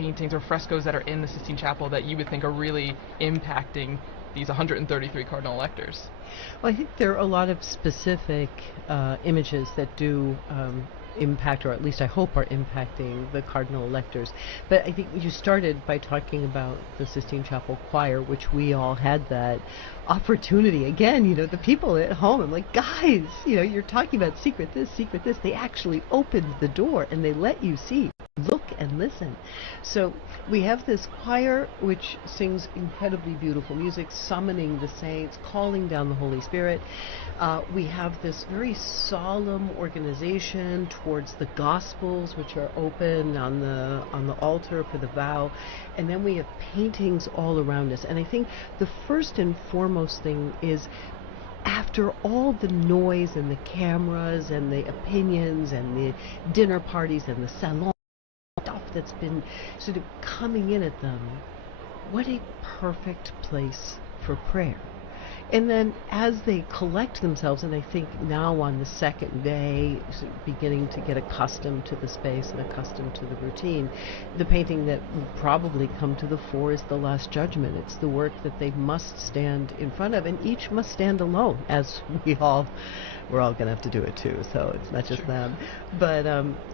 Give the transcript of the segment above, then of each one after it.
paintings or frescoes that are in the Sistine Chapel that you would think are really impacting these 133 cardinal electors? Well, I think there are a lot of specific images that do impact, or at least I hope are impacting the cardinal electors. But I think you started by talking about the Sistine Chapel choir, which we all had that opportunity. Again, you know, the people at home, I'm like, guys, you know, you're talking about secret this, secret this. They actually opened the door and they let you see, look and listen. So we have this choir which sings incredibly beautiful music, summoning the saints, calling down the Holy Spirit. We have this very solemn organization towards the Gospels, which are open on the altar for the vow, and then we have paintings all around us. And I think the first and foremost thing is, after all the noise and the cameras and the opinions and the dinner parties and the salon stuff that's been sort of coming in at them, what a perfect place for prayer. And then as they collect themselves, and I think now on the second day, beginning to get accustomed to the space and accustomed to the routine, the painting that will probably come to the fore is the Last Judgment. It's the work that they must stand in front of, and each must stand alone, as we're all going to have to do it too, so it's not just them. But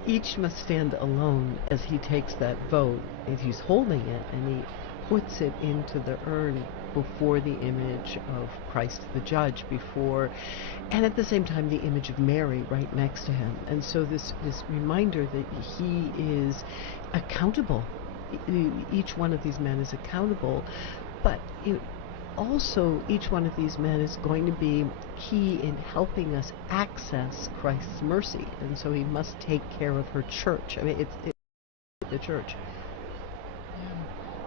each must stand alone as he takes that vote, as he's holding it, and he puts it into the urn before the image of Christ the Judge, and at the same time the image of Mary right next to him. And so this reminder that he is accountable. Each one of these men is accountable, but also each one of these men is going to be key in helping us access Christ's mercy, and so he must take care of her church. I mean, it's the church.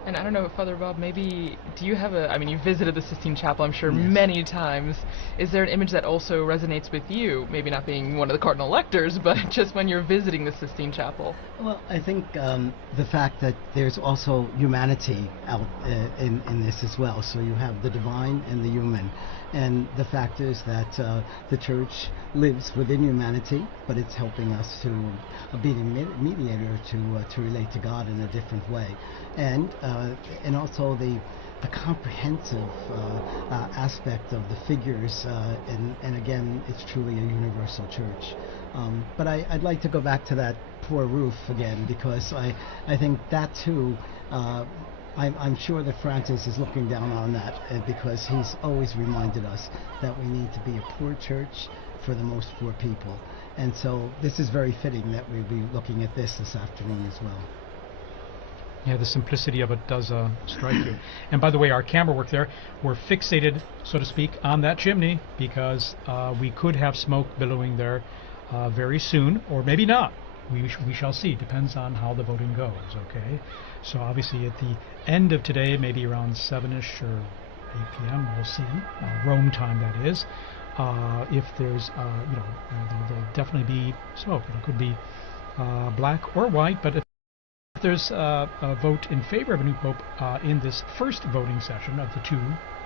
And I don't know, Father Bob, maybe, do you have you visited the Sistine Chapel, I'm sure, Yes, many times. Is there an image that also resonates with you? Maybe not being one of the cardinal electors, but just when you're visiting the Sistine Chapel. Well, I think the fact that there's also humanity out in this as well. So you have the divine and the human. And the fact is that the church lives within humanity, but it's helping us to be the mediator to relate to God in a different way. And also the comprehensive aspect of the figures, and again, it's truly a universal church. But I'd like to go back to that poor roof again, because I think that too, I'm sure that Francis is looking down on that, because he's always reminded us that we need to be a poor church for the most poor people. And so this is very fitting that we'll be looking at this afternoon as well. Yeah, the simplicity of it does strike you. And by the way, our camera work there, we're fixated, so to speak, on that chimney, because we could have smoke billowing there very soon, or maybe not. We shall see. Depends on how the voting goes, okay? So obviously at the end of today, maybe around 7-ish or 8 p.m., we'll see, Rome time that is, if there's, there'll definitely be smoke. It could be black or white, but if there's a vote in favor of a new pope in this first voting session of the two,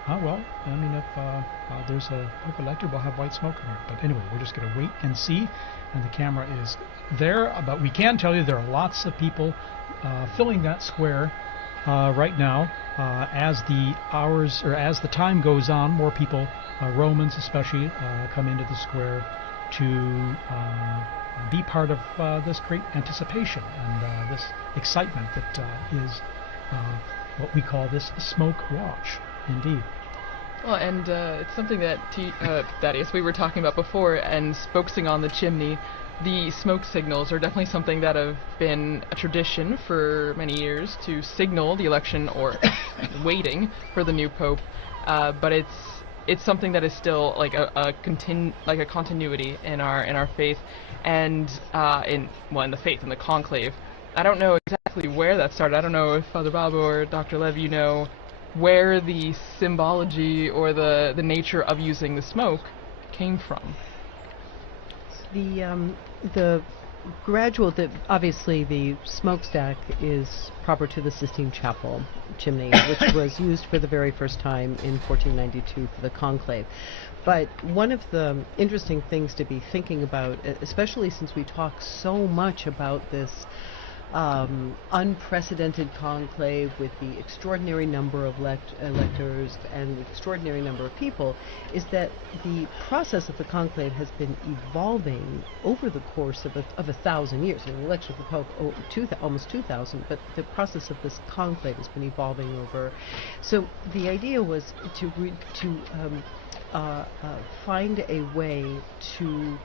if there's a pope elected, we'll have white smoke in here. But anyway, we're just going to wait and see, and the camera is there. But we can tell you there are lots of people filling that square right now. As the hours, or as the time goes on, more people, Romans especially, come into the square to be part of this great anticipation and this excitement that is what we call this smoke watch, indeed. Well, and it's something that Thaddeus, we were talking about before, and focusing on the chimney. The smoke signals are definitely something that have been a tradition for many years to signal the election or waiting for the new pope, but it's something that is still like a continuity in our faith, and in the faith, in the conclave. I don't know exactly where that started. I don't know if Father Bob or Dr. Lev, you know where the symbology or the nature of using the smoke came from. The gradual, obviously the smokestack is proper to the Sistine Chapel chimney, which was used for the very first time in 1492 for the conclave. But one of the interesting things to be thinking about, especially since we talk so much about this unprecedented conclave with the extraordinary number of electors and the extraordinary number of people is that the process of the conclave has been evolving over the course of 1,000 years. I mean, the election of the Pope, almost 2,000, but the process of this conclave has been evolving over. So the idea was to find a way to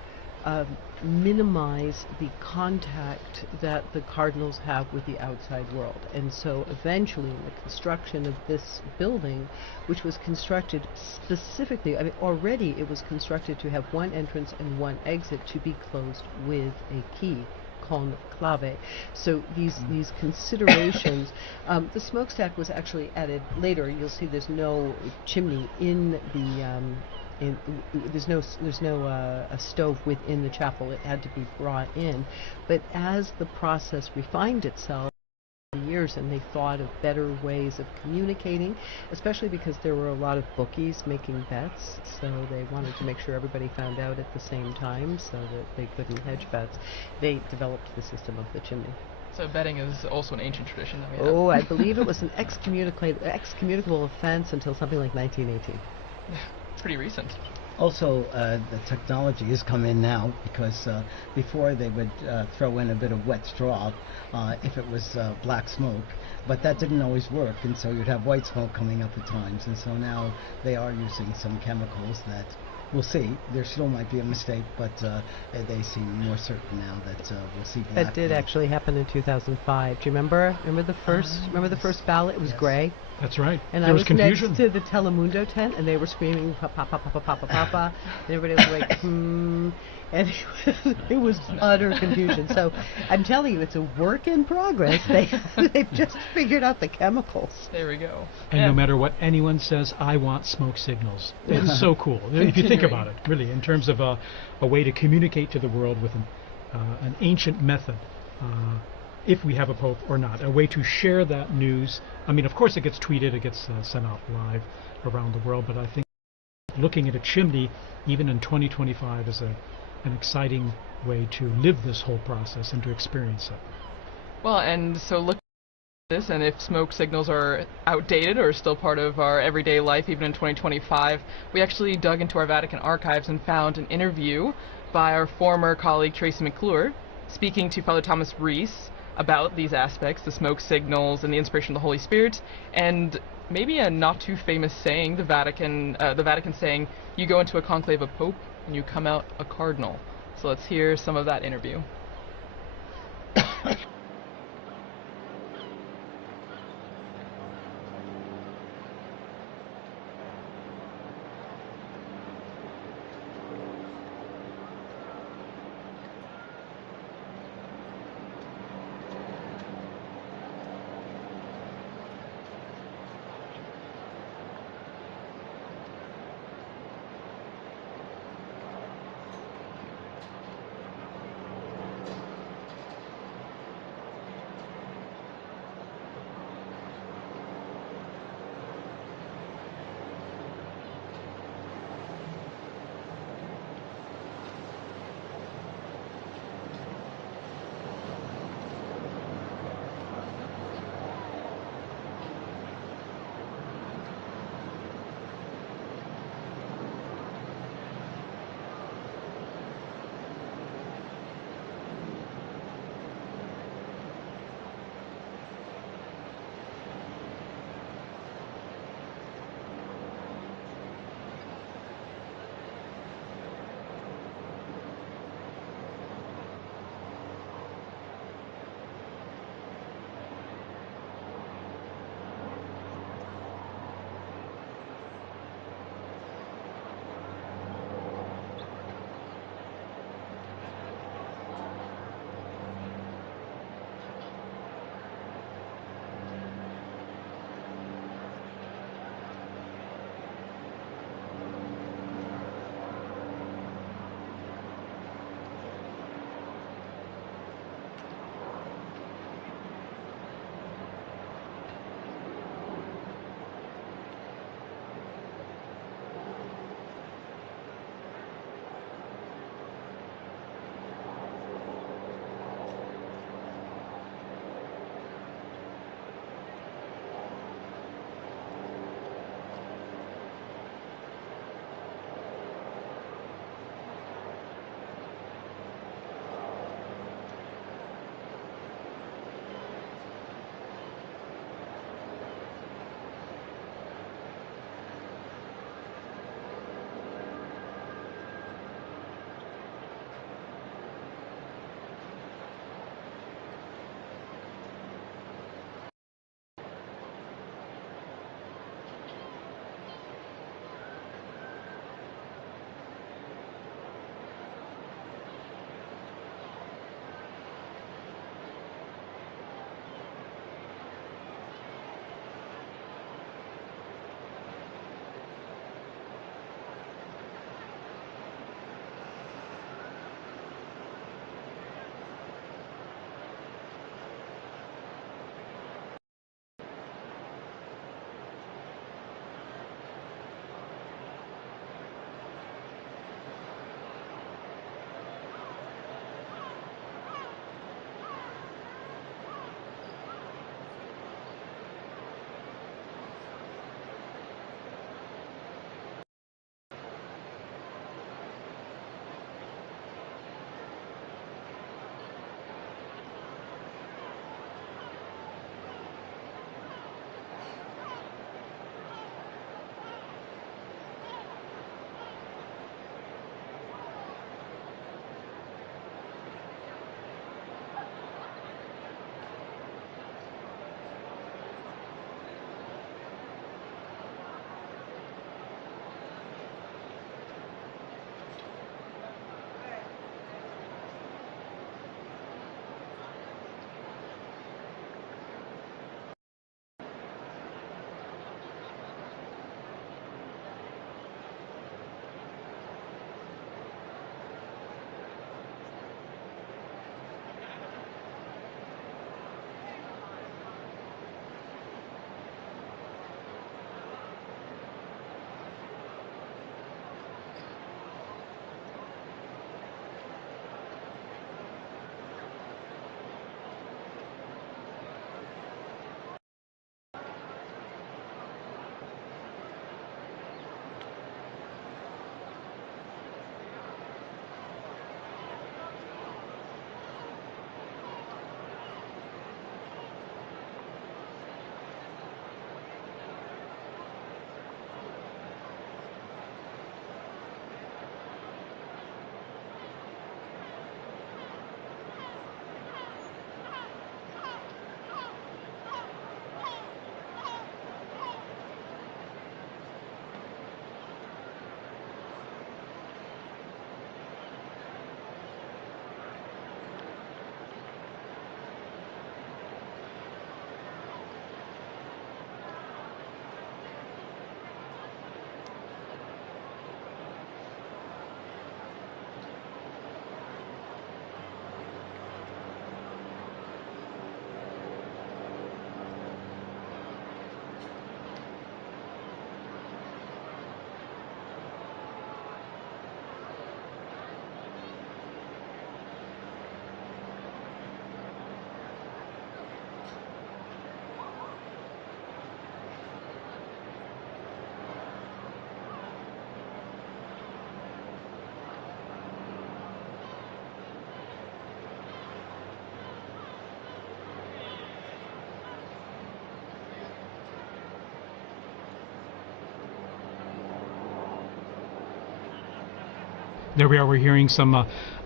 minimize the contact that the cardinals have with the outside world. And so eventually in the construction of this building, which was constructed specifically, I mean already it was constructed to have one entrance and one exit to be closed with a key, con clave. So these considerations, the smokestack was actually added later. You'll see there's no chimney in the there's no a stove within the chapel. It had to be brought in. But as the process refined itself over the years, and they thought of better ways of communicating, especially because there were a lot of bookies making bets, so they wanted to make sure everybody found out at the same time so that they couldn't hedge bets. They developed the system of the chimney. So betting is also an ancient tradition that we have. Oh, I believe it was an excommunicable offense until something like 1918. It's pretty recent. Also, the technology has come in now because before they would throw in a bit of wet straw if it was black smoke, but that didn't always work, and so you'd have white smoke coming up at times. And so now they are using some chemicals that we'll see. There still might be a mistake, but they seem more certain now that we'll see black. That did actually happen in 2005. Do you remember? Remember the first ballot? It was gray. That's right. And there I was confusion. Next to the Telemundo tent, and they were screaming "Papa, Papa, Papa, Papa," and everybody was like, "Hmm," and it was utter confusion. So I'm telling you, it's a work in progress. They've just figured out the chemicals. There we go. And no matter what anyone says, I want smoke signals. It's so cool. If you think about it, really, in terms of a way to communicate to the world with an ancient method. If we have a pope or not, a way to share that news. I mean, of course it gets tweeted, it gets sent out live around the world, but I think looking at a chimney, even in 2025, is an exciting way to live this whole process and to experience it. Well, and so look at this, and if smoke signals are outdated or still part of our everyday life, even in 2025, we actually dug into our Vatican archives and found an interview by our former colleague Tracy McClure, speaking to Father Thomas Reese about these aspects, the smoke signals and the inspiration of the Holy Spirit, and maybe a not too famous saying, the Vatican saying, you go into a conclave of Pope and you come out a cardinal. So let's hear some of that interview. There we are. We're hearing some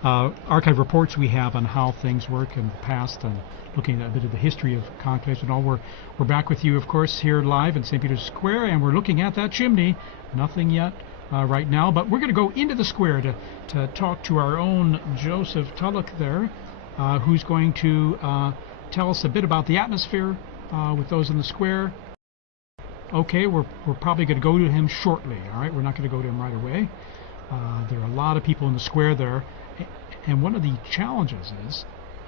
archive reports we have on how things work in the past and looking at a bit of the history of conclaves and all. We're back with you, of course, here live in St. Peter's Square, and we're looking at that chimney. Nothing yet right now, but we're going to go into the square to talk to our own Joseph Tulloch there, who's going to tell us a bit about the atmosphere with those in the square. Okay, we're probably going to go to him shortly. All right, we're not going to go to him right away. There are a lot of people in the square there, and one of the challenges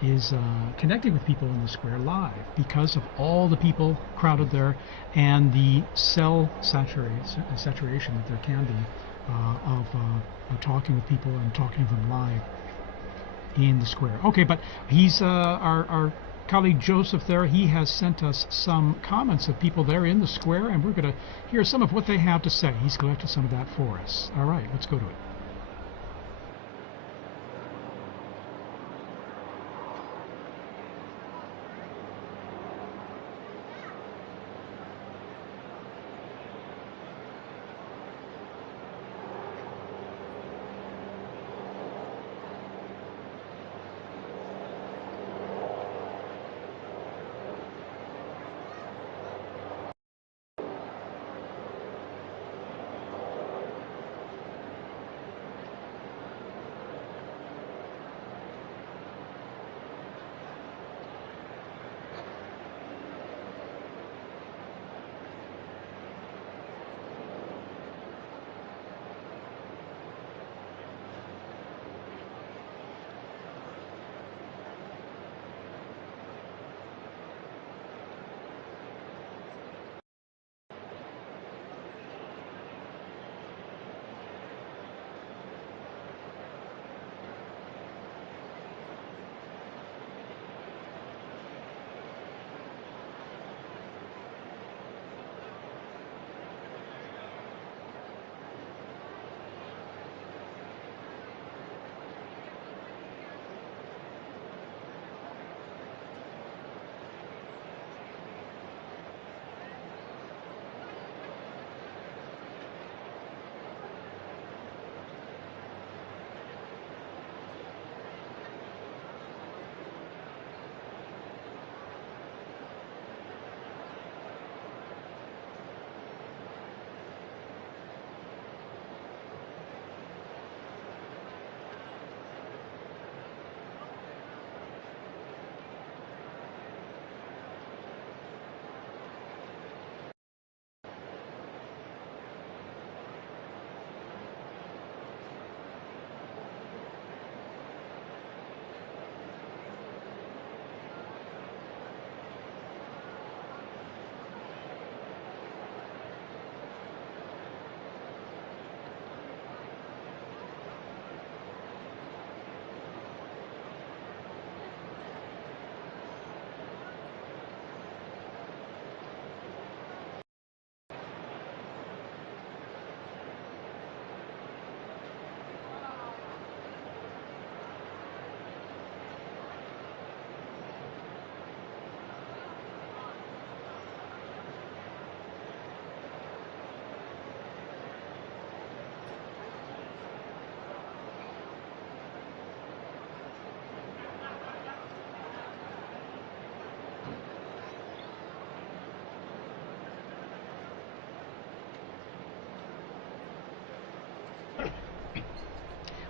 is connecting with people in the square live because of all the people crowded there and the cell saturation that there can be of talking with people and talking to them live in the square. Okay, but he's our colleague Joseph there. He has sent us some comments of people there in the square, and we're going to hear some of what they have to say. He's collected some of that for us. All right, let's go to it.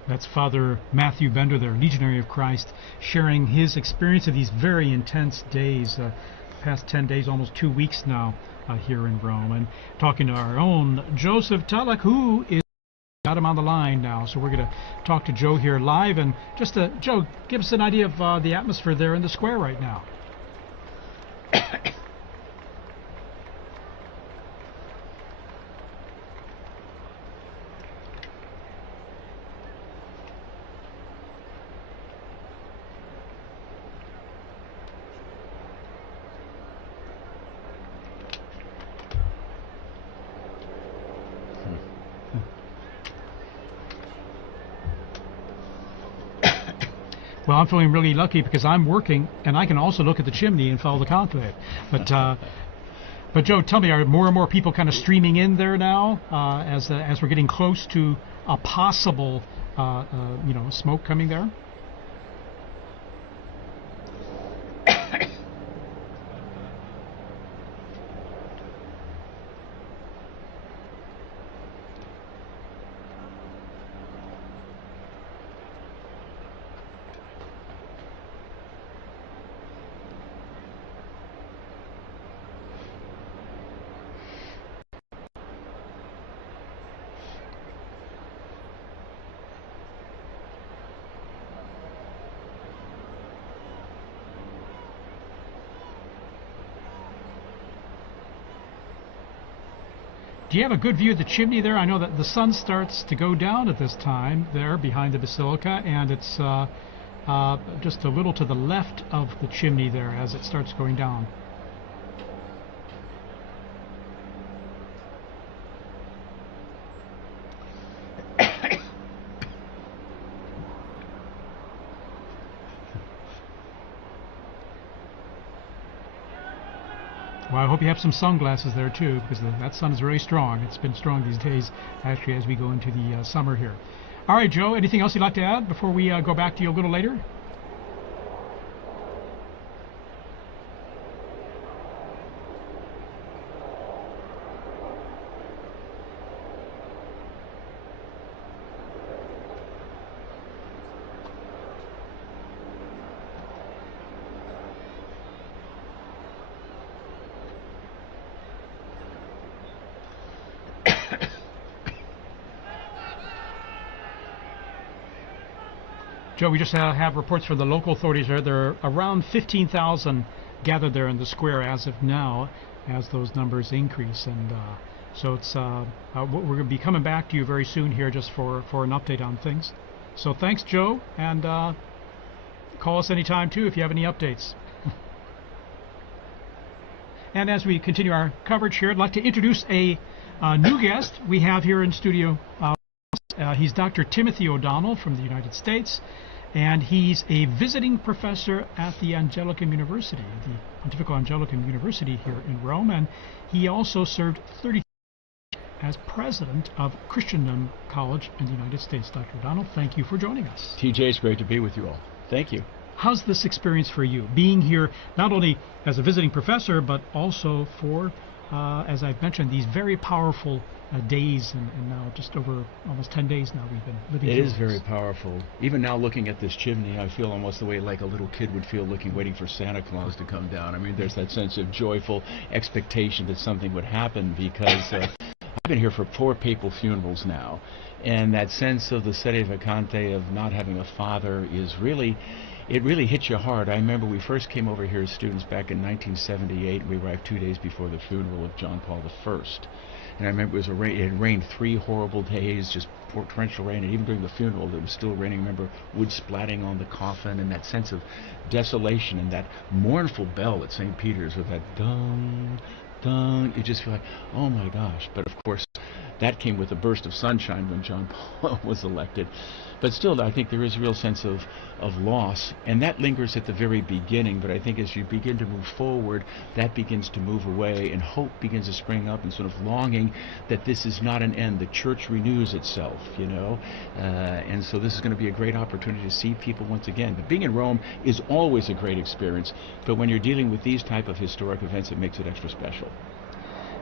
That's Father Matthew Bender there, Legionary of Christ, sharing his experience of these very intense days, past 10 days, almost 2 weeks now here in Rome, and talking to our own Joseph Tulloch, who is got him on the line now. So we're going to talk to Joe here live, and just Joe, give us an idea of the atmosphere there in the square right now. Well, I'm feeling really lucky because I'm working, and I can also look at the chimney and follow the conclave. But But Joe, tell me, are more and more people kind of streaming in there now as we're getting close to a possible smoke coming there? Do you have a good view of the chimney there? I know that the sun starts to go down at this time there behind the basilica, and it's just a little to the left of the chimney there as it starts going down. Well, I hope you have some sunglasses there too, because that sun is very strong. It's been strong these days, actually, as we go into the summer here. All right, Joe, anything else you'd like to add before we go back to you a little later? Joe, we just have reports from the local authorities there. There are around 15,000 gathered there in the square as of now, as those numbers increase. And so it's we're going to be coming back to you very soon here just for an update on things. So thanks, Joe, and call us anytime too if you have any updates. And as we continue our coverage here, I'd like to introduce a new guest we have here in studio. He's Dr. Timothy O'Donnell from the United States, and he's a visiting professor at the Angelicum University, the Pontifical Angelicum University here in Rome, and he also served 30 years as president of Christendom College in the United States. Dr. O'Donnell, thank you for joining us. TJ, it's great to be with you all. Thank you. How's this experience for you, being here not only as a visiting professor, but also for, as I've mentioned, these very powerful days, and now just over almost 10 days now we've been living It through is this. very powerful. Even now looking at this chimney, I feel almost the way like a little kid would feel waiting for Santa Claus to come down. I mean, there's that sense of joyful expectation that something would happen, because I've been here for 4 papal funerals now, and that sense of the sede vacante of not having a father is really, it really hits you hard. I remember we first came over here as students back in 1978. We arrived 2 days before the funeral of John Paul I. And I remember it had rained 3 horrible days, just torrential rain, and even during the funeral it was still raining. I remember wood splatting on the coffin, and that sense of desolation, and that mournful bell at St. Peter's with that dung, dung. You just feel like, oh my gosh. But of course, that came with a burst of sunshine when John Paul was elected. But still, I think there is a real sense of loss, and that lingers at the very beginning. But I think as you begin to move forward, that begins to move away, and hope begins to spring up, and sort of longing that this is not an end. The church renews itself, you know, and so this is going to be a great opportunity to see people once again. But being in Rome is always a great experience, but when you're dealing with these type of historic events, it makes it extra special.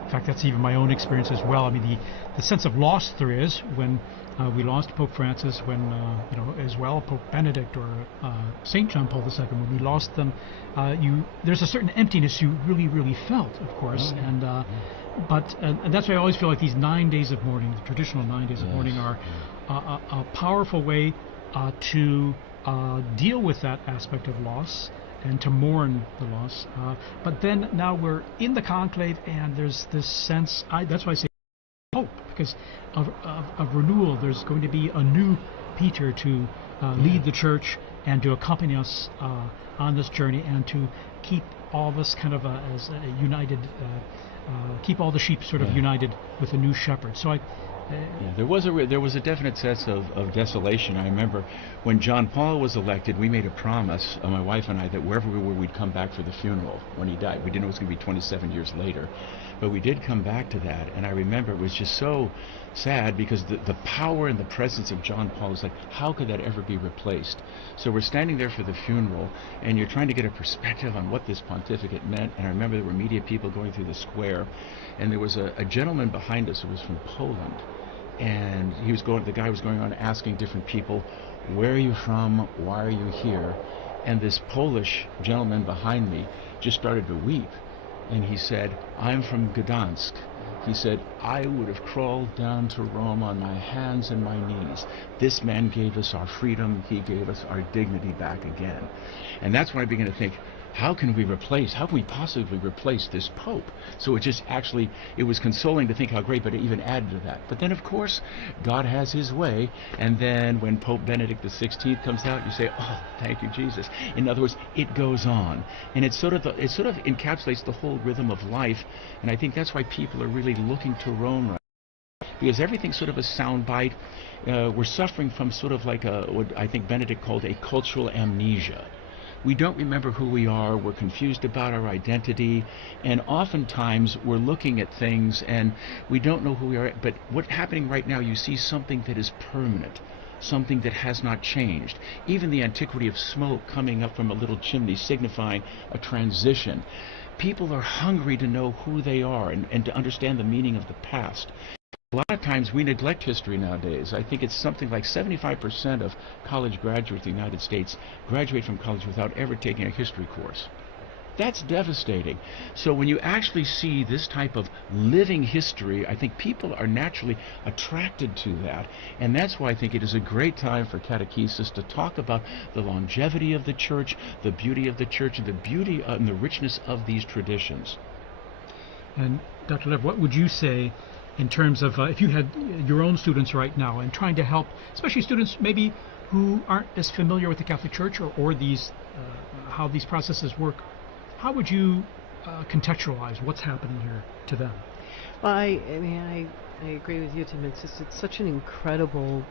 In fact, that's even my own experience as well. I mean, the sense of loss there is when we lost Pope Francis, when, as well Pope Benedict or St. John Paul II, when we lost them, there's a certain emptiness you really, really felt, of course. And that's why I always feel like these 9 days of mourning, the traditional 9 days of mourning, are a powerful way to deal with that aspect of loss and to mourn the loss. But then now we're in the conclave, and there's this sense, that's why I say hope, because of renewal. There's going to be a new Peter to lead the church and to accompany us on this journey, and to keep all of us kind of as a united, keep all the sheep sort of united with a new shepherd. So there was a definite sense of desolation. I remember when John Paul was elected, we made a promise, my wife and I, that wherever we were, we'd come back for the funeral when he died. We didn't know it was going to be 27 years later, but we did come back to that. And I remember it was just so sad, because the power and the presence of John Paul was like, how could that ever be replaced? So we're standing there for the funeral, and you're trying to get a perspective on what this pontificate meant. And I remember there were media people going through the square, and there was a gentleman behind us who was from Poland. And the guy was going on asking different people, where are you from? Why are you here? And this Polish gentleman behind me just started to weep. And he said, I'm from Gdansk. He said, I would have crawled down to Rome on my hands and my knees. This man gave us our freedom. He gave us our dignity back again. And that's when I began to think, how can we possibly replace this Pope? So it was consoling to think how great, but it even added to that. But then, of course, God has his way, and then when Pope Benedict XVI comes out, you say, oh, thank you, Jesus. In other words, it goes on. And it sort of encapsulates the whole rhythm of life, and I think that's why people are really looking to Rome right now, because everything's sort of a soundbite. We're suffering from sort of like what I think Benedict called a cultural amnesia. We don't remember who we are, we're confused about our identity, and oftentimes we're looking at things and we don't know who we are. But what's happening right now, you see something that is permanent, something that has not changed. Even the antiquity of smoke coming up from a little chimney signifying a transition. People are hungry to know who they are and to understand the meaning of the past. A lot of times we neglect history nowadays. I think it's something like 75% of college graduates in the United States graduate from college without ever taking a history course. That's devastating. So when you actually see this type of living history, I think people are naturally attracted to that. And that's why I think it is a great time for catechesis to talk about the longevity of the church, the beauty of the church, and the beauty and the richness of these traditions. And Dr. Lev, what would you say in terms of if you had your own students right now and trying to help, especially students maybe who aren't as familiar with the Catholic Church or these how these processes work, how would you contextualize what's happening here to them? Well, I agree with you, Tim. It's such an incredible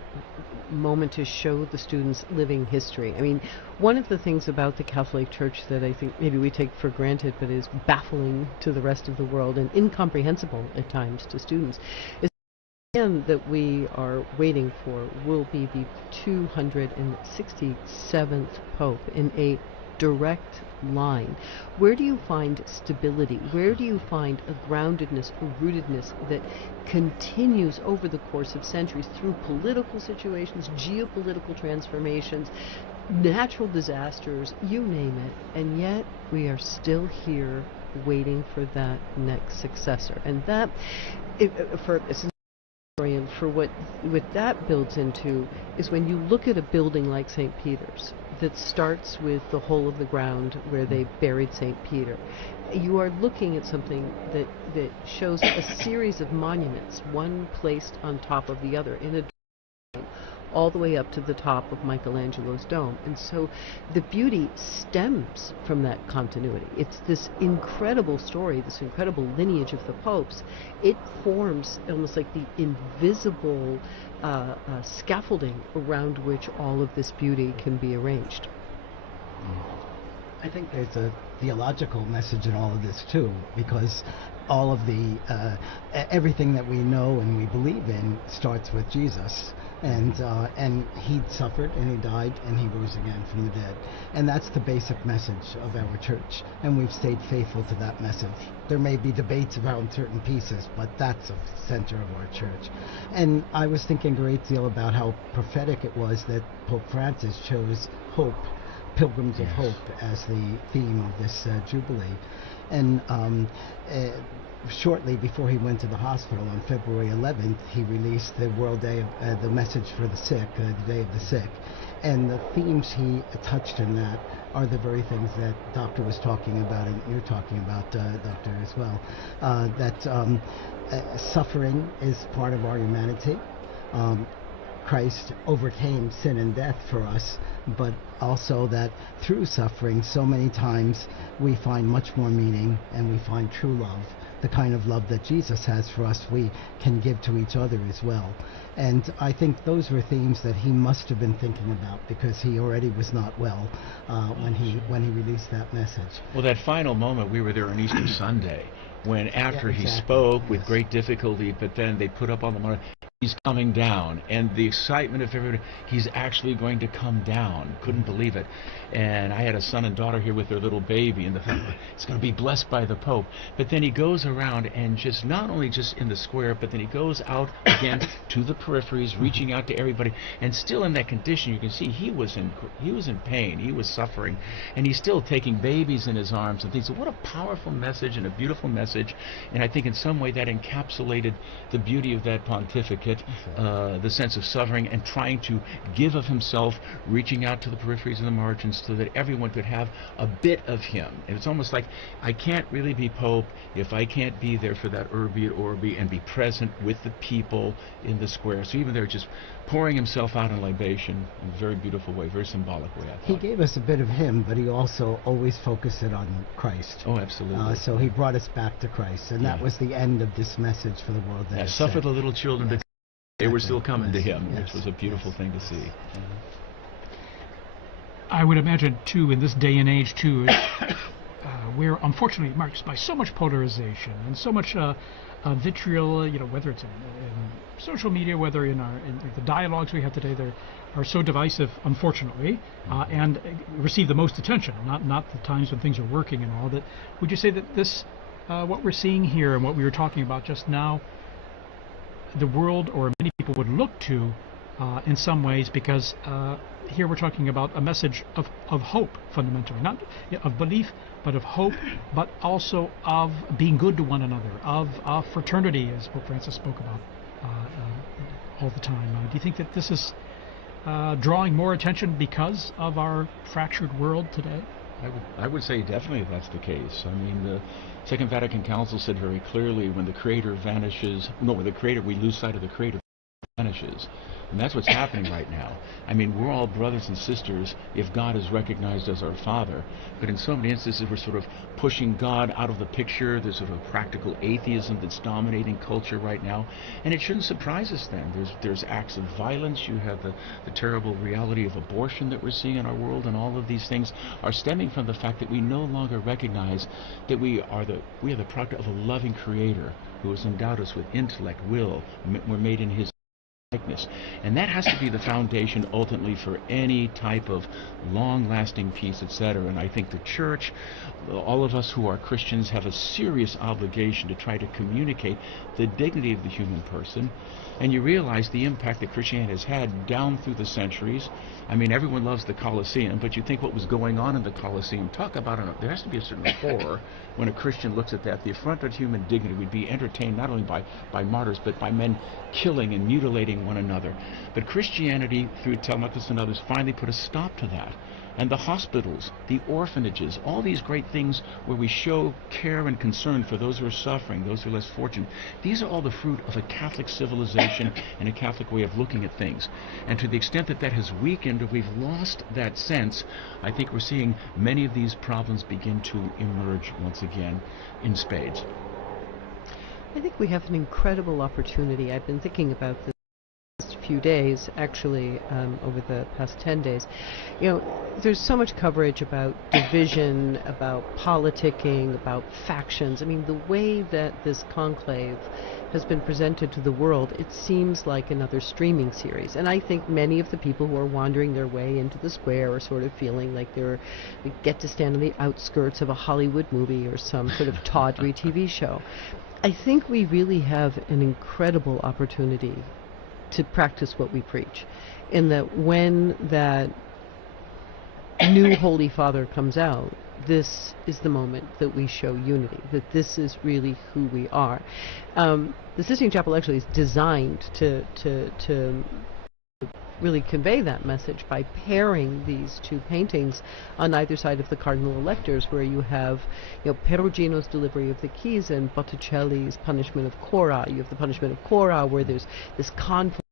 moment to show the students living history. I mean, one of the things about the Catholic Church that I think maybe we take for granted but is baffling to the rest of the world and incomprehensible at times to students is the man that we are waiting for will be the 267th Pope in a direct line. Where do you find stability? Where do you find a groundedness, a rootedness that continues over the course of centuries through political situations, geopolitical transformations, natural disasters, you name it, and yet we are still here waiting for that next successor. And that, for what that builds into is when you look at a building like St. Peter's that starts with the hole of the ground where they buried St. Peter, you are looking at something that shows a series of monuments, one placed on top of the other in a all the way up to the top of Michelangelo's dome. And so the beauty stems from that continuity. It's this incredible story, this incredible lineage of the popes. It forms almost like the invisible scaffolding around which all of this beauty can be arranged. I think there's a theological message in all of this too, because all of the everything that we know and we believe in starts with Jesus, and he suffered and he died and he rose again from the dead, and that's the basic message of our church, and we've stayed faithful to that message. There may be debates around certain pieces, but that's the center of our church. And I was thinking a great deal about how prophetic it was that Pope Francis chose hope, Pilgrims of Hope, as the theme of this Jubilee. And shortly before he went to the hospital on February 11th, he released the World Day of the Message for the Sick, the Day of the Sick. And the themes he touched in that are the very things that Doctor was talking about, and you're talking about, Doctor, as well. That suffering is part of our humanity. Christ overcame sin and death for us, but also that through suffering so many times we find much more meaning and we find true love. The kind of love that Jesus has for us, we can give to each other as well. And I think those were themes that he must have been thinking about, because he already was not well when he released that message. Well, that final moment, we were there on Easter Sunday, when after Yeah, he exactly. spoke with Yes. great difficulty, but then they put up on the mountain, he's coming down, and the excitement of everybody, he's actually going to come down. Couldn't believe it. And I had a son and daughter here with their little baby, and the fact that it's going to be blessed by the Pope. But then he goes around and just not only just in the square, but then he goes out again to the peripheries, reaching out to everybody, and still in that condition. You can see he was in pain, he was suffering, and he's still taking babies in his arms and things. So what a powerful message and a beautiful message. And I think in some way that encapsulated the beauty of that pontificate, the sense of suffering and trying to give of himself, reaching out to the peripheries and the margins so that everyone could have a bit of him. And it's almost like, I can't really be Pope if I can't be there for that Urbi et Orbi and be present with the people in the square. So even there, just pouring himself out in libation in a very beautiful way, very symbolic way, I thought. He gave us a bit of him, but he also always focused it on Christ. Oh, absolutely. So he brought us back to Christ, and that was the end of this message for the world. That Yeah, it suffer said. the little children to they were still coming to Yes. him, Yes. which was a beautiful thing to see. I would imagine, too, in this day and age, too, we're unfortunately marked by so much polarization and so much vitriol, whether it's in social media, whether in the dialogues we have today, they are so divisive, unfortunately, and receive the most attention, not the times when things are working and all. But would you say that this, what we're seeing here and what we were talking about just now, the world or many people would look to in some ways, because here we're talking about a message of hope, fundamentally, not of belief, but of hope, but also of being good to one another, of fraternity, as Pope Francis spoke about all the time. Do you think that this is drawing more attention because of our fractured world today? I would say definitely that's the case. I mean, the Second Vatican Council said very clearly, when the Creator vanishes, when the Creator, we lose sight of the Creator, vanishes. And that's what's happening right now. I mean, we're all brothers and sisters if God is recognized as our Father. But in so many instances, we're sort of pushing God out of the picture. There's sort of practical atheism that's dominating culture right now. And it shouldn't surprise us then. There's acts of violence. You have the terrible reality of abortion that we're seeing in our world. And all of these things are stemming from the fact that we no longer recognize that we are the product of a loving Creator who has endowed us with intellect, will. We're made in His likeness. And that has to be the foundation ultimately for any type of long-lasting peace, etc. And I think the Church, all of us who are Christians, have a serious obligation to try to communicate the dignity of the human person. And you realize the impact that Christianity has had down through the centuries. I mean, everyone loves the Colosseum, but you think what was going on in the Colosseum, talk about it, there has to be a certain horror when a Christian looks at that. The affront of human dignity would be entertained not only by martyrs, but by men killing and mutilating one another. But Christianity, through Telemachus and others, finally put a stop to that. And the hospitals, the orphanages, all these great things where we show care and concern for those who are suffering, those who are less fortunate, these are all the fruit of a Catholic civilization and a Catholic way of looking at things. And to the extent that that has weakened, or we've lost that sense, I think we're seeing many of these problems begin to emerge once again in spades. I think we have an incredible opportunity. I've been thinking about this few days, actually, over the past 10 days. There's so much coverage about division, about politicking, about factions. I mean, the way that this conclave has been presented to the world, it seems like another streaming series. And I think many of the people who are wandering their way into the square are sort of feeling like they get to stand on the outskirts of a Hollywood movie or some sort of tawdry TV show. I think we really have an incredible opportunity to practice what we preach, in that when that new Holy Father comes out, this is the moment that we show unity, that this is really who we are. The Sistine Chapel actually is designed to really convey that message by pairing these two paintings on either side of the cardinal electors, where you have Perugino's delivery of the keys and Botticelli's Punishment of Cora. You have the Punishment of Cora, where there's this conflict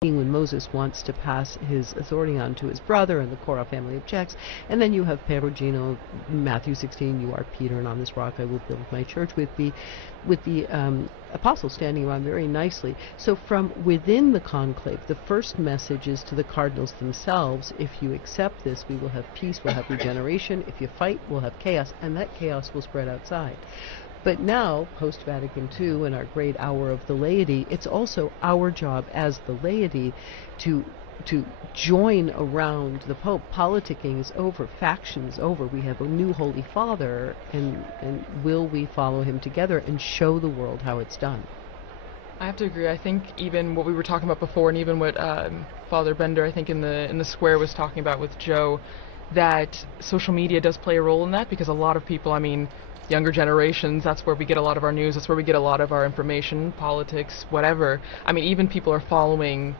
when Moses wants to pass his authority on to his brother, and the Korah family objects. And then you have Perugino, Matthew 16, you are Peter, and on this rock I will build my church, with the apostles standing around very nicely. So from within the conclave, the first message is to the cardinals themselves: if you accept this, we will have peace, we'll have regeneration. If you fight, we'll have chaos, and that chaos will spread outside. But now, post-Vatican II, in our great hour of the laity, it's also our job as the laity to join around the Pope. Politicking is over, faction is over. We have a new Holy Father, and will we follow him together and show the world how it's done? I have to agree. I think even what we were talking about before, and even what Father Bender, I think in the square, was talking about with Joe, that social media does play a role in that, because a lot of people, I mean, younger generations, that's where we get a lot of our news, that's where we get a lot of our information, politics, whatever. I mean, even people are following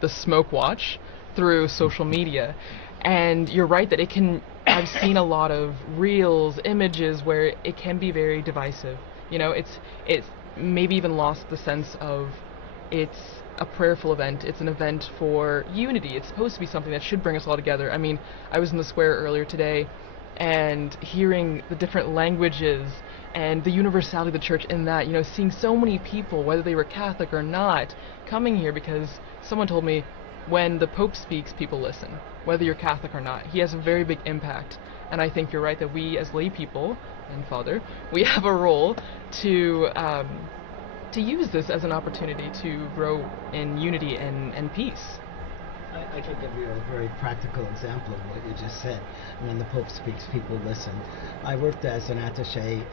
the Smoke Watch through social media. And you're right that it can, I've seen a lot of reels, images where it can be very divisive. You know, it's maybe even lost the sense of it's a prayerful event, it's an event for unity, it's supposed to be something that should bring us all together. I mean, I was in the square earlier today, and hearing the different languages and the universality of the church in that, you know, seeing so many people, whether they were Catholic or not, coming here because someone told me when the Pope speaks, people listen, whether you're Catholic or not. He has a very big impact, and I think you're right that we as lay people, and Father, we have a role to use this as an opportunity to grow in unity and peace. I can give you a very practical example of what you just said. When the Pope speaks, people listen. I worked as an attaché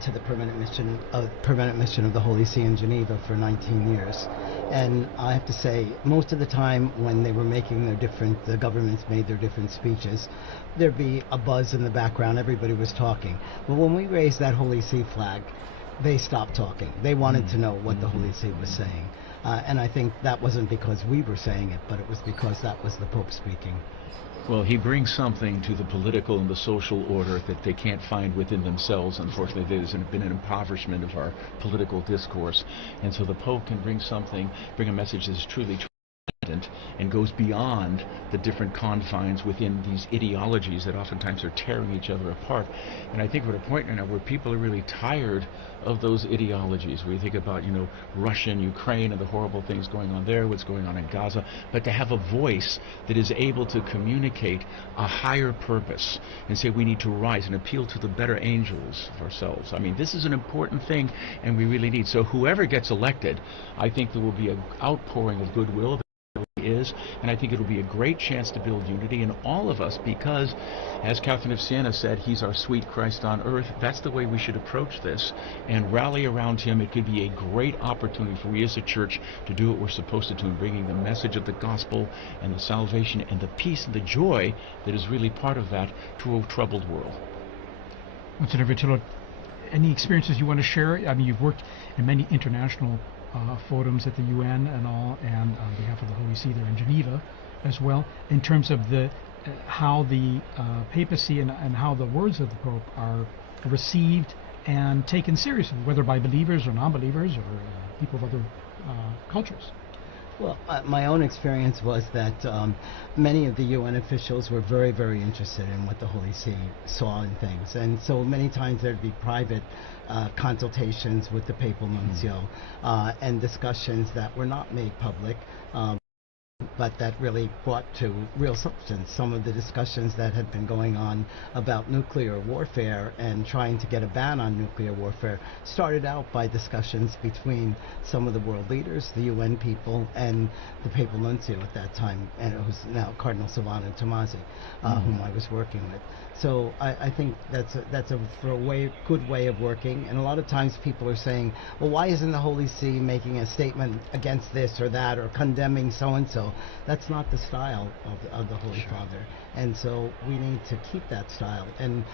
to the permanent mission of the Holy See in Geneva for 19 years. And I have to say, most of the time when they were making the governments made their different speeches, there'd be a buzz in the background, everybody was talking. But when we raised that Holy See flag, they stopped talking. They wanted to know what the Holy See was saying. And I think that wasn't because we were saying it, but it was because that was the Pope speaking. Well, he brings something to the political and the social order that they can't find within themselves. Unfortunately, there's been an impoverishment of our political discourse. And so the Pope can bring a message that's truly and goes beyond the different confines within these ideologies that oftentimes are tearing each other apart. And I think we're at a point right now where people are really tired of those ideologies. We think about, you know, Russia and Ukraine and the horrible things going on there, what's going on in Gaza, but to have a voice that is able to communicate a higher purpose and say we need to rise and appeal to the better angels of ourselves. I mean, this is an important thing, and we really need. So whoever gets elected, I think there will be an outpouring of goodwill is, and I think it'll be a great chance to build unity in all of us, because as Catherine of Siena said, he's our sweet Christ on earth. That's the way we should approach this and rally around him. It could be a great opportunity for we as a church to do what we're supposed to do in bringing the message of the gospel and the salvation and the peace and the joy that is really part of that to a troubled world. Monsignor Vitillo, any experiences you want to share? I mean, you've worked in many international forums at the UN and all, and on behalf of the Holy See there in Geneva as well, in terms of the how the papacy and how the words of the Pope are received and taken seriously, whether by believers or non-believers or people of other cultures. Well, my own experience was that many of the UN officials were very, very interested in what the Holy See saw in things. And so many times there'd be private consultations with the papal nuncio and discussions that were not made public, but that really brought to real substance. Some of the discussions that had been going on about nuclear warfare and trying to get a ban on nuclear warfare started out by discussions between some of the world leaders, the UN people, and the papal nuncio at that time, and it was now Cardinal Silvano Tomasi, whom I was working with. So I think that's a good way of working. And a lot of times people are saying, well, why isn't the Holy See making a statement against this or that or condemning so-and-so? That's not the style of the Holy Father. And so we need to keep that style. And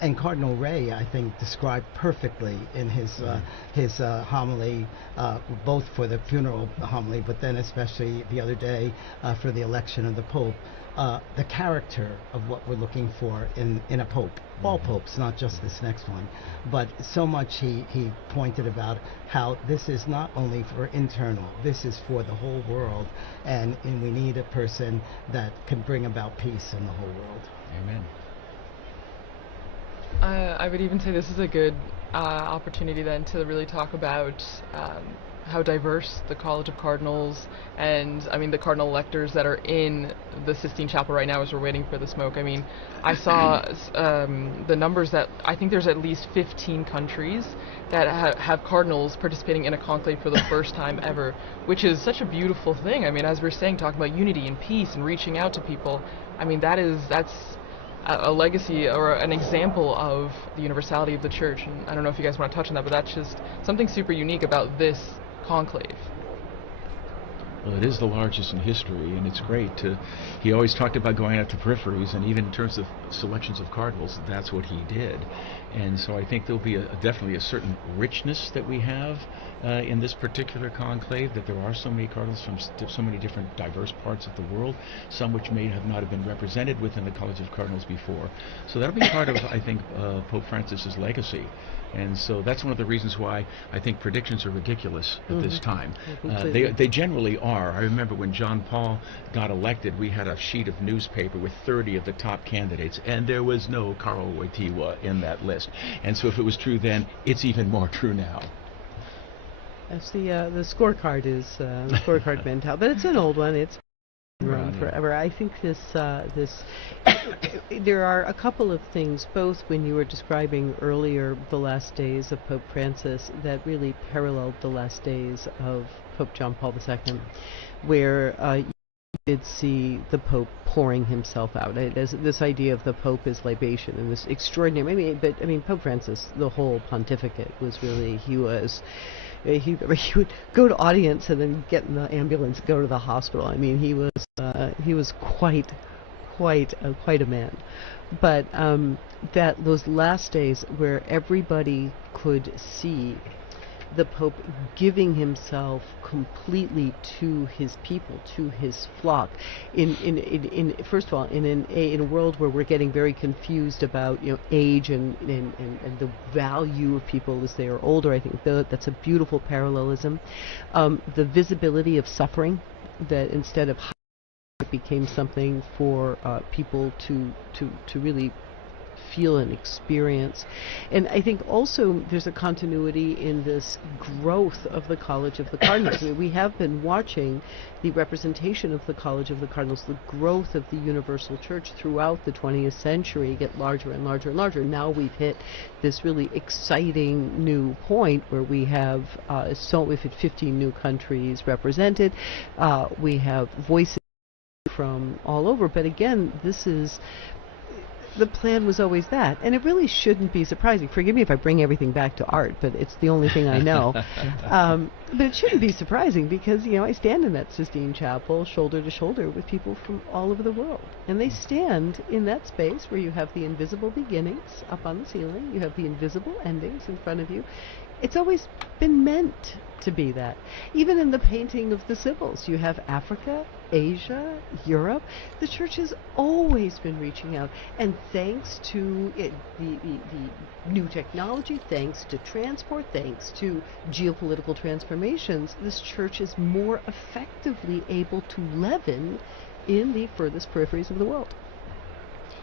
And Cardinal Ray, I think, described perfectly in his homily, both for the funeral homily, but then especially the other day for the election of the Pope, the character of what we're looking for in a Pope. All popes, not just this next one, but so much he pointed about how this is not only for internal, this is for the whole world, and we need a person that can bring about peace in the whole world. Amen. I would even say this is a good opportunity then to really talk about how diverse the College of Cardinals and, I mean, the cardinal electors that are in the Sistine Chapel right now as we're waiting for the smoke. I mean, I saw the numbers that I think there's at least 15 countries that have cardinals participating in a conclave for the first time ever, which is such a beautiful thing. I mean, as we're saying, talking about unity and peace and reaching out to people, I mean, that's a legacy or an example of the universality of the church. And I don't know if you guys want to touch on that, but that's just something super unique about this conclave. Well, it is the largest in history, and it's great. He always talked about going out to peripheries, and even in terms of selections of cardinals, that's what he did. And so I think there'll be definitely a certain richness that we have in this particular conclave, that there are so many cardinals from so many different diverse parts of the world, some which may not have been represented within the College of Cardinals before. So that'll be part of, I think, Pope Francis's legacy. And so that's one of the reasons why I think predictions are ridiculous at this time. They generally are. I remember when John Paul got elected, we had a sheet of newspaper with 30 of the top candidates, and there was no Karl Wojtyła in that list. And so if it was true then, it's even more true now. That's the scorecard is the scorecard mentality, but it's an old one. It's run forever. I think there are a couple of things, both when you were describing earlier the last days of Pope Francis, that really paralleled the last days of Pope John Paul II, where you did see the Pope pouring himself out. This idea of the Pope as libation and this extraordinary. I mean, Pope Francis, the whole pontificate was really, he would go to audience and then get in the ambulance, go to the hospital. I mean, he was quite a man. But that those last days where everybody could see the Pope giving himself completely to his people, to his flock, in first of all, in a world where we're getting very confused about age and the value of people as they are older. I think that's a beautiful parallelism. The visibility of suffering, that instead of it became something for people to really feel and experience. And I think also there's a continuity in this growth of the College of the Cardinals. I mean, we have been watching the representation of the College of the Cardinals, the growth of the Universal Church throughout the 20th century get larger and larger and larger. Now we've hit this really exciting new point where we have we've hit 15 new countries represented. We have voices from all over, but again, the plan was always that, and it really shouldn't be surprising. Forgive me if I bring everything back to art, but it's the only thing I know. But it shouldn't be surprising because, I stand in that Sistine Chapel shoulder to shoulder with people from all over the world. And they stand in that space where you have the invisible beginnings up on the ceiling, you have the invisible endings in front of you. It's always been meant to be that. Even in the painting of the Sibyls, you have Africa, Asia, Europe. The Church has always been reaching out, and thanks to the new technology, thanks to transport, thanks to geopolitical transformations, this Church is more effectively able to leaven in the furthest peripheries of the world.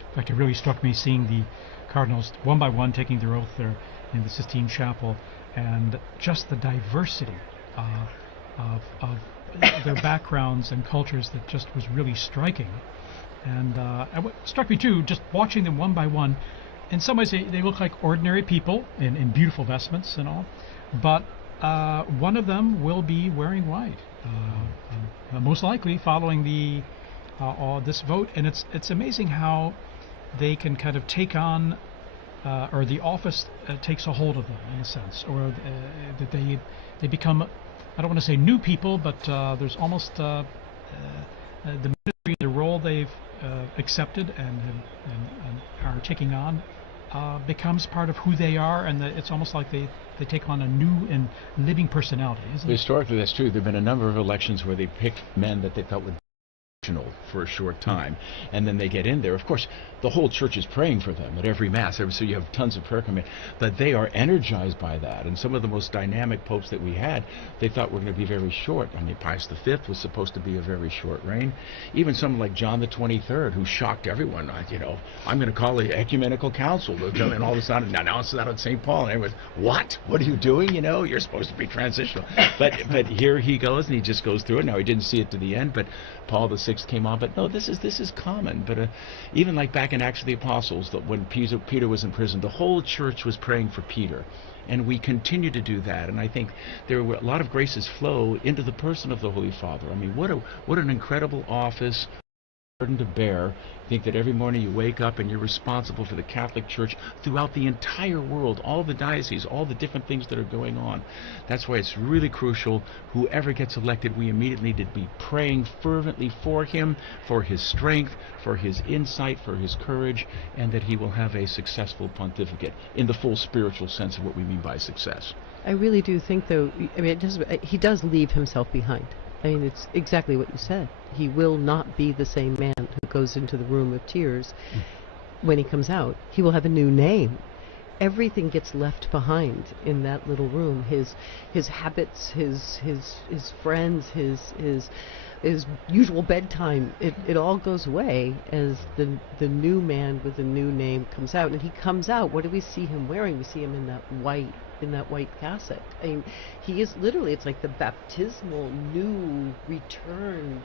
In fact, it really struck me seeing the cardinals one by one taking their oath there in the Sistine Chapel, and just the diversity of their backgrounds and cultures that just was really striking. And what struck me too, just watching them one by one, in some ways they look like ordinary people in beautiful vestments and all, but one of them will be wearing white, most likely following this vote. And it's amazing how they can kind of take on or the office takes a hold of them in a sense, or that they become, I don't want to say new people, but there's almost the ministry, the role they've accepted and are taking on becomes part of who they are, and it's almost like they take on a new and living personality, isn't it? Historically, that's true. There have been a number of elections where they picked men that they felt would for a short time, and then they get in there. Of course, the whole church is praying for them at every mass, so you have tons of prayer coming, but they are energized by that. And some of the most dynamic popes that we had, they thought were going to be very short. I mean, Pius V was supposed to be a very short reign. Even someone like John the 23rd, who shocked everyone. I'm going to call the ecumenical council, and all of a sudden announce that on St. Paul, and everyone's, what are you doing? You're supposed to be transitional. But here he goes, and he just goes through it. Now, he didn't see it to the end, but Paul VI came on. But no, this is common. But even like back in Acts of the Apostles, when Peter was in prison, the whole church was praying for Peter, and we continue to do that. And I think there were a lot of graces flow into the person of the Holy Father. I mean, what an incredible office, burden to bear. Think that every morning you wake up and you're responsible for the Catholic Church throughout the entire world, all the dioceses, all the different things that are going on. That's why it's really crucial, whoever gets elected, we immediately need to be praying fervently for him, for his strength, for his insight, for his courage, and that he will have a successful pontificate in the full spiritual sense of what we mean by success. I really do think, though, he does leave himself behind. I mean, it's exactly what you said. He will not be the same man who goes into the room of tears. When he comes out, he will have a new name. Everything gets left behind in that little room. His habits, his friends, his usual bedtime. It all goes away as the new man with the new name comes out. And he comes out. What do we see him wearing? We see him in that white cassock. I mean, he is literally, it's like the baptismal new returned,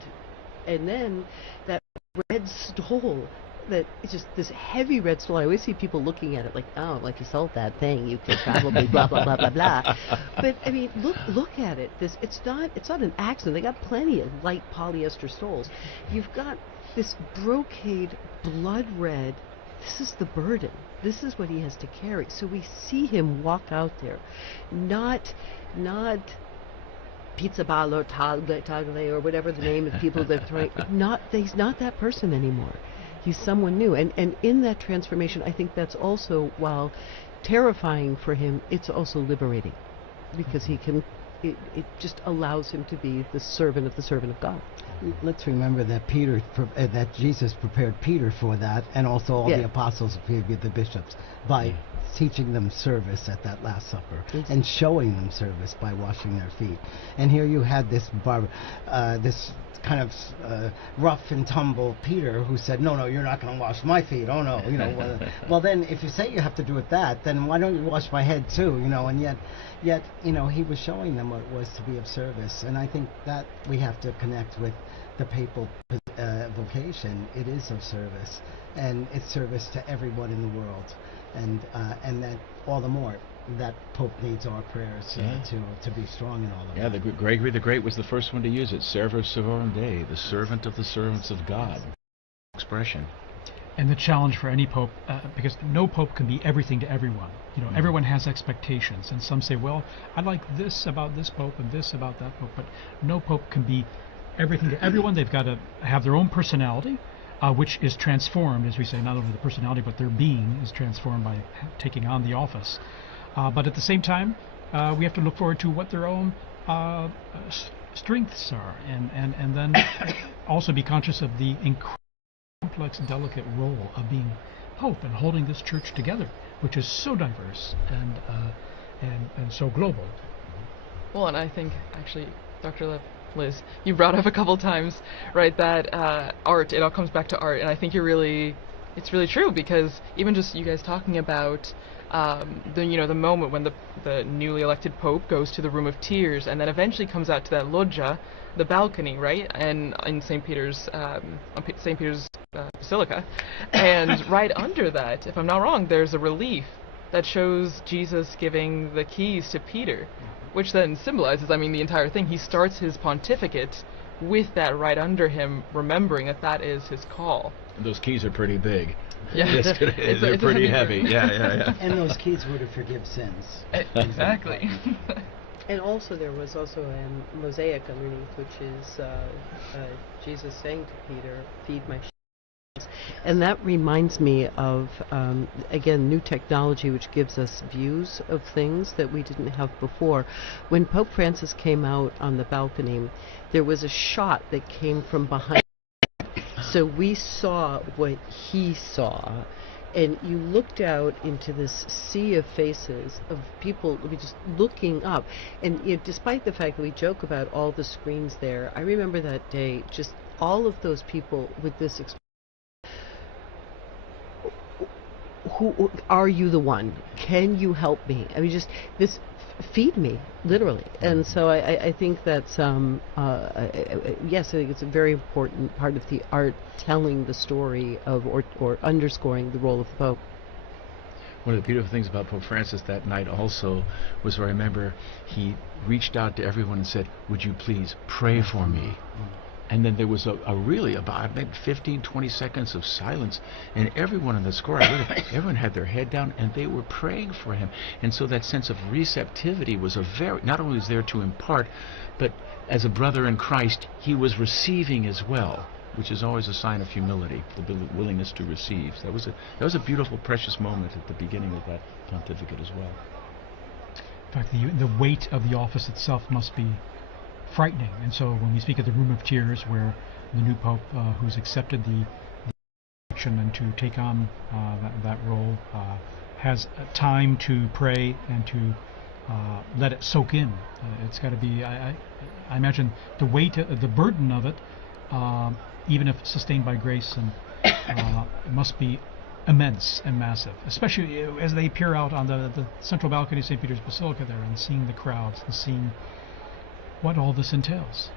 and then that red stole, that it's just this heavy red stole. I always see people looking at it like, oh, like you sold that thing, you could probably blah blah blah blah blah. But I mean, look at it. It's not an accident. They got plenty of light polyester stoles. You've got this brocade blood red. This is the burden. This is what he has to carry. So we see him walk out there, not pizza ball or tagle or whatever the name of people that throwing. He's not that person anymore. He's someone new. And in that transformation, I think that's also, while terrifying for him, it's also liberating, because it just allows him to be the servant of God. Let's remember that that Jesus prepared Peter for that, and also all the apostles, the bishops, by teaching them service at that Last Supper, and showing them service by washing their feet. And here you had this kind of rough and tumble Peter, who said, no, you're not going to wash my feet. Oh no, well then if you say you have to do it then why don't you wash my head too? And yet he was showing them what it was to be of service. And I think that we have to connect with the papal vocation. It is of service, and it's service to everyone in the world, and that all the more that Pope needs our prayers to be strong in all of that. Yeah, Gregory the Great was the first one to use it. Servus servorum Dei, the servant of the servants of God. Expression. And the challenge for any pope, because no pope can be everything to everyone. Everyone has expectations, and some say, well, I like this about this pope and this about that pope, but no pope can be everything to everyone. They've got to have their own personality, which is transformed, as we say, not only the personality, but their being is transformed by taking on the office. But at the same time, we have to look forward to what their own strengths are, and then also be conscious of the incredible complex, delicate role of being Pope and holding this church together, which is so diverse and so global. Well, and I think, actually, Dr. Liz, you brought up a couple times, right, that art, it all comes back to art, and I think it's really true, because even just you guys talking about the moment when the newly elected Pope goes to the Room of Tears, and then eventually comes out to that loggia, the balcony, right, and in St. Peter's Basilica, and right under that, if I'm not wrong, there's a relief that shows Jesus giving the keys to Peter, which then symbolizes, the entire thing. He starts his pontificate with that right under him, remembering that is his call. Those keys are pretty big. Yeah, they're pretty heavy. Yeah. And those keys were to forgive sins. Exactly. And also there was also a mosaic underneath, which is Jesus saying to Peter, "Feed my sheep." And that reminds me of, again, new technology which gives us views of things that we didn't have before. When Pope Francis came out on the balcony, there was a shot that came from behind. So we saw what he saw. And you looked out into this sea of faces of people just looking up. And despite the fact that we joke about all the screens there, I remember that day, just all of those people with this who are you the one? Can you help me? I mean, just this feed me, literally. And so I think that's, yes, I think it's a very important part of the art, telling the story of, or underscoring the role of the Pope. One of the beautiful things about Pope Francis that night also was, where I remember he reached out to everyone and said, "Would you please pray for me?" And then there was a really about maybe 15, 20 seconds of silence, and everyone in the square, everyone had their head down, and they were praying for him. And so that sense of receptivity was not only was there to impart, but as a brother in Christ, he was receiving as well, which is always a sign of humility, the willingness to receive. So that was a beautiful, precious moment at the beginning of that pontificate as well. In fact, the weight of the office itself must be frightening. And so when we speak of the Room of Tears, where the new Pope, who's accepted the action and to take on that role, has time to pray and to let it soak in. It's got to be, I imagine, the weight, the burden of it, even if sustained by grace, and it must be immense and massive, especially as they peer out on the central balcony of St. Peter's Basilica there and seeing the crowds and seeing what all this entails.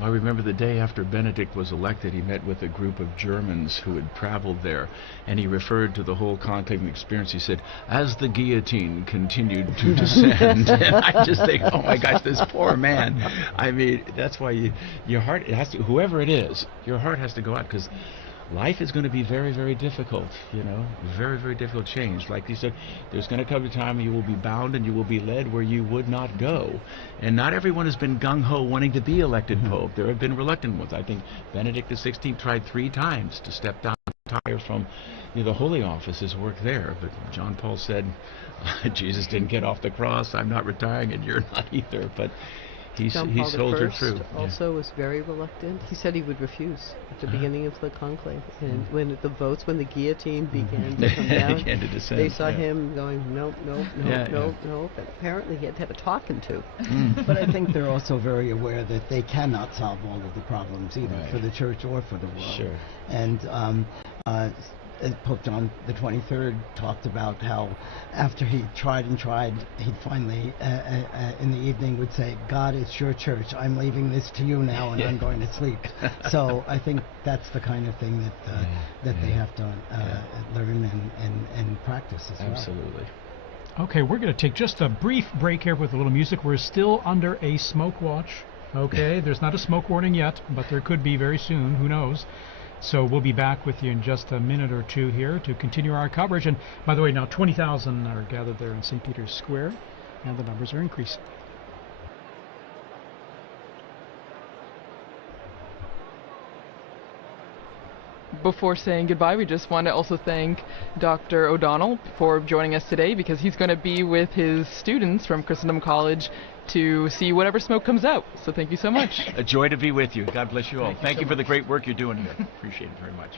I remember the day after Benedict was elected, he met with a group of Germans who had traveled there, and he referred to the whole conclave experience. He said, "As the guillotine continued to descend," and I just think, oh my gosh, this poor man. I mean, that's why your heart, it has to, whoever it is, your heart has to go out, because life is going to be very, very difficult, very, very difficult change. Like he said, there's going to come a time you will be bound and you will be led where you would not go. And not everyone has been gung-ho wanting to be elected Pope. There have been reluctant ones. I think Benedict XVI tried 3 times to step down, retire from the Holy Office, his work there. But John Paul said, Jesus didn't get off the cross, I'm not retiring, and you're not either. But he soldiered through. Also was very reluctant. He said he would refuse at the beginning of the conclave, and when the guillotine began to come down, began to descend, they saw him going, nope, nope, nope, nope, nope. And apparently he had to have a talking to. But I think they're also very aware that they cannot solve all of the problems either, for the church or for the world. Sure. And Pope John the 23rd talked about how after he tried and tried, he'd finally, in the evening, would say, "God, it's your church. I'm leaving this to you now, and I'm going to sleep." So I think that's the kind of thing that they have to learn and practice as well. Absolutely. Okay, we're going to take just a brief break here with a little music. We're still under a smoke watch. Okay, there's not a smoke warning yet, but there could be very soon. Who knows? So we'll be back with you in just a minute or two here to continue our coverage. And by the way, now 20,000 are gathered there in St. Peter's Square, and the numbers are increasing. Before saying goodbye, we just want to also thank Dr. O'Donnell for joining us today, because he's going to be with his students from Christendom College to see whatever smoke comes out. So thank you so much. A joy to be with you. God bless you all. Thank you for the great work you're doing here. Appreciate it very much.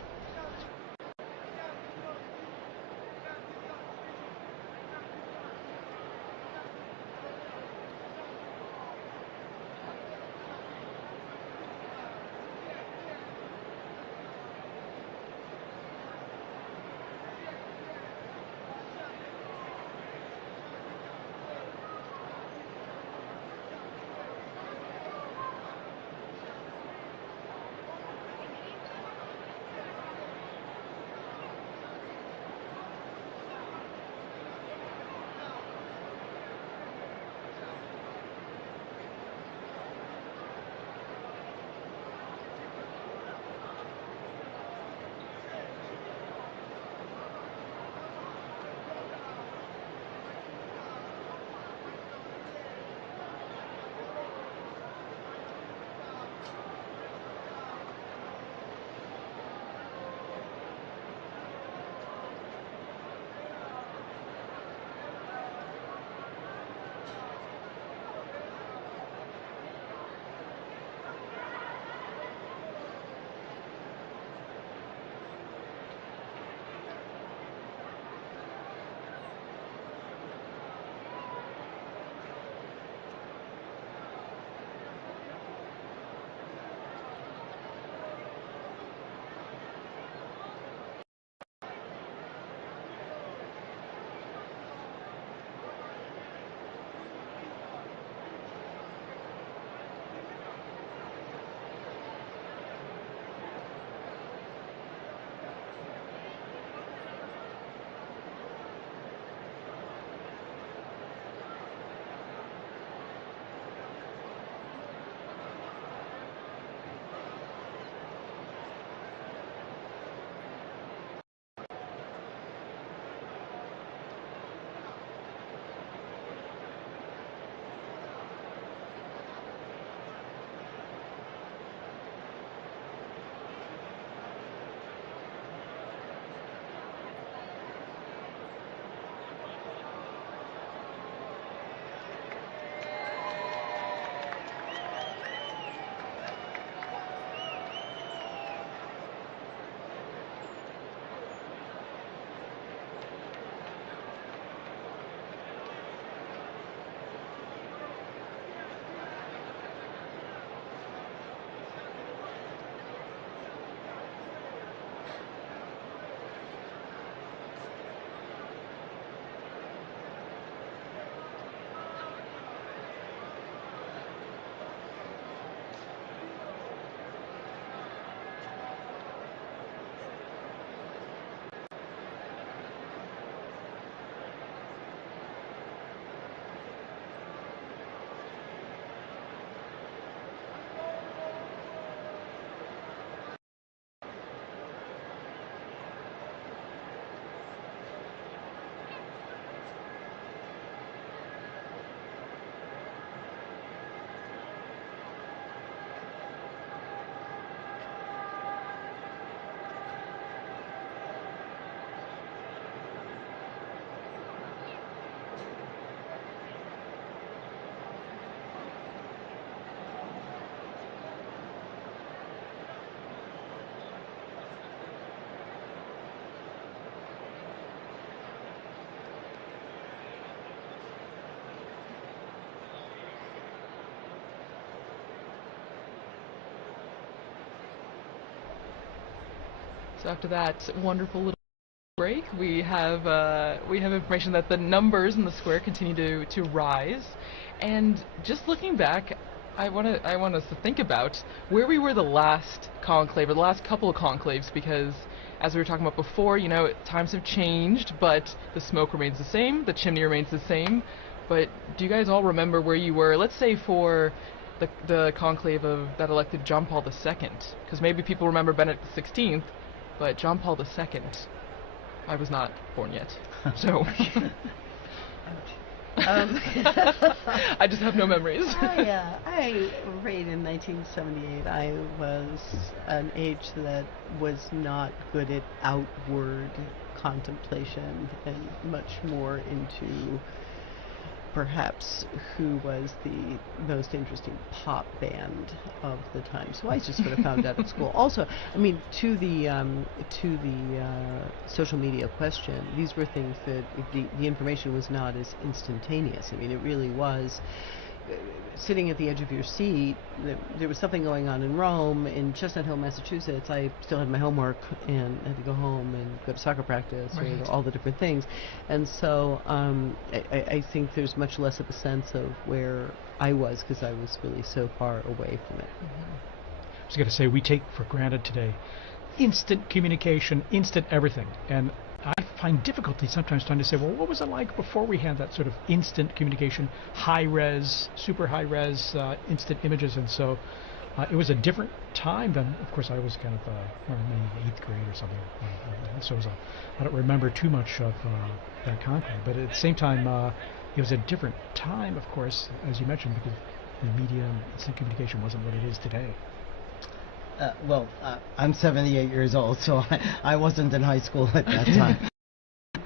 So after that wonderful little break, we have information that the numbers in the square continue to rise, and just looking back, I want us to think about where we were the last conclave, or the last couple of conclaves, because as we were talking about before, times have changed, but the smoke remains the same, the chimney remains the same. But do you guys all remember where you were, let's say for the conclave that elected John Paul II? Because maybe people remember Benedict XVI, but John Paul II, I was not born yet, so I just have no memories. I read in 1978. I was an age that was not good at outward contemplation and much more into perhaps who was the most interesting pop band of the time. So I just sort of found out at school. Also, I mean, to the social media question, these were things that the information was not as instantaneous. I mean, it really was sitting at the edge of your seat. There was something going on in Rome, in Chestnut Hill, Massachusetts. I still had my homework and had to go home and go to soccer practice, right, or all the different things. And so I think there's much less of a sense of where I was, because I was really so far away from it. I was going to say, we take for granted today instant communication, instant everything. And I find difficulty sometimes trying to say, well, what was it like before we had that sort of instant communication, high-res, super high-res, instant images? And so it was a different time than, of course, I was kind of maybe 8th grade or something. So I don't remember too much of that conclave. But at the same time, it was a different time, of course, as you mentioned, because the media and instant communication wasn't what it is today. I'm 78 years old, so I wasn't in high school at that time.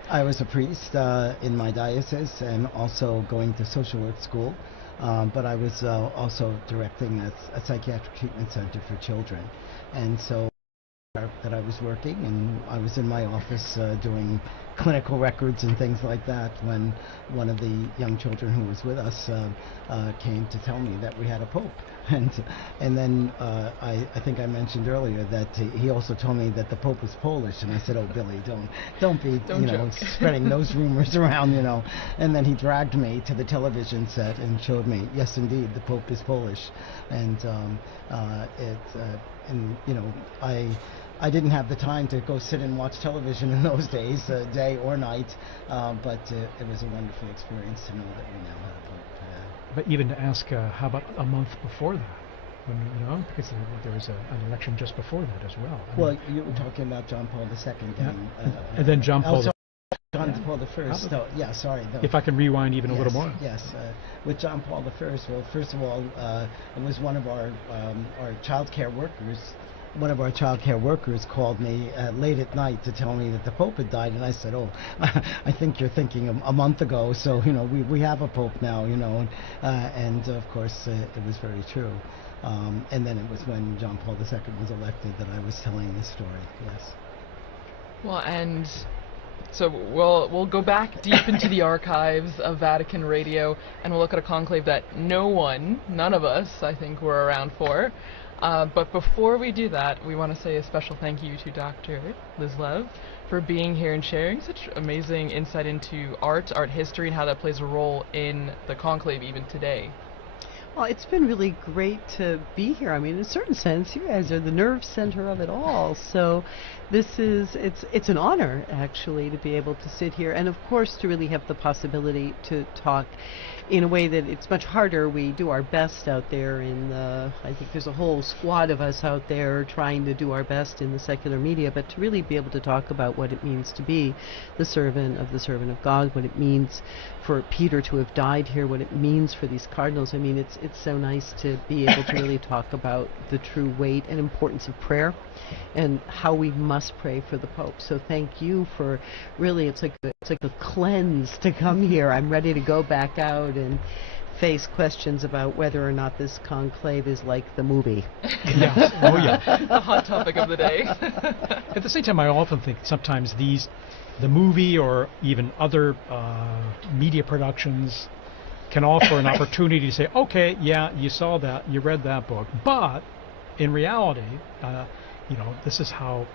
I was a priest in my diocese and also going to social work school, but I was also directing a psychiatric treatment center for children. And so that I was working, and I was in my office doing clinical records and things like that when one of the young children who was with us came to tell me that we had a pope. And then I think I mentioned earlier that he also told me that the pope was Polish, and I said, "Oh, Billy, don't be spreading those rumors around, And then he dragged me to the television set and showed me, yes, indeed, the pope is Polish, and I didn't have the time to go sit and watch television in those days, day or night, but it was a wonderful experience to know that we now have a pope. But even to ask, how about a month before that? When, because there was an election just before that as well. Well, you were talking about John Paul II. And then John Paul Paul I. So, yeah, sorry. If I can rewind even a little more. Yes, with John Paul I. Well, first of all, it was one of our child care workers. One of our child care workers called me late at night to tell me that the Pope had died, and I said, "Oh, I think you're thinking a month ago. So we have a Pope now, and of course it was very true. And then it was when John Paul II was elected that I was telling this story. Yes. Well, and so we'll go back deep into the archives of Vatican Radio, and we'll look at a conclave that none of us, I think, were around for. But before we do that, we want to say a special thank you to Dr. Liz Lev for being here and sharing such amazing insight into art history, and how that plays a role in the conclave even today. Well, it's been really great to be here. I mean, in a certain sense, you guys are the nerve center of it all. So it's an honor, actually, to be able to sit here, and of course to really have the possibility to talk in a way that it's much harder. We do our best out there I think there's a whole squad of us out there trying to do our best in the secular media, but to really be able to talk about what it means to be the servant of God, what it means for Peter to have died here, what it means for these cardinals. I mean, it's so nice to be able to really talk about the true weight and importance of prayer and how we must pray for the Pope. So thank you for really, it's like a cleanse to come here. I'm ready to go back out and face questions about whether or not this conclave is like the movie. Yes. Oh, yeah. The hot topic of the day. At the same time, I often think sometimes the movie or even other media productions can offer an opportunity to say, okay, yeah, you saw that, you read that book, but in reality, this is how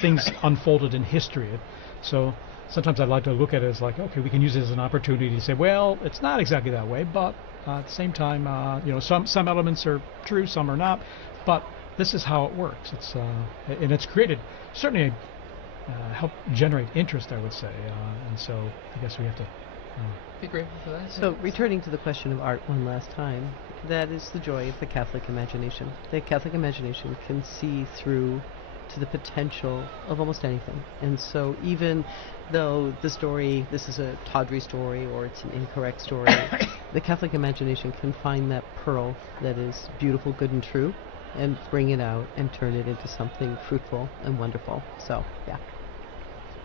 things unfolded in history. So sometimes I like to look at it as like, okay, we can use it as an opportunity to say, well, it's not exactly that way, but at the same time, some elements are true, some are not, but this is how it works. And it's created certainly help generate interest, I would say, and so I guess we have to Be grateful for that. So, returning to the question of art one last time, that is the joy of the Catholic imagination. The Catholic imagination can see through to the potential of almost anything. And so, even though this is a tawdry story or it's an incorrect story, the Catholic imagination can find that pearl that is beautiful, good, and true, and bring it out and turn it into something fruitful and wonderful. So, yeah.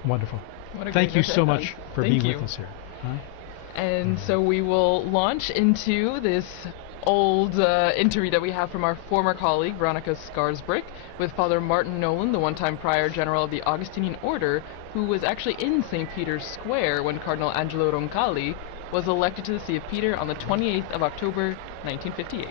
Wonderful. What a Thank great you note so to much end. for Thank being you. with us here. Huh? And so we will launch into this old interview that we have from our former colleague, Veronica Skarsbrick, with Father Martin Nolan, the one-time Prior General of the Augustinian Order, who was actually in St. Peter's Square when Cardinal Angelo Roncalli was elected to the See of Peter on the 28th of October, 1958.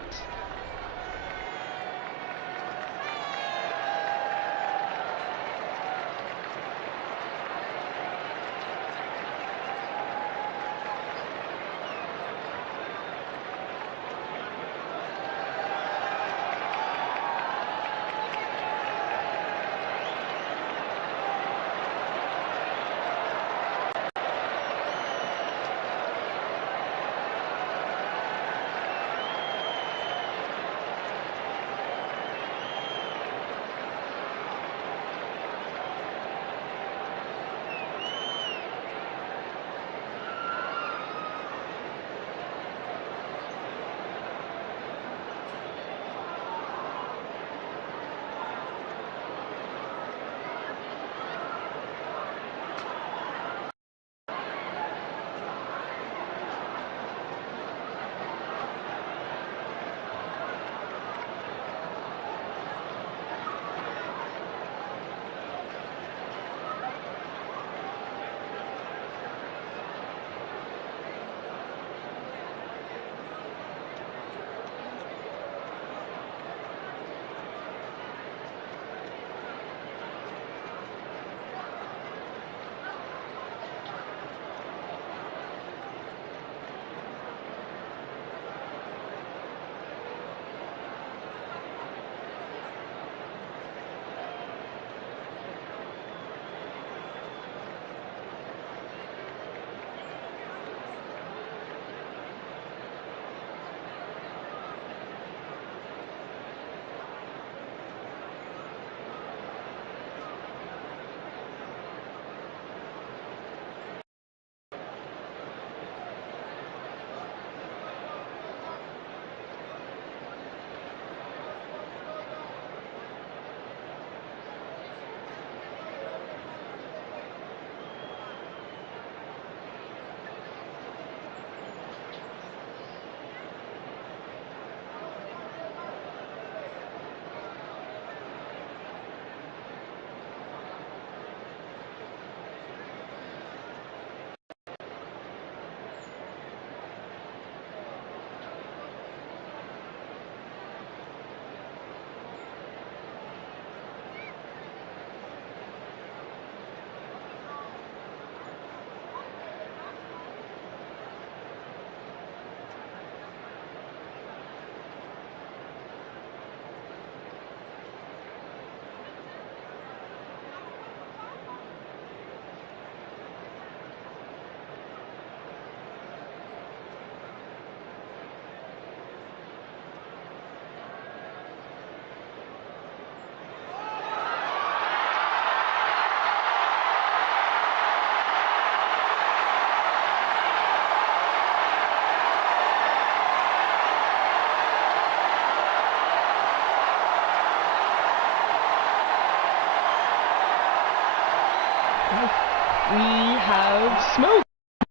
We have smoke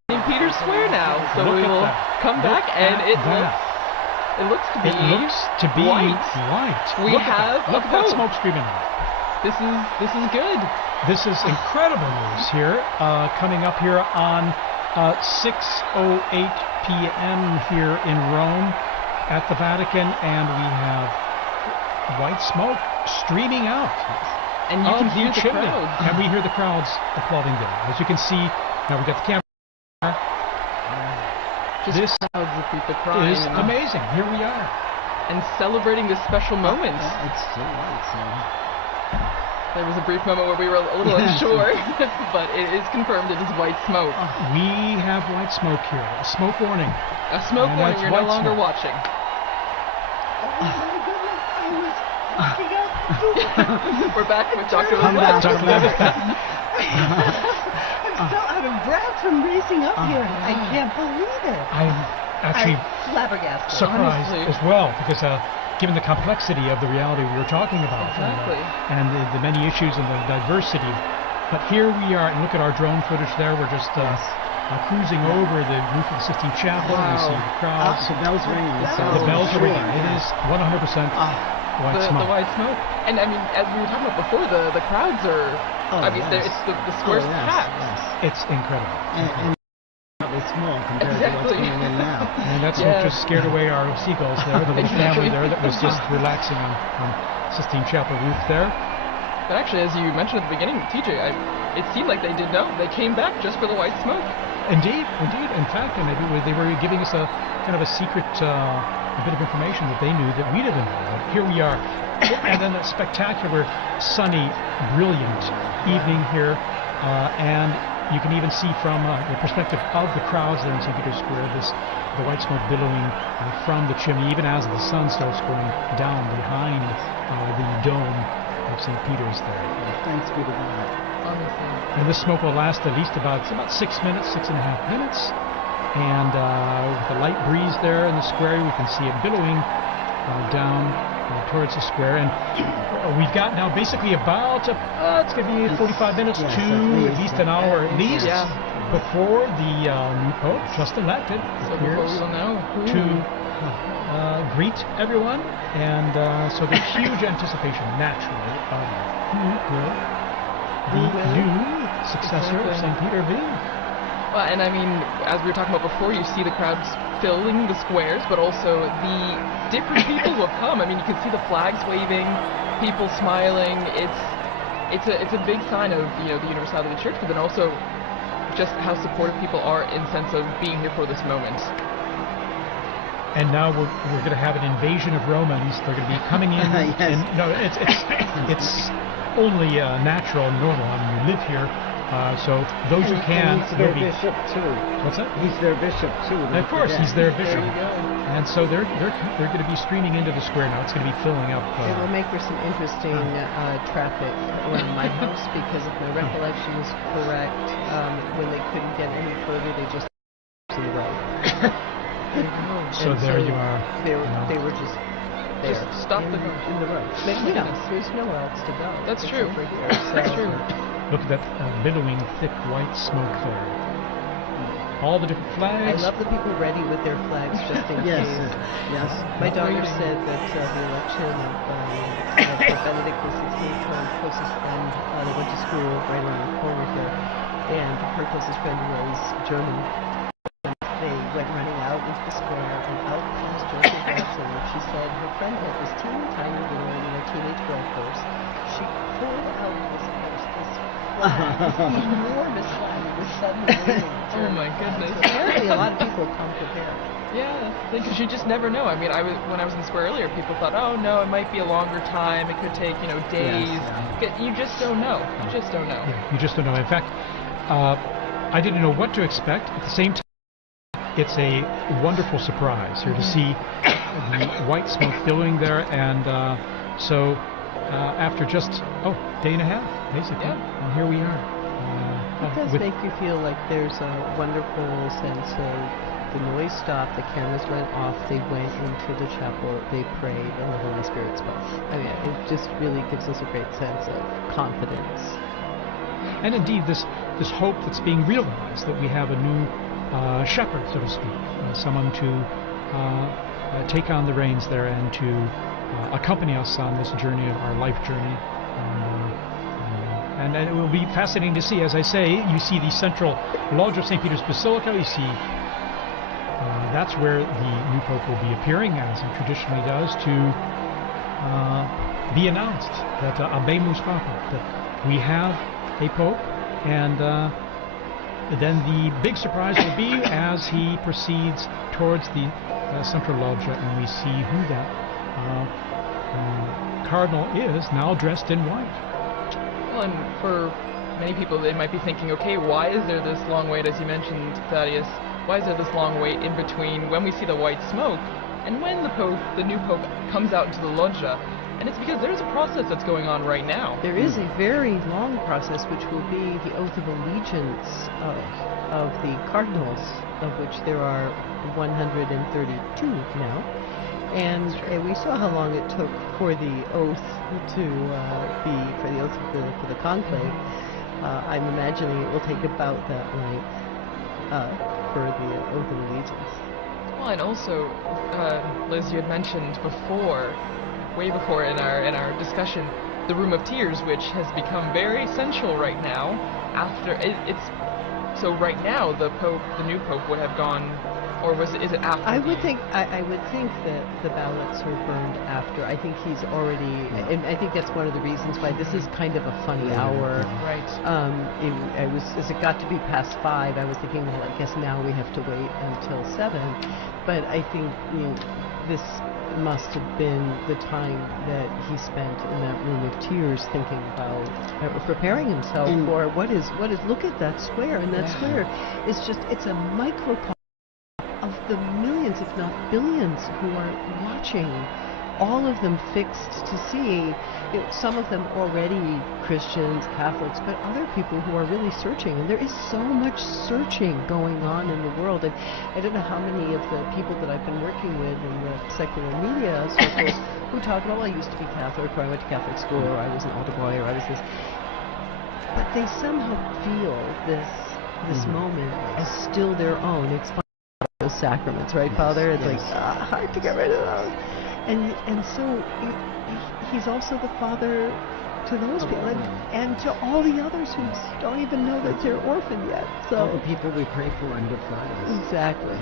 in Peter's Square now, so Look we at will that. come Look back, and at it that. looks to be It looks to be white. We Look at have that. Look a at that Pope. smoke streaming out. This is good. This is incredible news here, coming up here on 6:08 p.m. here in Rome at the Vatican, and we have white smoke streaming out. And you of can hear the the chimney. crowds. And we hear the crowds applauding there. As you can see, now we've got the camera. Just This crowds of people crying is amazing. Here we are. and celebrating this special moment. It's still light, so. There was a brief moment where we were a little unsure, but it is confirmed it is white smoke. We have white smoke here. A smoke warning. A smoke And warning, that's you're no white longer smoke. watching. We're back with Dr. Come Levitt. back. Dr. Levitt. I'm still out of breath from racing up here. I can't believe it. I'm actually I'm flabbergasted. surprised honestly. as well, because given the complexity of the reality we were talking about Exactly. and the many issues and the diversity. But here we are, and look at our drone footage there. We're just cruising over the roof of the Sistine Chapel. Wow. We see the crowds. The bells ringing. The bells are ringing. It is 100% white The smoke. white smoke. And I mean, as we were talking about before, the crowds are, I mean, yes. it's the square's packed. It's incredible. And it's small compared to what's Exactly. going in now. And that smoke just scared away our seagulls there, the little family there that was just relaxing on Sistine Chapel roof there. But actually, as you mentioned at the beginning, TJ, it seemed like they did know. They came back just for the white smoke. Indeed. In fact, and maybe they were giving us a kind of a secret, a bit of information that they knew that we didn't know. But here we are, and then a spectacular, sunny, brilliant evening here, and you can even see from the perspective of the crowds there in St. Peter's Square, the white smoke billowing from the chimney, even as the sun starts going down behind the dome of St. Peter's there. Thanks be to God. Honestly. And this smoke will last at least about 6 minutes, 6.5 minutes. And with a light breeze there in the square, we can see it billowing down towards the square. And we've got now basically about, it's going to be 45 minutes Yes, to at least an hour at least Yeah. before the new Pope, just elected, So before we appears will know to greet everyone. And so there's huge anticipation, naturally, of who will the new successor of St. Peter be. Well, and I mean, as we were talking about before, you see the crowds filling the squares, but also the different people who have come. I mean, you can see the flags waving, people smiling. It's a big sign of the universality of the church, but then also just how supportive people are in sense of being here for this moment. And now we're going to have an invasion of Romans. They're going to be coming in. Yes. And no, it's only natural and normal. I mean, you live here. So those who can He's will their be. bishop too. What's that? He's their bishop too. Of course, he's their bishop. There you go. And so they're going to be streaming into the square now. It's going to be filling up. It will make for some interesting traffic around my house because if my recollection is correct, when they couldn't get any further, they just in the road. So And there you are. They were just there. Just stop in, the car. in the road. Oh But, my you know, goodness. there's nowhere else to go. That's except true. for here. That's So- true. Look at that billowing, thick white smoke there. All the different I flags. love the people ready with their flags just in Yes, case. yes. My daughter Waiting. said that the election of Benedict XVI, her closest friend, they went to school right around the corner here, and her closest friend was German. And they went running out into the square, and out comes Joseph Watson, and she said her friend had this teeny tiny little teenage girl purse. She pulled out this purse, this enormous flag was suddenly waving. Oh my goodness. So apparently a lot of people come prepared. Yeah, because you just never know. I mean, when I was in the square earlier, people thought, oh no, it might be a longer time. It could take days. You just don't know. You just don't know. Yeah, you just don't know. In fact, I didn't know what to expect. At the same time, it's a wonderful surprise here to see the white smoke billowing there, and so after just day and a half, basically, and here we are. It does make you feel like there's a wonderful sense of the noise stopped, the cameras went off, they went into the chapel, they prayed, and the Holy Spirit spoke. I mean, it just really gives us a great sense of confidence. And indeed, this hope that's being realized, that we have a new shepherd, so to speak, someone to take on the reins there and to accompany us on this journey of our life journey. And it will be fascinating to see. As I say, you see the central lodge of St. Peter's Basilica. You see that's where the new Pope will be appearing, as he traditionally does, to be announced that Habemus Papa, that we have a pope, and then the big surprise will be as he proceeds towards the central loggia, and we see who that cardinal is, now dressed in white. Well, and for many people, they might be thinking, okay, why is there this long wait, as you mentioned, Thaddeus? Why is there this long wait in between when we see the white smoke and when the Pope, the new Pope, comes out into the loggia? And it's because there's a process that's going on right now. There is a very long process, which will be the oath of allegiance of the cardinals, of which there are 132 now. And we saw how long it took for the oath to for the conclave. I'm imagining it will take about that length for the oath of allegiance. Well, and also, Liz, you had mentioned before, way before in our discussion, the Room of Tears, which has become very essential right now. So right now the new Pope would have gone, or is it after? I would think that the ballots are burned after. I think he's already, and I think that's one of the reasons why this is kind of a funny hour. Right. As it got to be past 5, I was thinking, well, I guess now we have to wait until 7. But I think this must have been the time that he spent in that Room of Tears thinking about preparing himself for what is look at that square, and that square is just, it's a microcosm of the millions, if not billions, who are watching, all of them fixed to see, some of them already Christians, Catholics, but other people who are really searching. And there is so much searching going on in the world. And I don't know how many of the people that I've been working with in the secular media circles who talk about, well, I used to be Catholic, or I went to Catholic school, or I was an altar boy, or I was this. But they somehow feel this moment as still their own. It's fun, those sacraments, right, Father? It's like hard to get rid of those. And so he's also the father to those people, and to all the others who don't even know that they're orphaned yet. So all the people we pray for on Good Fridays. Exactly.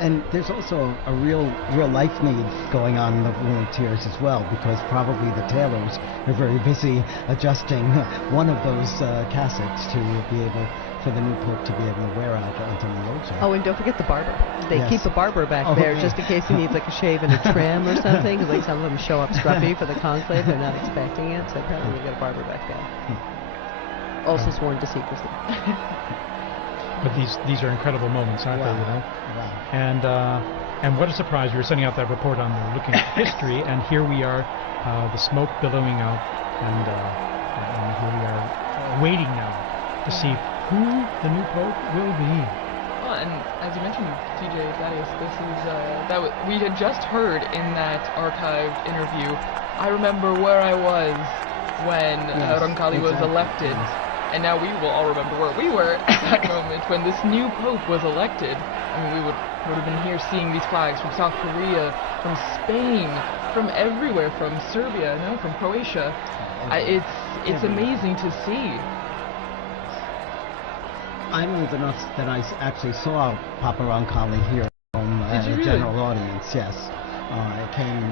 And there's also a real life need going on in the Room of Tears as well, because probably the tailors are very busy adjusting one of those cassocks to be able, for the new Pope to be able to wear out onto the loggia. Oh, and don't forget the barber. They keep a barber back there just in case he needs like a shave and a trim or something, because like some of them show up scruffy for the conclave. They're not expecting it, so apparently we got a barber back there. Also sworn to secrecy. But these are incredible moments, aren't they? You know. Wow. And what a surprise! We were sending out that report on looking at history, and here we are, the smoke billowing out, and here we are waiting now to see who the new Pope will be. Well, and as you mentioned, TJ Thaddeus, this is we had just heard in that archived interview. I remember where I was when Roncalli was elected. And now we will all remember where we were at that moment when this new Pope was elected. I mean, we would have been here seeing these flags from South Korea, from Spain, from everywhere, from Serbia, from Croatia. It's amazing to see. I'm old enough that I actually saw Papa Roncalli here at a general audience, yes. I came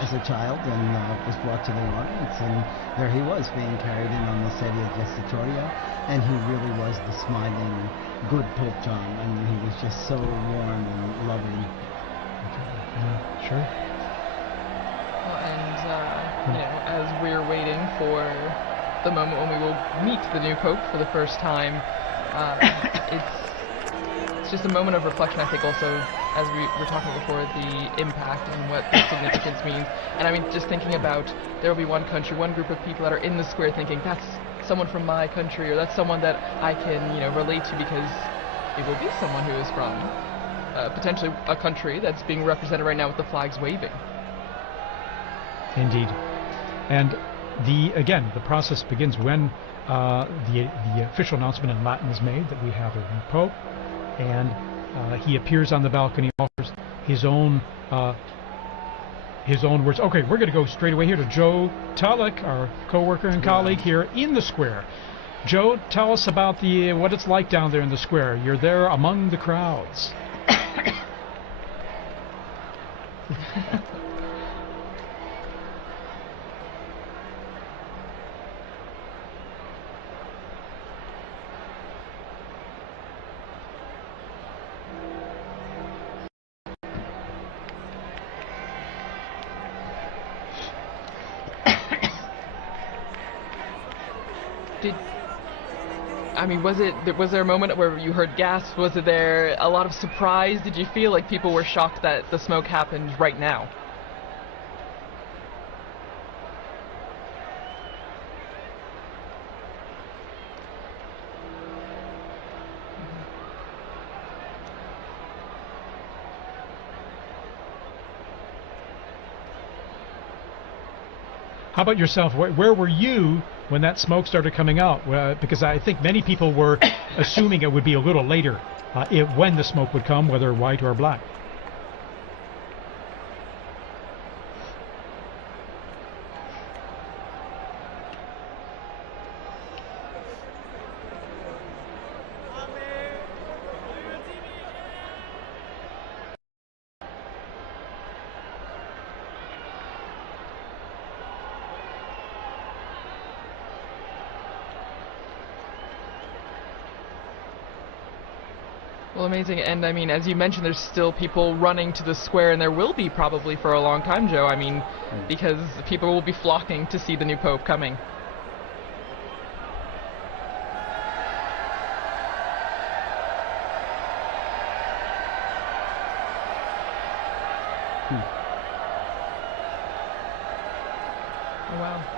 as a child and was brought to the audience, and there he was being carried in on the sedia gestatoria, and he really was the smiling, good Pope John. I mean, he was just so warm and loving. Sure. Well, and as we're waiting for the moment when we will meet the new Pope for the first time, it's just a moment of reflection, I think, also, as we were talking before, the impact and what the significance means. And I mean, just thinking about, there will be one country, one group of people that are in the square thinking, that's someone from my country, or that's someone that I can, relate to, because it will be someone who is from potentially a country that's being represented right now with the flags waving. Indeed. And the process begins when the official announcement in Latin is made that we have a new Pope, and he appears on the balcony, offers his own words. Okay, we're going to go straight away here to Joe Tulloch, our co-worker and colleague here in the square. Joe, tell us about what it's like down there in the square. You're there among the crowds. Did I mean, was there a moment where you heard gasps? Was it there a lot of surprise? Did you feel like people were shocked that the smoke happened right now? How about yourself? Where were you when that smoke started coming out? Because I think many people were assuming it would be a little later when the smoke would come, whether white or black. Well, amazing. And I mean, as you mentioned, there's still people running to the square, and there will be probably for a long time, Joe. I mean, because people will be flocking to see the new Pope coming. Oh, wow.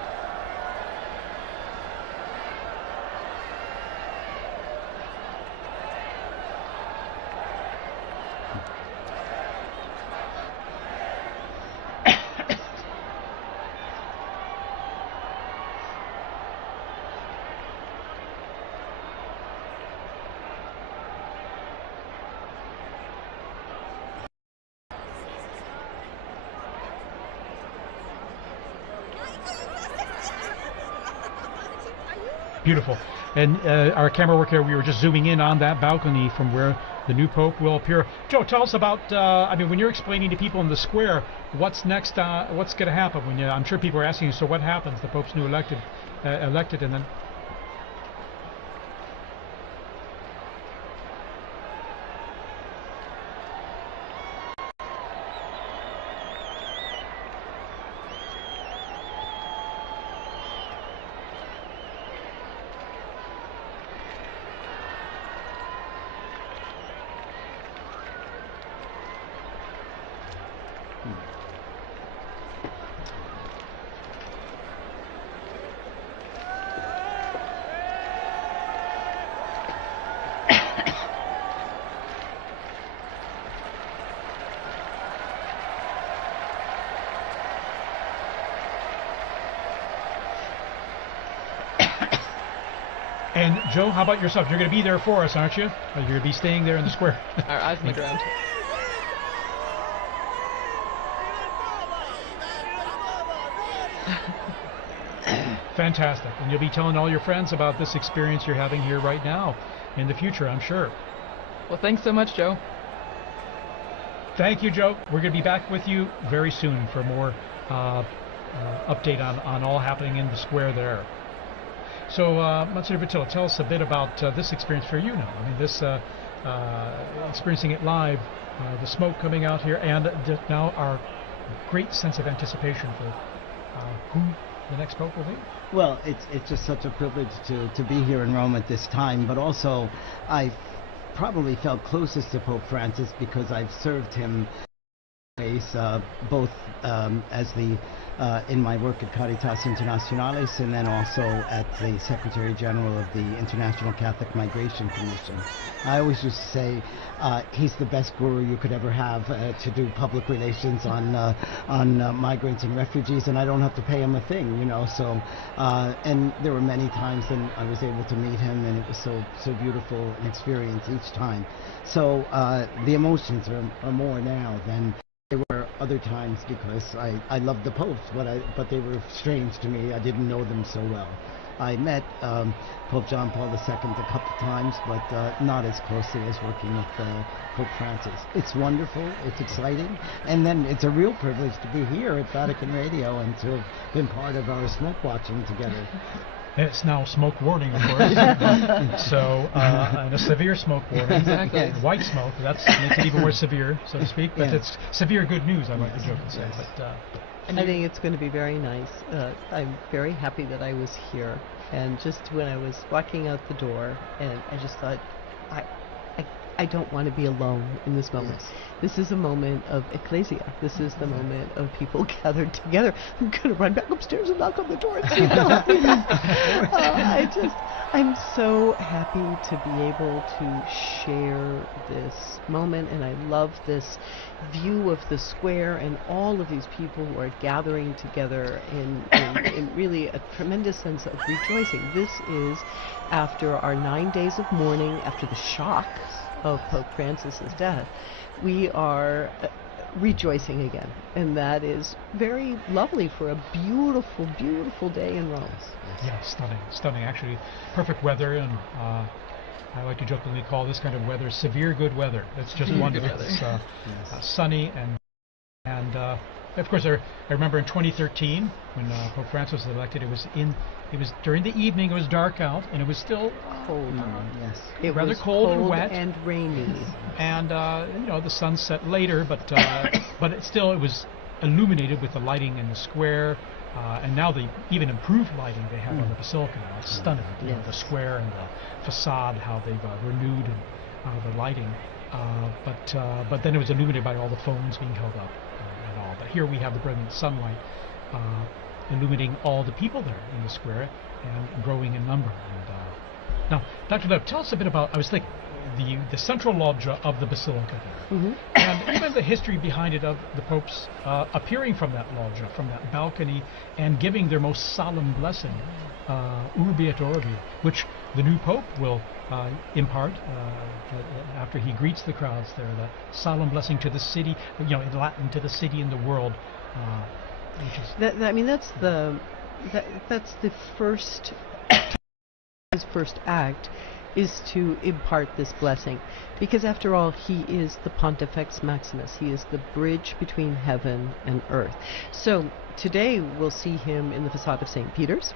Beautiful. And our camera work here, we were just zooming in on that balcony from where the new Pope will appear. Joe, tell us about, I mean, when you're explaining to people in the square, what's next, what's going to happen? When I'm sure people are asking you, so what happens? The Pope's new elected, and then... And Joe, how about yourself? You're going to be there for us, aren't you? You're going to be staying there in the square. Our eyes on the ground. Fantastic. And you'll be telling all your friends about this experience you're having here right now in the future, I'm sure. Well, thanks so much, Joe. Thank you, Joe. We're going to be back with you very soon for more update on all happening in the square there. So, Monsignor Vitilla, tell us a bit about this experience for you now. I mean, this experiencing it live, the smoke coming out here, and now our great sense of anticipation for who the next Pope will be. Well, it's just such a privilege to be here in Rome at this time, but also I probably felt closest to Pope Francis because I've served him both as the in my work at Caritas Internationalis and then also at the Secretary General of the International Catholic Migration Commission. I always used to say he's the best guru you could ever have to do public relations on migrants and refugees, and I don't have to pay him a thing, you know. So and there were many times when I was able to meet him, and it was so beautiful an experience each time. So the emotions are more now than there were other times because I loved the popes, but they were strange to me. I didn't know them so well. I met Pope John Paul II a couple times, but not as closely as working with Pope Francis. It's wonderful, it's exciting, and then it's a real privilege to be here at Vatican Radio and to have been part of our smoke watching together. And it's now smoke warning, of course. So, and a severe smoke warning. Exactly. Yes. White smoke, that's makes it even more severe, so to speak. But Yes. it's severe good news, I like to joke and say. Yes. But I think it's going to be very nice. I'm very happy that I was here. And just when I was walking out the door, and I just thought, I, I don't want to be alone in this moment. Yes. This is a moment of ecclesia. This is the moment of people gathered together. I'm going to run back upstairs and knock on the door and see if they'll see me. I'm so happy to be able to share this moment, and I love this view of the square and all of these people who are gathering together in really a tremendous sense of rejoicing. This is after our 9 days of mourning, after the shock of Pope Francis's death. We are rejoicing again, and that is very lovely for a beautiful, beautiful day in Rome. yeah, stunning. Actually, perfect weather, and I like to jokingly call this kind of weather severe good weather. It's just wonderful. weather. It's sunny and of course I remember in 2013 when Pope Francis was elected. It was during the evening. It was dark out, and it was still Cold. Yes. It rather was cold and wet. and rainy. And the sun set later, but it was illuminated with the lighting in the square, and now the even improved lighting they have on the basilica now. It's stunning. You know, Yes. the square and the facade, how they've renewed the lighting. But then it was illuminated by all the phones being held up and all. But here we have the brilliant sunlight illuminating all the people there in the square and growing in number. And now, Dr. Lev, tell us a bit about. I was thinking the central loggia of the basilica there, and even the history behind it of the popes appearing from that loggia, from that balcony, and giving their most solemn blessing, Urbi et Orbi, which the new pope will impart after he greets the crowds there, the solemn blessing to the city, in Latin, to the city and the world. Which is That's the first. His first act is to impart this blessing, because after all, he is the Pontifex Maximus. He is the bridge between heaven and earth. So today we'll see him in the facade of St. Peter's,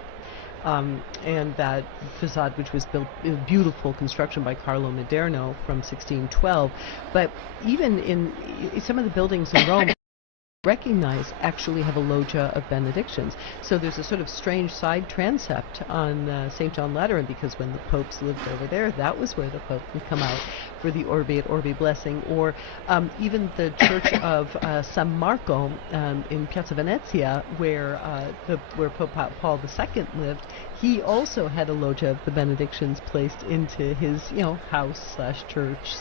and that facade, which was built in beautiful construction by Carlo Maderno from 1612. But even in some of the buildings in Rome, recognize actually have a loggia of benedictions. So there's a sort of strange side transept on St. John Lateran, because when the popes lived over there, that was where the pope would come out for the Urbi et Orbi blessing. Or even the church of San Marco in Piazza Venezia, where Pope Paul II lived, he also had a loggia of the benedictions placed into his house/church/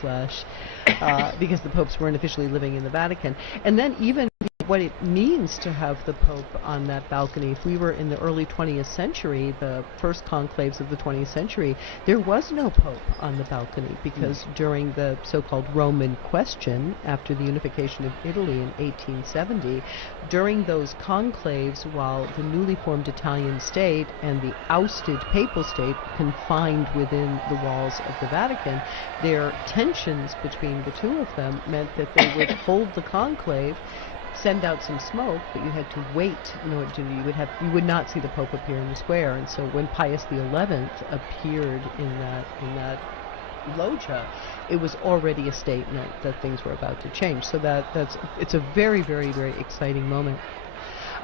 because the popes weren't officially living in the Vatican. And then even what it means to have the Pope on that balcony. If we were in the early 20th century, the first conclaves of the 20th century, there was no Pope on the balcony, because during the so-called Roman question, after the unification of Italy in 1870, during those conclaves, while the newly formed Italian state and the ousted papal state confined within the walls of the Vatican, their tensions between the two of them meant that they would hold the conclave, send out some smoke, but you had to wait in order to, you would not see the Pope appear in the square. And so when Pius XI appeared in that loggia, it was already a statement that things were about to change. So it's a very, very, very exciting moment.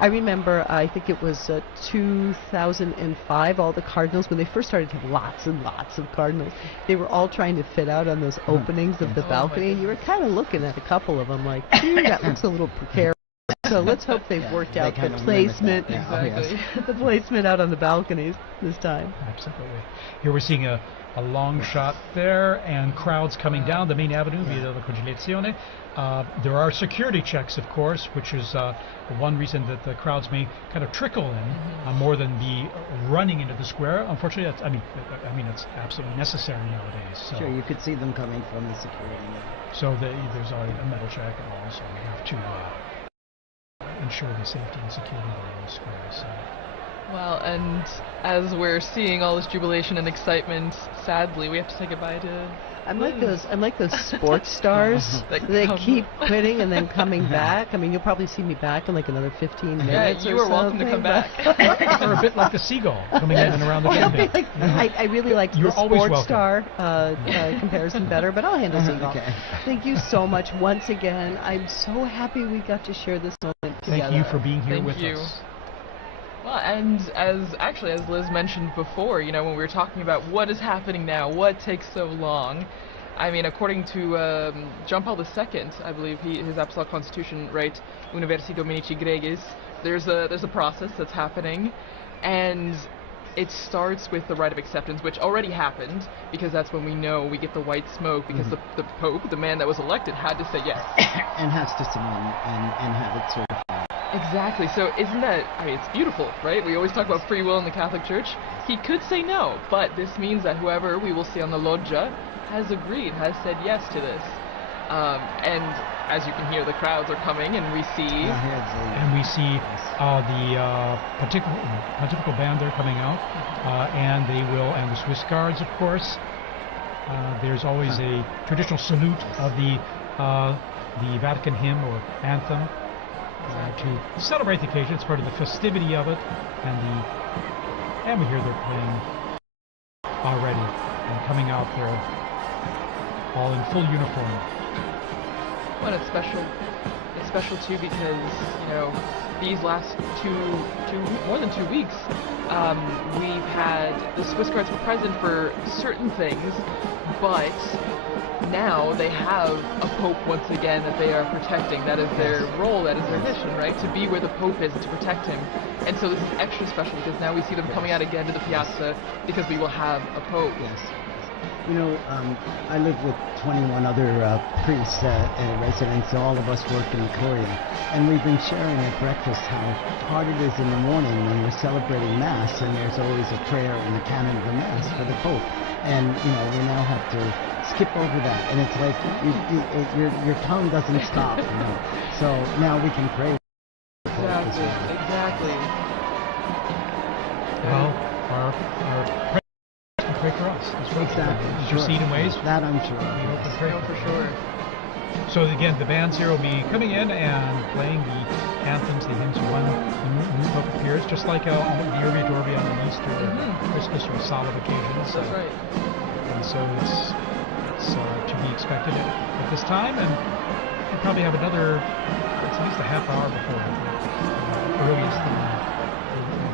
I remember, I think it was 2005, all the cardinals, when they first started to have lots and lots of cardinals, they were all trying to fit out on those openings of the balcony, and you were kind of looking at a couple of them like, that looks a little precarious. So let's hope they've worked out the placement, the placement out on the balconies this time. Absolutely. Here we're seeing a long shot there, and crowds coming down the main avenue via the Conciliazione. There are security checks, of course, which is one reason that the crowds may kind of trickle in more than be running into the square. Unfortunately, it's absolutely necessary nowadays. So Sure, you could see them coming from the security. So there's already a metal check, and also we have to ensure the safety and security there in the square. So Well, and as we're seeing all this jubilation and excitement, sadly, we have to say goodbye to I'm Liz. like those sports stars That that come- keep quitting and then coming back. I mean, you'll probably see me back in like another 15 Yeah, minutes. you or are welcome to something, come but- back. Or a bit like the seagull coming in and around the chimney. Like, I really liked You're the always sports welcome. star comparison better, but I'll handle seagull. Okay. Thank you so much once again. I'm so happy we got to share this moment together. Thank you for being here Thank with you. us. Well, and as Liz mentioned before, you know, when we were talking about what is happening now, what takes so long, I mean, according to John Paul II, I believe his Apostolic Constitution, right, Universi Dominici Gregis, there's a process that's happening, and it starts with the rite of acceptance, which already happened, because that's when we know we get the white smoke, because the Pope, the man that was elected, had to say yes. And has to sign and have it certified. Exactly. So isn't that, I mean, it's beautiful, right? We always talk about free will in the Catholic Church. He could say no, but this means that whoever we will see on the loggia has agreed, has said yes to this. And as you can hear, the crowds are coming, and we see... And we see the pontifical band there coming out, and the Swiss Guards, of course. There's always a traditional salute of the Vatican hymn or anthem to celebrate the occasion. It's part of the festivity of it, and we hear they're playing already and coming out there all in full uniform. Well, it's special. It's special too because, you know, these last more than 2 weeks, we've had the Swiss Guards were present for certain things, but now they have a Pope once again that they are protecting. That is their role, that is their mission, right? To be where the Pope is and to protect him. And so this is extra special because now we see them coming out again to the piazza because we will have a Pope. Yes. You know, I live with 21 other priests and residents. All of us work in the Curia, and we've been sharing at breakfast how hard it is in the morning when we're celebrating Mass, and there's always a prayer in the canon of the Mass for the Pope. And you know, we now have to skip over that, and it's like your tongue doesn't stop. You know, so now we can pray. Exactly. Well, our pray for us. That's right. Exactly. Intercede in ways. That I'm sure. We hope and pray No, for sure. So again, the bands here will be coming in and playing the anthems, the hymns when the new Pope appears, just like the Urbi et Orbi on an Easter, Christmas, or solemn occasions. That's right. And so it's to be expected at this time, and we'll probably have another, it's at least a half hour before earliest the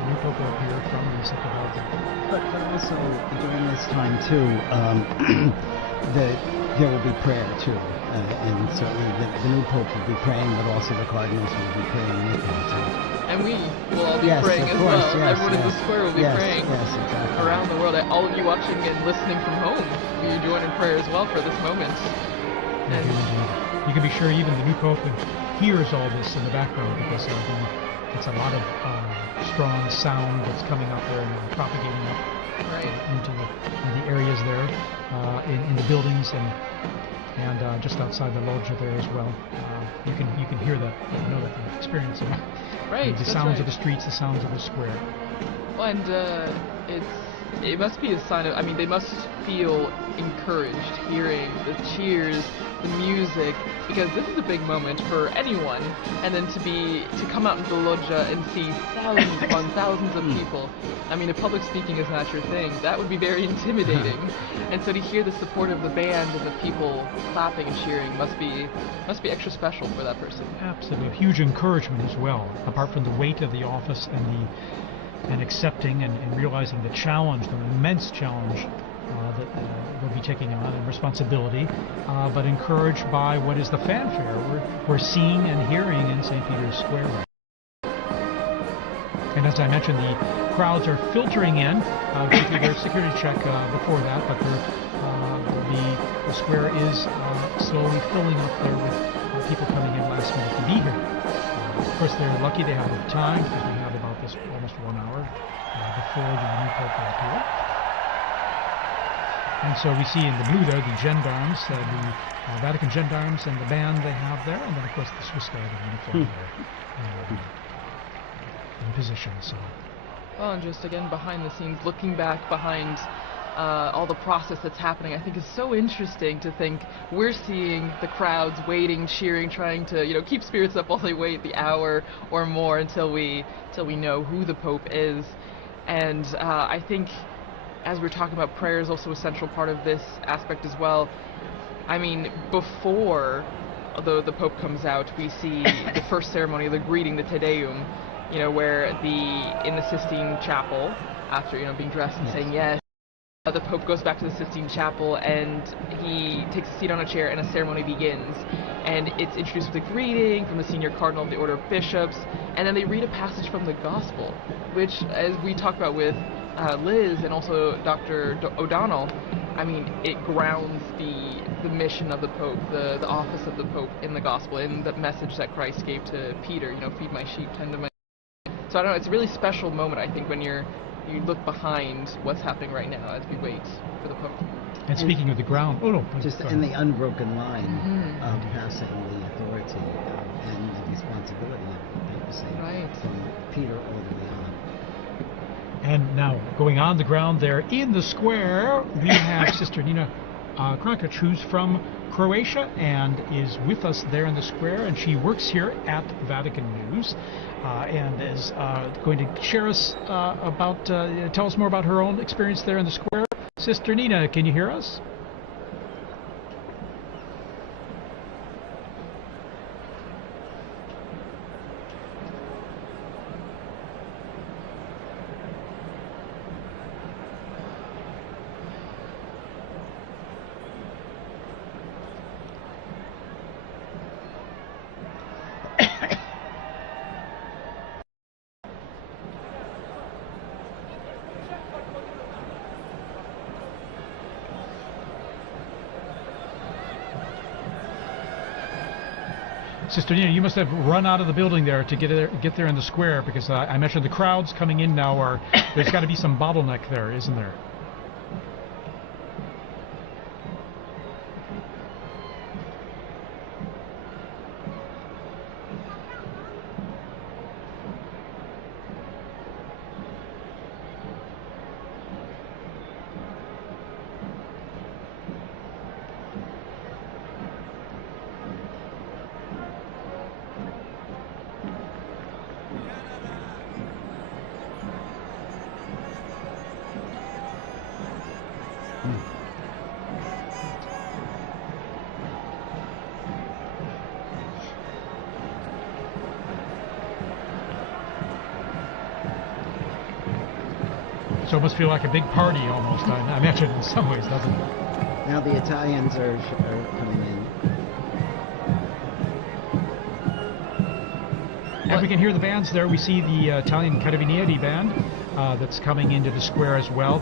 new Pope will appear from the Second Vatican. But also during this time too, there will be prayer too, and certainly the new Pope will be praying, but also the cardinals will be praying with him too. And we will all be Yes, praying of as course, well. yes, Everyone in the yes. square will be Yes, praying yes, exactly. around the world. All of you watching and listening from home, you join in prayer as well for this moment. And You can be sure even the new Pope hears all this in the background because it's a lot of strong sound that's coming up there and propagating up into the areas there, in the buildings and just outside the loggia there as well. You can hear that, you know that they're experiencing right, the that's sounds right. of the streets, the sounds of the square. Well, and it must be a sign of, I mean, they must feel encouraged hearing the cheers, the music, because this is a big moment for anyone, and then to come out into the loggia and see thousands upon thousands of people. I mean, if public speaking is not your thing, that would be very intimidating. And so to hear the support of the band and the people clapping and cheering must be extra special for that person. Absolutely, a huge encouragement as well, apart from the weight of the office and accepting and realizing the challenge, the immense challenge that we'll be taking on and responsibility, but encouraged by what is the fanfare we're seeing and hearing in St. Peter's Square. And as I mentioned, the crowds are filtering in. There's a security check before that, but the square is slowly filling up there with people coming in last minute to be here. Of course, they're lucky they have time because we have about this almost 1 hour before the new Pope will appear. And so we see in the blue there the gendarmes, the Vatican gendarmes and the band they have there, and then of course the Swiss Guard in uniform there in position. So Well, and just again behind the scenes, looking back behind all the process that's happening, I think is so interesting to think we're seeing the crowds waiting, cheering, trying to keep spirits up while they wait the hour or more until we know who the Pope is. And I think, as we're talking about, prayer is also a central part of this aspect as well. I mean, before the Pope comes out, we see the first ceremony, the greeting, the Te Deum, where in the Sistine Chapel, after being dressed and saying yes, the Pope goes back to the Sistine Chapel and he takes a seat on a chair and a ceremony begins. And it's introduced with a greeting from the senior cardinal of the Order of Bishops, and then they read a passage from the Gospel, which, as we talked about with Liz and also Dr. O'Donnell, I mean, it grounds the mission of the Pope, the office of the Pope in the Gospel, in the message that Christ gave to Peter, feed my sheep, tend to my... So I don't know, it's a really special moment, I think, when you look behind what's happening right now as we wait for the Pope. And speaking of the ground, just in the unbroken line of passing the authority and the responsibility of the papacy from Peter all the way on. And now, going on the ground there in the square, we have Sister Nina Krankic, who's from Croatia and is with us there in the square, and she works here at Vatican News and is going to share us tell us more about her own experience there in the square. Sister Nina, can you hear us? Sister Nina, you must have run out of the building there to get there in the square, because I mentioned the crowds coming in now there's got to be some bottleneck there, isn't there? So it must feel like a big party almost, I imagine, in some ways, doesn't it? Now the Italians are coming in. And we can hear the bands there. We see the Italian Carabinieri band that's coming into the square as well.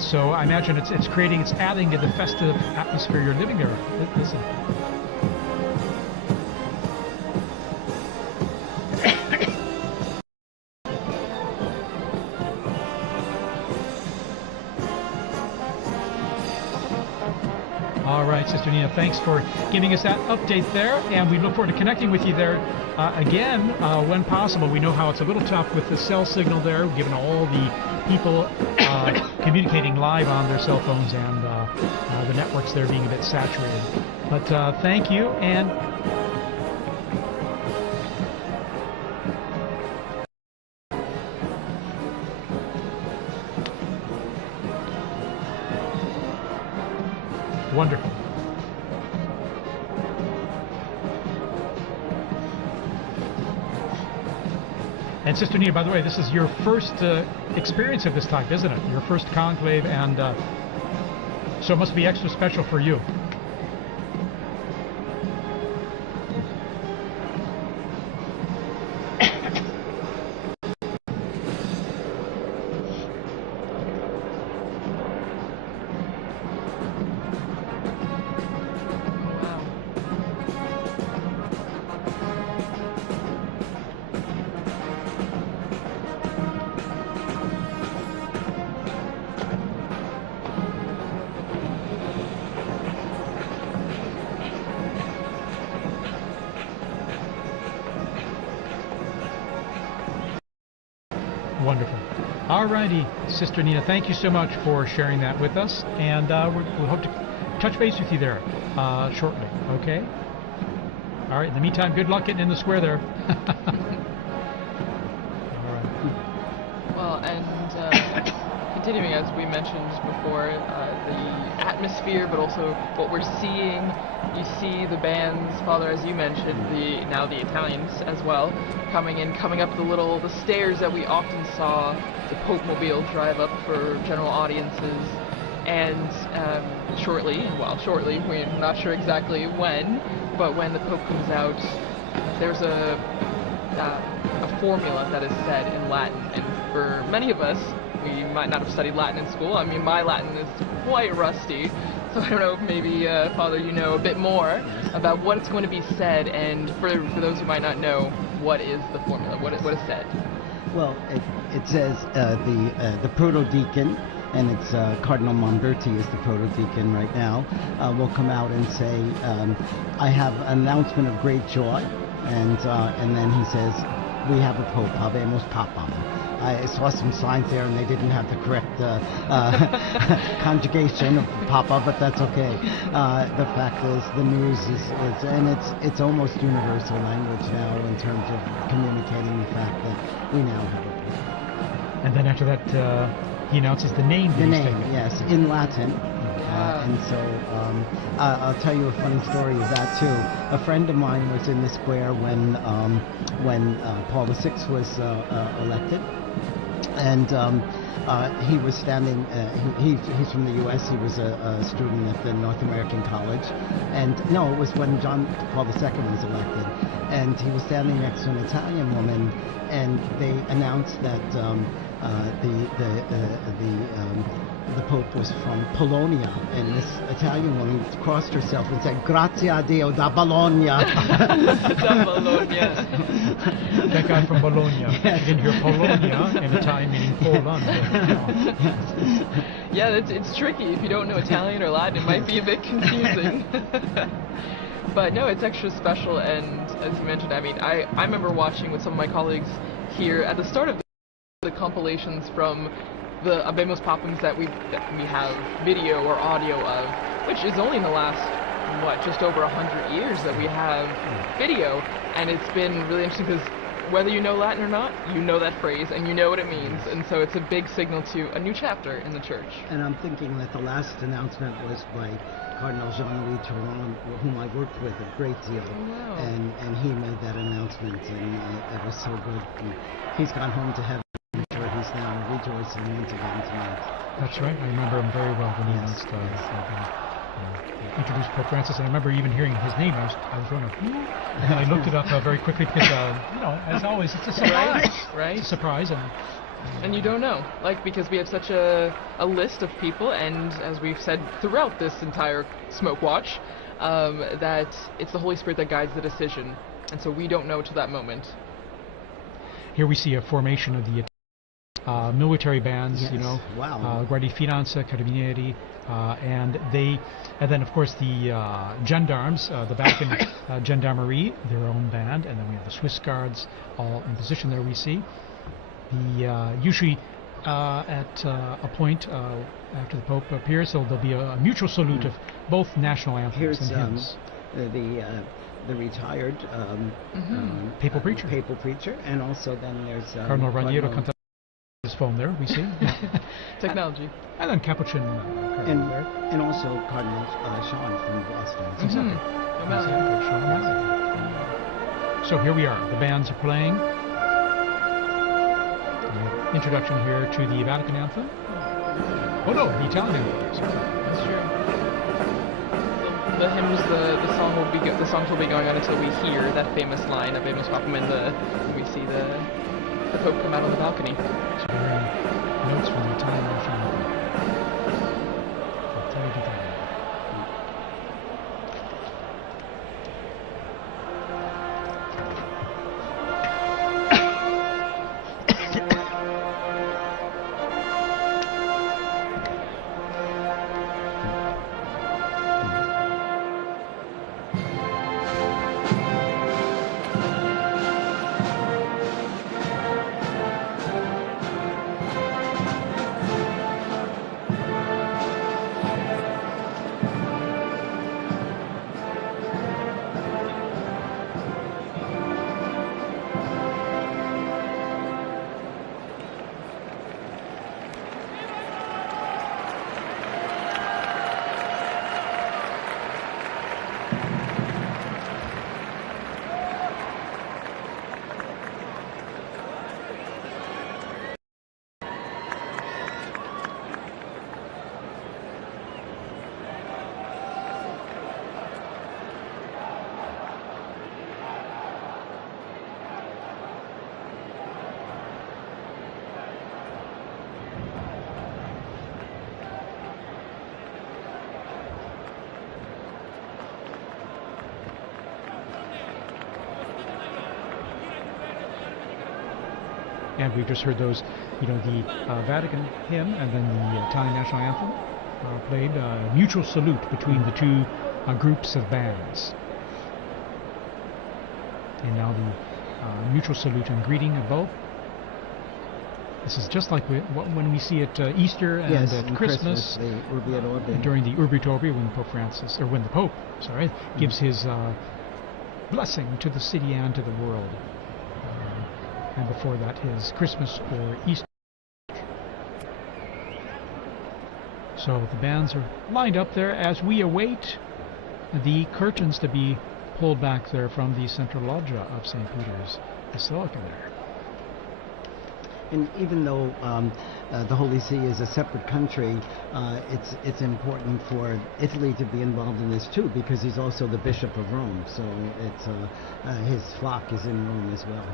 So I imagine it's adding to the festive atmosphere you're living there. Listen. All right, Sister Nina, thanks for giving us that update there, and we look forward to connecting with you there again when possible. We know how it's a little tough with the cell signal there, given all the people communicating live on their cell phones and the networks there being a bit saturated. But thank you, and wonderful. And Sister Nina, by the way, this is your first experience of this type, isn't it? Your first conclave, and so it must be extra special for you. Wonderful. All righty, Sister Nina, thank you so much for sharing that with us, and we'll hope to touch base with you there shortly, okay? All right, in the meantime, good luck getting in the square there. All right. Well, and continuing as we mentioned before, the atmosphere, but also what we're seeing. You see the bands, Father, as you mentioned, now the Italians as well, coming up the stairs that we often saw the Pope Mobile drive up for general audiences. And shortly, we're not sure exactly when, but when the Pope comes out, there's a formula that is said in Latin, and for many of us, we might not have studied Latin in school. I mean, my Latin is quite rusty, so I don't know if maybe, Father, you know a bit more about what's going to be said, and for those who might not know, what is the formula? What is said? Well, it says the proto-deacon, and it's Cardinal Momberti is the proto-deacon right now, will come out and say, I have an announcement of great joy, and then he says, we have a Pope, Habemus Papam. I saw some signs there and they didn't have the correct conjugation of Papa, but that's okay. The fact is, the news is and it's almost universal language now in terms of communicating the fact that we now have a Pope. And then after that, he announces the name. The name, yes, in Latin. And so I'll tell you a funny story of that too. A friend of mine was in the square when Paul VI was elected, and he was standing. He's from the U.S. He was a student at the North American College, and no, it was when John Paul II was elected, and he was standing next to an Italian woman, and they announced that the Pope was from Polonia, and this Italian woman crossed herself and said, "Grazie a Dio da Bologna." Da Bologna. That guy from Bologna. Yes. You didn't hear Polonia in Italian meaning Poland. Yeah, it's tricky. If you don't know Italian or Latin, it might be a bit confusing. But no, it's extra special, and as you mentioned, I mean, I remember watching with some of my colleagues here at the start of the compilations from the Habemus Papams that we have video or audio of, which is only in the last, just over 100 years that we have video, and it's been really interesting because whether you know Latin or not, you know that phrase and you know what it means, and so it's a big signal to a new chapter in the church. And I'm thinking that the last announcement was by Cardinal Jean-Louis Touron, whom I worked with a great deal, and he made that announcement, and it was so good. And he's gone home to heaven. He's now rejoicing once again tonight. That's right. I remember him very well when he announced introduced Pope Francis, and I remember even hearing his name. I was wondering, who? And I looked it up very quickly because, as always, it's a surprise. Right. It's a surprise, and you don't know, because we have such a list of people, and as we've said throughout this entire Smoke Watch, that it's the Holy Spirit that guides the decision, and so we don't know to that moment. Here we see a formation of the military bands, yes. Wow. Guardia Finanza, Carabinieri, and then of course the gendarmes, the Vatican Gendarmerie, their own band, and then we have the Swiss Guards all in position there. We see usually at a point after the Pope appears, so there'll be a mutual salute of both national anthems and hymns. The retired papal preacher, and also then there's Cardinal Raniero canta his phone there. We see technology, and then Capuchin and also Cardinal Sean from Boston. Exactly. So here we are. The bands are playing. Introduction here to the Vatican anthem. Oh no, the Italian anthem. That's true. The hymns, the songs will be going on until we hear that famous line of Habemus Papam, and we see the Pope come out on the balcony. So we're hearing notes from the Italian national anthem. And we've just heard those, the Vatican hymn and then the Italian national anthem played. Mutual salute between the two groups of bands. And now the mutual salute and greeting of both. This is just like when we see at Easter and at Christmas, the Urbi et Orbi. During the Urbi et Orbi, when the Pope gives his blessing to the city and to the world. And before that, his Christmas or Easter. So the bands are lined up there as we await the curtains to be pulled back there from the central loggia of St. Peter's Basilica there. And even though the Holy See is a separate country, it's important for Italy to be involved in this too, because he's also the Bishop of Rome. So it's his flock is in Rome as well.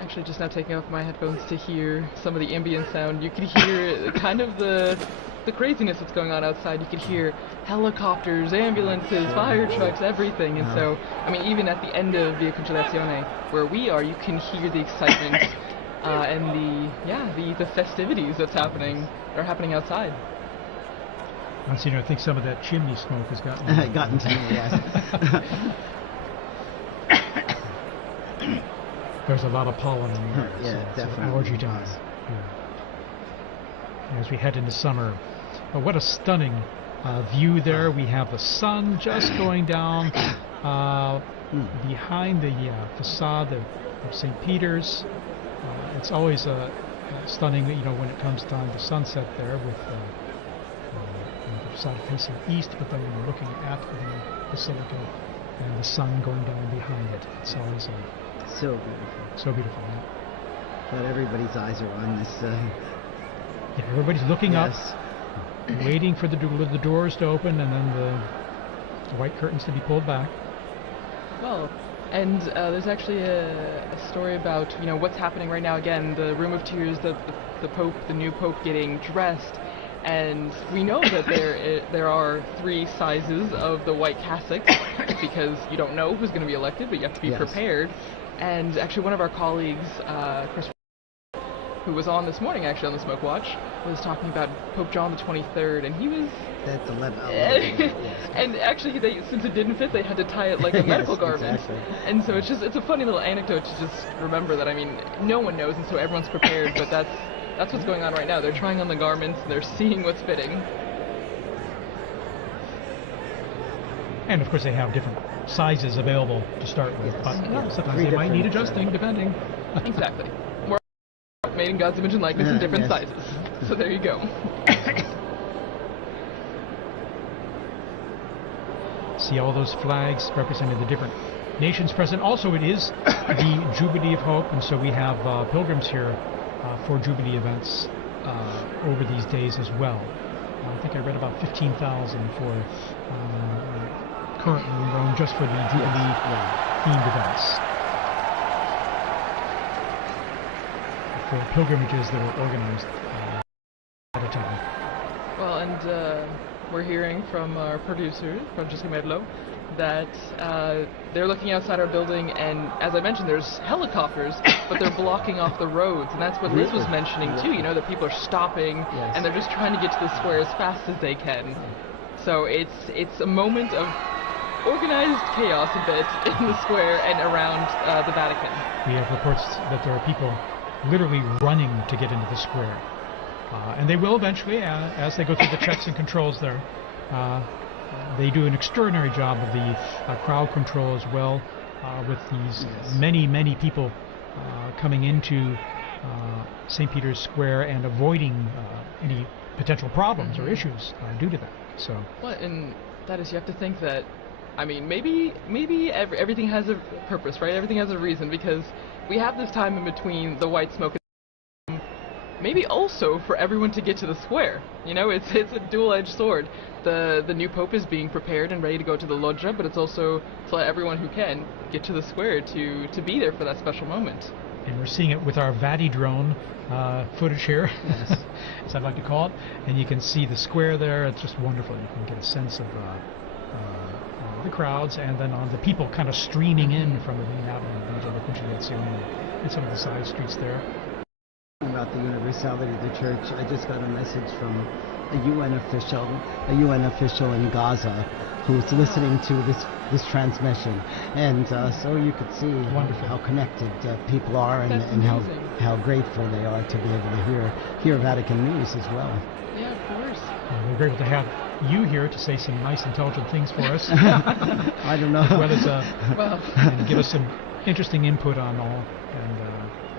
Actually, just now taking off my headphones to hear some of the ambient sound, you could hear kind of the craziness that's going on outside. You could hear helicopters, ambulances, fire trucks, everything. And so, I mean, even at the end of Via Conciliazione, where we are, you can hear the excitement and the festivities are happening outside. Monsignor, I think some of that chimney smoke has gotten to me, yes. There's a lot of pollen in the air. Yeah, so definitely. Allergy time. Yeah. As we head into summer. But what a stunning view there. We have the sun just going down behind the facade of St. Peter's. It's always stunning, when it comes time to sunset there with the facade facing east, but then when you're looking at the basilica and the sun going down behind it. It's always so beautiful. So beautiful, yeah. But everybody's eyes are on this. Yeah, everybody's looking up, waiting for the doors to open and then the white curtains to be pulled back. Well, and there's actually a story about what's happening right now. Again, the Room of Tears, the Pope, the new Pope, getting dressed, and we know that there are 3 sizes of the white cassocks because you don't know who's going to be elected, but you have to be prepared. And actually, one of our colleagues, Chris, who was on this morning actually on the Smoke Watch, was talking about Pope John the 23rd, and he was. That's 11. And actually, since it didn't fit, they had to tie it like a medical garment. Exactly. And so it's a funny little anecdote to just remember that. I mean, no one knows, and so everyone's prepared. But that's what's going on right now. They're trying on the garments, and they're seeing what's fitting. And of course, they have different sizes available to start with, but sometimes they might need adjusting depending. Exactly. We're made in God's image and likeness in different sizes. So there you go. See all those flags representing the different nations present. Also, it is the Jubilee of Hope, and so we have pilgrims here for Jubilee events over these days as well. I think I read about 15,000 for currently in Rome just for the Jubilee themed events. For pilgrimages that were organized at a time. Well, and we're hearing from our producer, Francesca Merlo, that they're looking outside our building, and as I mentioned, there's helicopters, but they're blocking off the roads, and that's what Liz was mentioning too, that people are stopping, and they're just trying to get to the square as fast as they can. So it's a moment of organized chaos a bit in the square and around the Vatican. We have reports that there are people literally running to get into the square. And they will eventually, as they go through the checks and controls there. They do an extraordinary job of the crowd control as well, with these many people coming into St. Peter's Square and avoiding any potential problems or issues due to that. So. Well, and that is, you have to think that, I mean, maybe everything has a purpose, right? Everything has a reason, because we have this time in between the white smoke and maybe also for everyone to get to the square. It's a dual-edged sword. The new Pope is being prepared and ready to go to the loggia, but it's also to let everyone who can get to the square to be there for that special moment. And we're seeing it with our Vati drone footage here, as I'd like to call it. And you can see the square there. It's just wonderful. You can get a sense of the crowds, and then on the people kind of streaming in from the main avenue Via della Conciliazione and some of the side streets there. About the universality of the church, I just got a message from a UN official in Gaza who's listening to this transmission, and so you could see how connected people are, and how grateful they are to be able to hear Vatican news as well. Yeah, of course. We're grateful to have you here to say some nice, intelligent things for us. I don't know. As well as and give us some interesting input on all,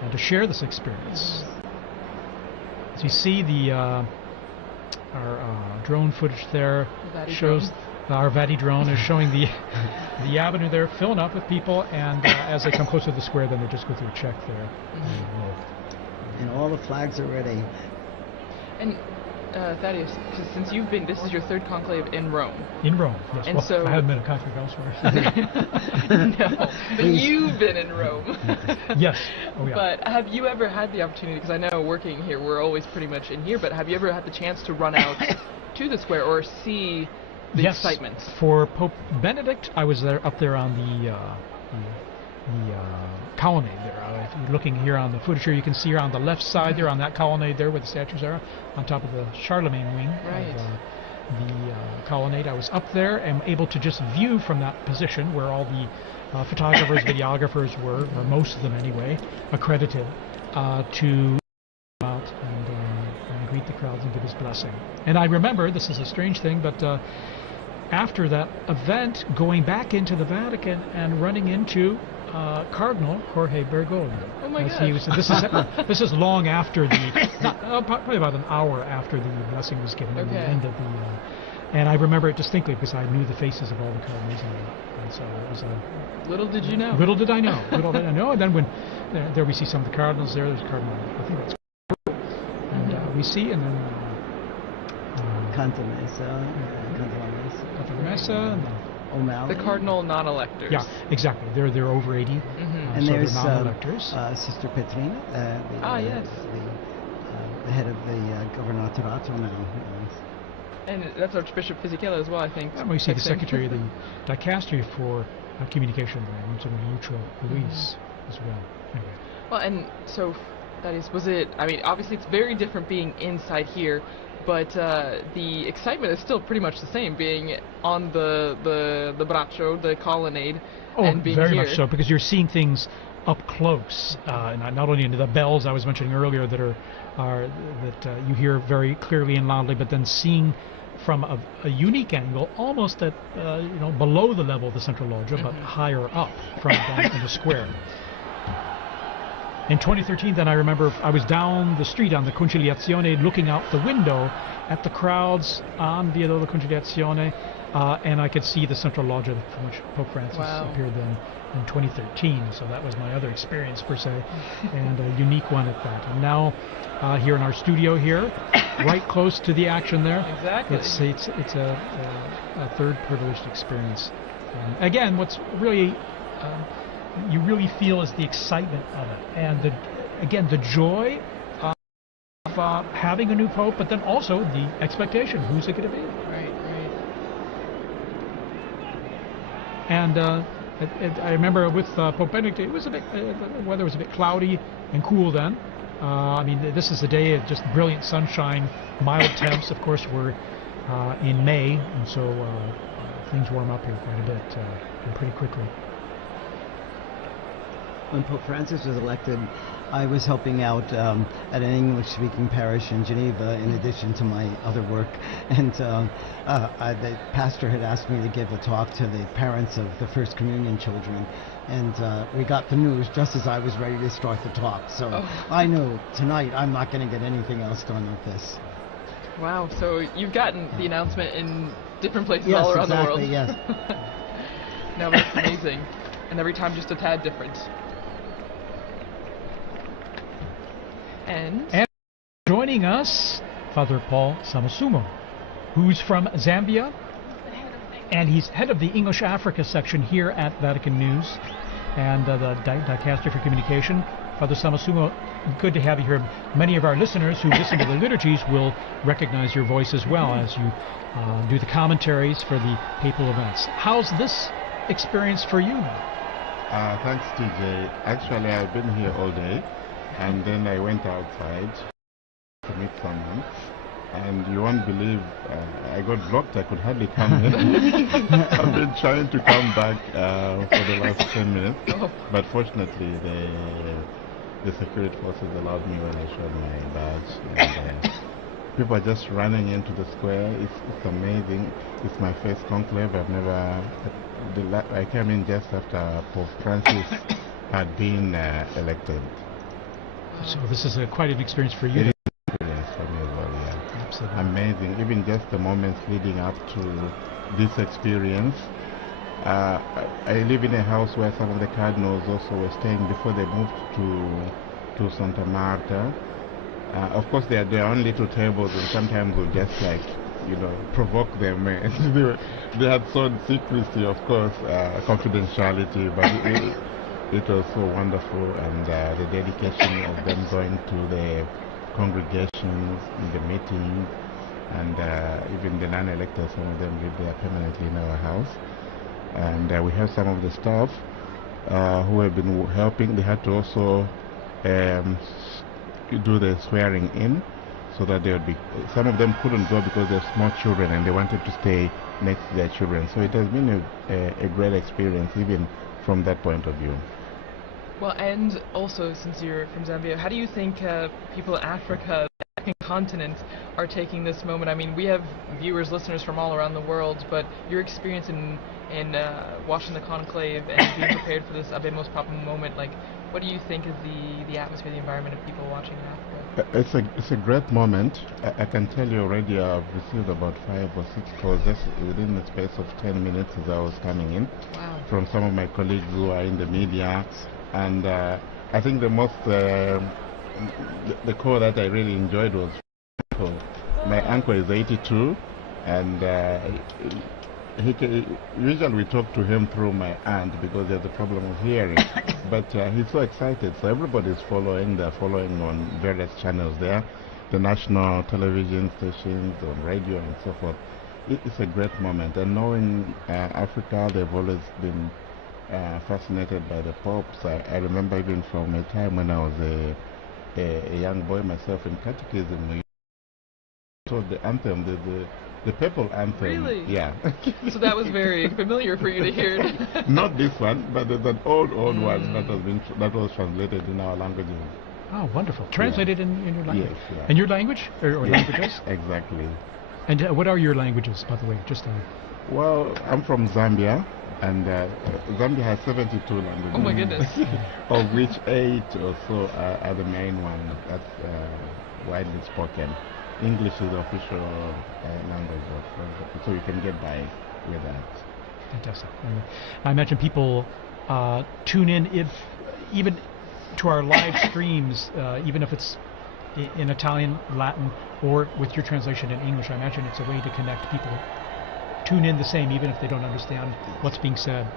and to share this experience. As you see, our drone footage there shows our Vati drone is showing the avenue there filling up with people, and as they come closer to the square, then they just go through a check there. And all the flags are ready. And Thaddeus, since you've been, this is your third conclave in Rome. In Rome, yes. And well, so I haven't been in conclave elsewhere. No, but you've been in Rome. Yes. Oh, yeah. But have you ever had the opportunity, because I know working here, we're always pretty much in here, but have you ever had the chance to run out to the square or see the excitement? For Pope Benedict, I was up there on the colonnade there. If you're looking here on the footage here, you can see here on the left side there on that colonnade there where the statues are, on top of the Charlemagne wing of the colonnade. I was up there and able to just view from that position where all the photographers, videographers were, or most of them anyway, accredited to come out and greet the crowds and give his blessing. And I remember, this is a strange thing, but after that event, going back into the Vatican and running into Cardinal Jorge Bergoglio. Oh my gosh. He was, this is long after probably about an hour after the blessing was given at the end of the. And I remember it distinctly because I knew the faces of all the cardinals, and so it was a. Little did you know. Little did I know. Little did I know. And then when there we see some of the cardinals there. There's Cardinal, I think that's. And we see, and then. Canta Messa. O'Malley. The cardinal non-electors. Yeah, exactly. They're over 80, and so there's they're non-electors. Sister Petrina, yes, the head of the Governatorato now. And that's Archbishop Fisichella as well, I think. And we see the secretary of the dicastery for communication, Mucho Luis, as well. Anyway. Well, and so that was it. I mean, obviously it's very different being inside here, but the excitement is still pretty much the same, being on the braccio, the colonnade, and being very here. much so, because you're seeing things up close, and not only into the bells I was mentioning earlier that you hear very clearly and loudly, but then seeing from a unique angle, almost at below the level of the central loggia, but higher up from down in the square. In 2013, then I remember I was down the street on the Conciliazione looking out the window at the crowds on Via della Conciliazione, and I could see the central loggia from which Pope Francis appeared then in 2013. So that was my other experience, per se, and a unique one at that. And now here in our studio here, right close to the action there, exactly. It's a third privileged experience. Again, what's really you really feel is the excitement of it, and the joy of having a new pope, but then also the expectation: who's it going to be? Right. And I remember with Pope Benedict, it was a bit the weather was a bit cloudy and cool then. I mean, this is a day of just brilliant sunshine, mild temps. Of course, we're in May, and so things warm up here quite a bit and pretty quickly. When Pope Francis was elected, I was helping out at an English-speaking parish in Geneva, in addition to my other work. And the pastor had asked me to give a talk to the parents of the First Communion children. And we got the news just as I was ready to start the talk. So I knew tonight I'm not going to get anything else done with this. Wow, so you've gotten the announcement in different places all around the world. Yes. No, that's amazing. And every time just a tad different. And joining us, Father Paul Samasumo, who's from Zambia, and he's head of the English Africa section here at Vatican News and the Dicastery for Communication. Father Samasumo, good to have you here. Many of our listeners who listen to the liturgies will recognize your voice as well as you do the commentaries for the papal events. How's this experience for you now? Thanks, TJ. Actually, I've been here all day, and then I went outside to meet someone, and you won't believe I got blocked. I could hardly come in. I've been trying to come back for the last 10 minutes, but fortunately, the security forces allowed me when I showed my badge. And, people are just running into the square. It's amazing. It's my first conclave. I've never. I came in just after Pope Francis had been elected. So this is quite an experience for you. It is an experience for me as well, yeah. Absolutely. Amazing. Even just the moments leading up to this experience. I live in a house where some of the cardinals also were staying before they moved to Santa Marta. Of course, they had their own little tables, and sometimes we'll just provoke them. They had shown secrecy, of course, confidentiality, but it was so wonderful, and the dedication of them going to the congregations, the meetings, and even the non-electors, some of them live there permanently in our house. And we have some of the staff who have been helping. They had to also do the swearing in, so that they would be. Some of them couldn't go because they're small children and they wanted to stay next to their children. So it has been a great experience, even from that point of view. Well, and also, since you're from Zambia, how do you think people in Africa, the African continent, are taking this moment? I mean, we have viewers, listeners from all around the world, but your experience in watching the conclave and being prepared for this Abemos Papa moment, like, what do you think is the atmosphere, the environment of people watching in Africa? It's a great moment. I can tell you already I've received about 5 or 6 calls just within the space of 10 minutes as I was coming in. Wow. From some of my colleagues who are in the media. And I think the most, the call that I really enjoyed was my uncle is 82, and usually we talk to him through my aunt because he has a problem of hearing. But he's so excited, so everybody's following. They're following on various channels there, the national television stations, on radio and so forth. It's a great moment, and knowing Africa, they've always been fascinated by the popes. I remember even from a time when I was a young boy myself in catechism, we taught the anthem, the papal anthem. Really? Yeah. So that was very familiar for you to hear. Not this one, but there's an old one that was translated in our languages. Oh, wonderful. Translated in your language? Yes. Yeah. In your language? Or yes, languages? Exactly. And what are your languages, by the way? Just Well, I'm from Zambia, and Zambia has 72 languages. Oh my goodness. Of which 8 or so are the main ones that's widely spoken. English is the official language, so you can get by with that. Fantastic. I imagine people tune in even to our live streams, even if it's in Italian, Latin, or with your translation in English. I imagine it's a way to connect people. Tune in the same, even if they don't understand what's being said.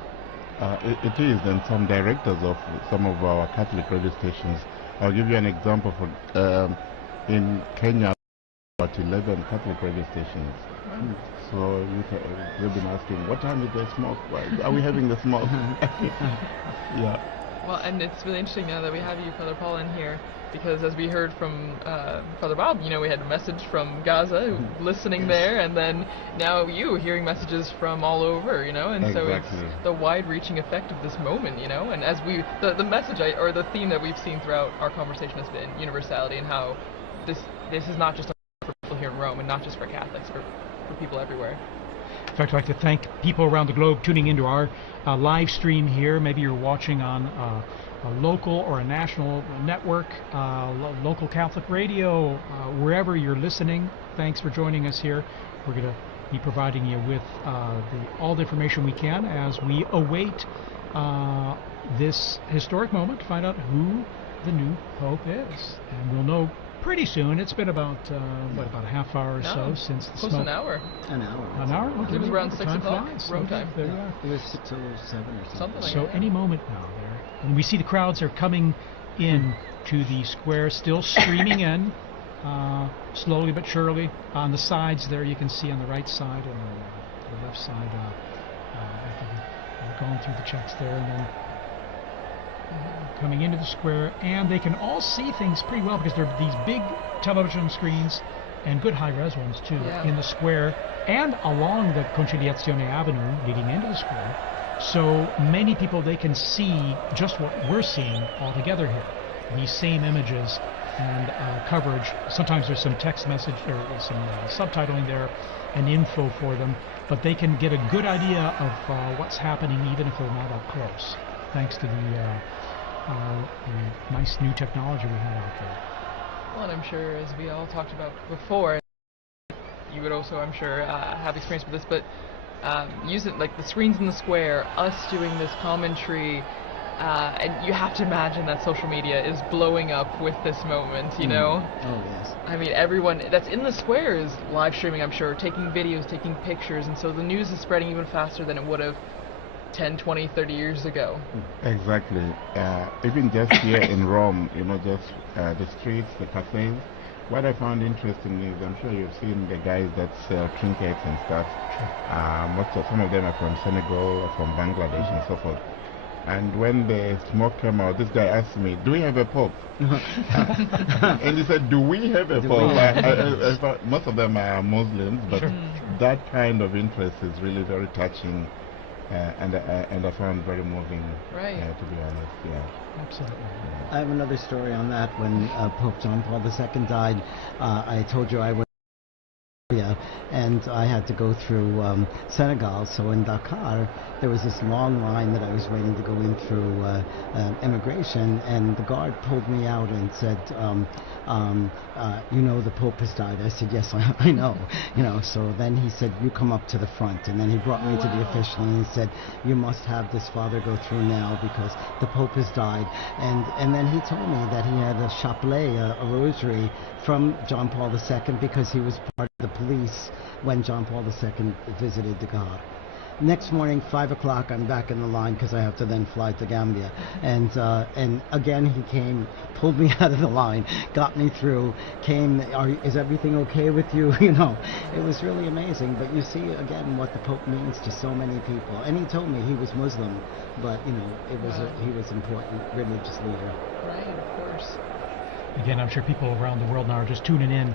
It is, and some directors of some of our Catholic radio stations. I'll give you an example. In Kenya, about 11 Catholic radio stations. Wow. So you've been asking, what time is the smoke? Why are we having the smoke? Yeah. Well, and it's really interesting now that we have you, Father Paul, in here, because as we heard from Father Bob, we had a message from Gaza, listening there, and then now you hearing messages from all over, and exactly. So it's the wide-reaching effect of this moment, and as the message or the theme that we've seen throughout our conversation has been universality, and how this is not just for people here in Rome, and not just for Catholics, for people everywhere. In fact, I'd like to thank people around the globe tuning into our live stream here. Maybe you're watching on a local or a national network, local Catholic radio, wherever you're listening. Thanks for joining us here. We're going to be providing you with all the information we can as we await this historic moment to find out who the new Pope is. And we'll know pretty soon. It's been about about a half hour or so since the close smoke. An hour. An hour. An hour? Okay. It was around 6 Time o'clock flies. Rome Okay, time. there you are. It was 6:07 or something. Like So that. any moment now there. And we see the crowds are coming in to the square, still streaming in, slowly but surely. On the sides there, you can see on the right side and the left side, after going through the checks there, and then coming into the square, and they can all see things pretty well because there are these big television screens and good high-res ones too in the square and along the Conciliazione Avenue leading into the square. So many people, they can see just what we're seeing all together here. These same images and coverage. Sometimes there's some text message or some subtitling there and info for them, but they can get a good idea of what's happening even if they're not up close, thanks to the nice new technology we have out there. Well, and I'm sure, as we all talked about before, you would also, I'm sure, have experience with this, but using like the screens in the square, us doing this commentary, and you have to imagine that social media is blowing up with this moment, you know? Oh, yes. I mean, everyone that's in the square is live streaming, I'm sure, taking videos, taking pictures, and so the news is spreading even faster than it would have 10, 20, 30 years ago. Exactly. Even just here in Rome, you know, just the streets, the cafes. What I found interesting is, I'm sure you've seen the guys that sell trinkets and stuff. Some of them are from Senegal, or from Bangladesh, and so forth. And when the smoke came out, this guy asked me, "Do we have a pope?" And he said, "Do we have a pope?" I thought most of them are Muslims, but that kind of interest is really very touching. And I found very moving, to be honest. Yeah, absolutely. I have another story on that. When Pope John Paul II died, I told you I was and I had to go through Senegal. So in Dakar, there was this long line that I was waiting to go in through immigration, and the guard pulled me out and said, "You know, the Pope has died." I said, "Yes, I know." You know. So then he said, "You come up to the front," and then he brought me to the official, and he said, "You must have this father go through now because the Pope has died." And then he told me that he had a chapelet, a rosary from John Paul II because he was part of the police when John Paul II visited Dakar. Next morning, 5 o'clock, I'm back in the line because I have to then fly to Gambia. And again, he came, pulled me out of the line, got me through, came, is everything okay with you? You know, it was really amazing. But you see, again, what the Pope means to so many people. And he told me he was Muslim, but, you know, he was an important religious leader. Right, of course. Again, I'm sure people around the world now are just tuning in,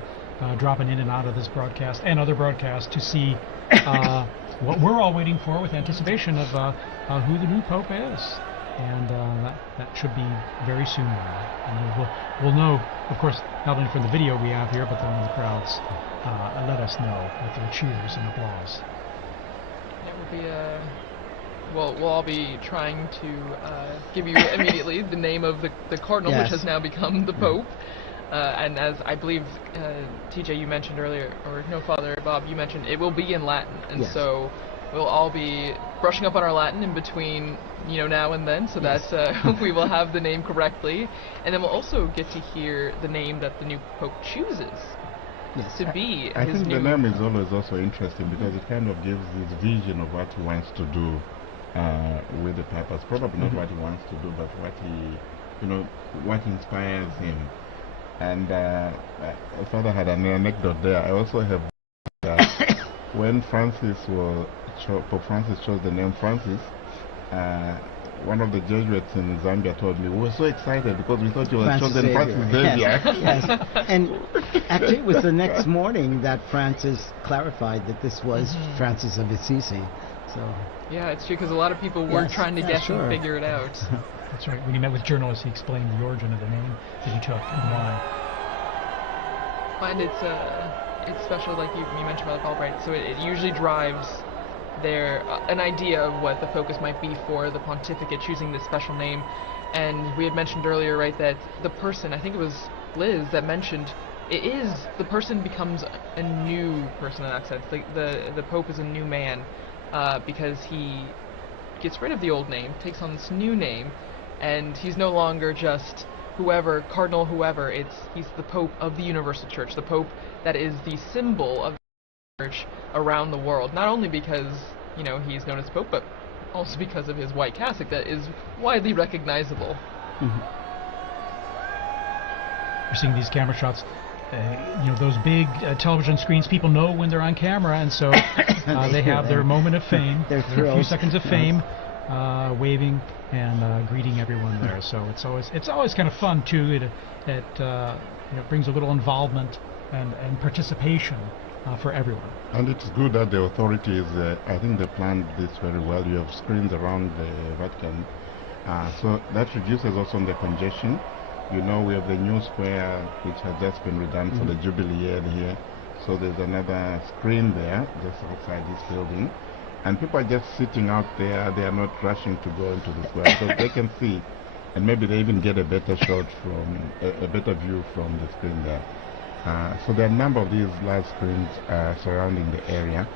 dropping in and out of this broadcast and other broadcasts to see what we're all waiting for with anticipation of who the new Pope is. And that should be very soon now. And we'll know, of course, not only from the video we have here, but then when the crowds let us know with their cheers and applause. It will be we'll all be trying to give you immediately the name of the cardinal, which has now become the Pope. And as I believe, TJ, you mentioned earlier, or no, Father Bob, you mentioned, it will be in Latin. And so we'll all be brushing up on our Latin in between, you know, now and then, so that we will have the name correctly. And then we'll also get to hear the name that the new Pope chooses to be I his think new... the name is always also interesting because it kind of gives this vision of what he wants to do with the purpose. Probably not what he wants to do, but what he, you know, what inspires him. And Father had an anecdote there. I also have when Pope Francis chose the name Francis, one of the Jesuits in Zambia told me, we were so excited because we thought you were chosen Francis Xavier. Yes. And actually it was the next morning that Francis clarified that this was Francis of Assisi. So yeah, it's true, because a lot of people were trying to guess and figure it out. That's right. When he met with journalists, he explained the origin of the name that he took and why. And it's special, like you mentioned about the Pope, right? So it usually drives their an idea of what the focus might be for the pontificate, choosing this special name. And we had mentioned earlier, right, that the person, I think it was Liz that mentioned, the person becomes a new person in that sense. The Pope is a new man because he gets rid of the old name, takes on this new name, and he's no longer just whoever, cardinal whoever. He's the Pope of the Universal Church, the Pope that is the symbol of the Church around the world. Not only because, you know, he's known as Pope, but also because of his white cassock that is widely recognizable. We're seeing these camera shots. You know, those big television screens, people know when they're on camera, and so they have their moment of fame, their few seconds of fame. waving and greeting everyone there. So it's always kind of fun too. It brings a little involvement and participation for everyone. And it's good that the authorities, I think they planned this very well. You have screens around the Vatican, so that reduces also the congestion. You know, we have the new square which has just been redone for the Jubilee year here. So there's another screen there just outside this building. And people are just sitting out there. They are not rushing to go into the square, so they can see. And maybe they even get a better shot from, a better view from the screen there. So there are a number of these large screens surrounding the area.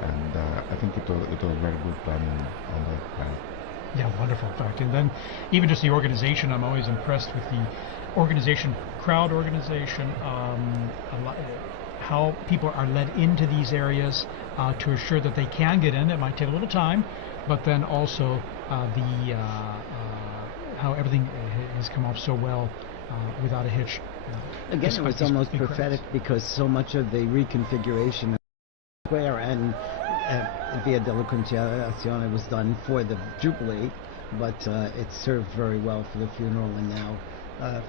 And I think it was very good planning on that plan. Yeah, wonderful, in fact. And then even just the organization, I'm always impressed with the organization, crowd organization, how people are led into these areas to assure that they can get in. It might take a little time, but then also how everything has come off so well without a hitch. Again, it was almost prophetic because so much of the reconfiguration of the square and Via della Conciliazione was done for the Jubilee, but it served very well for the funeral and now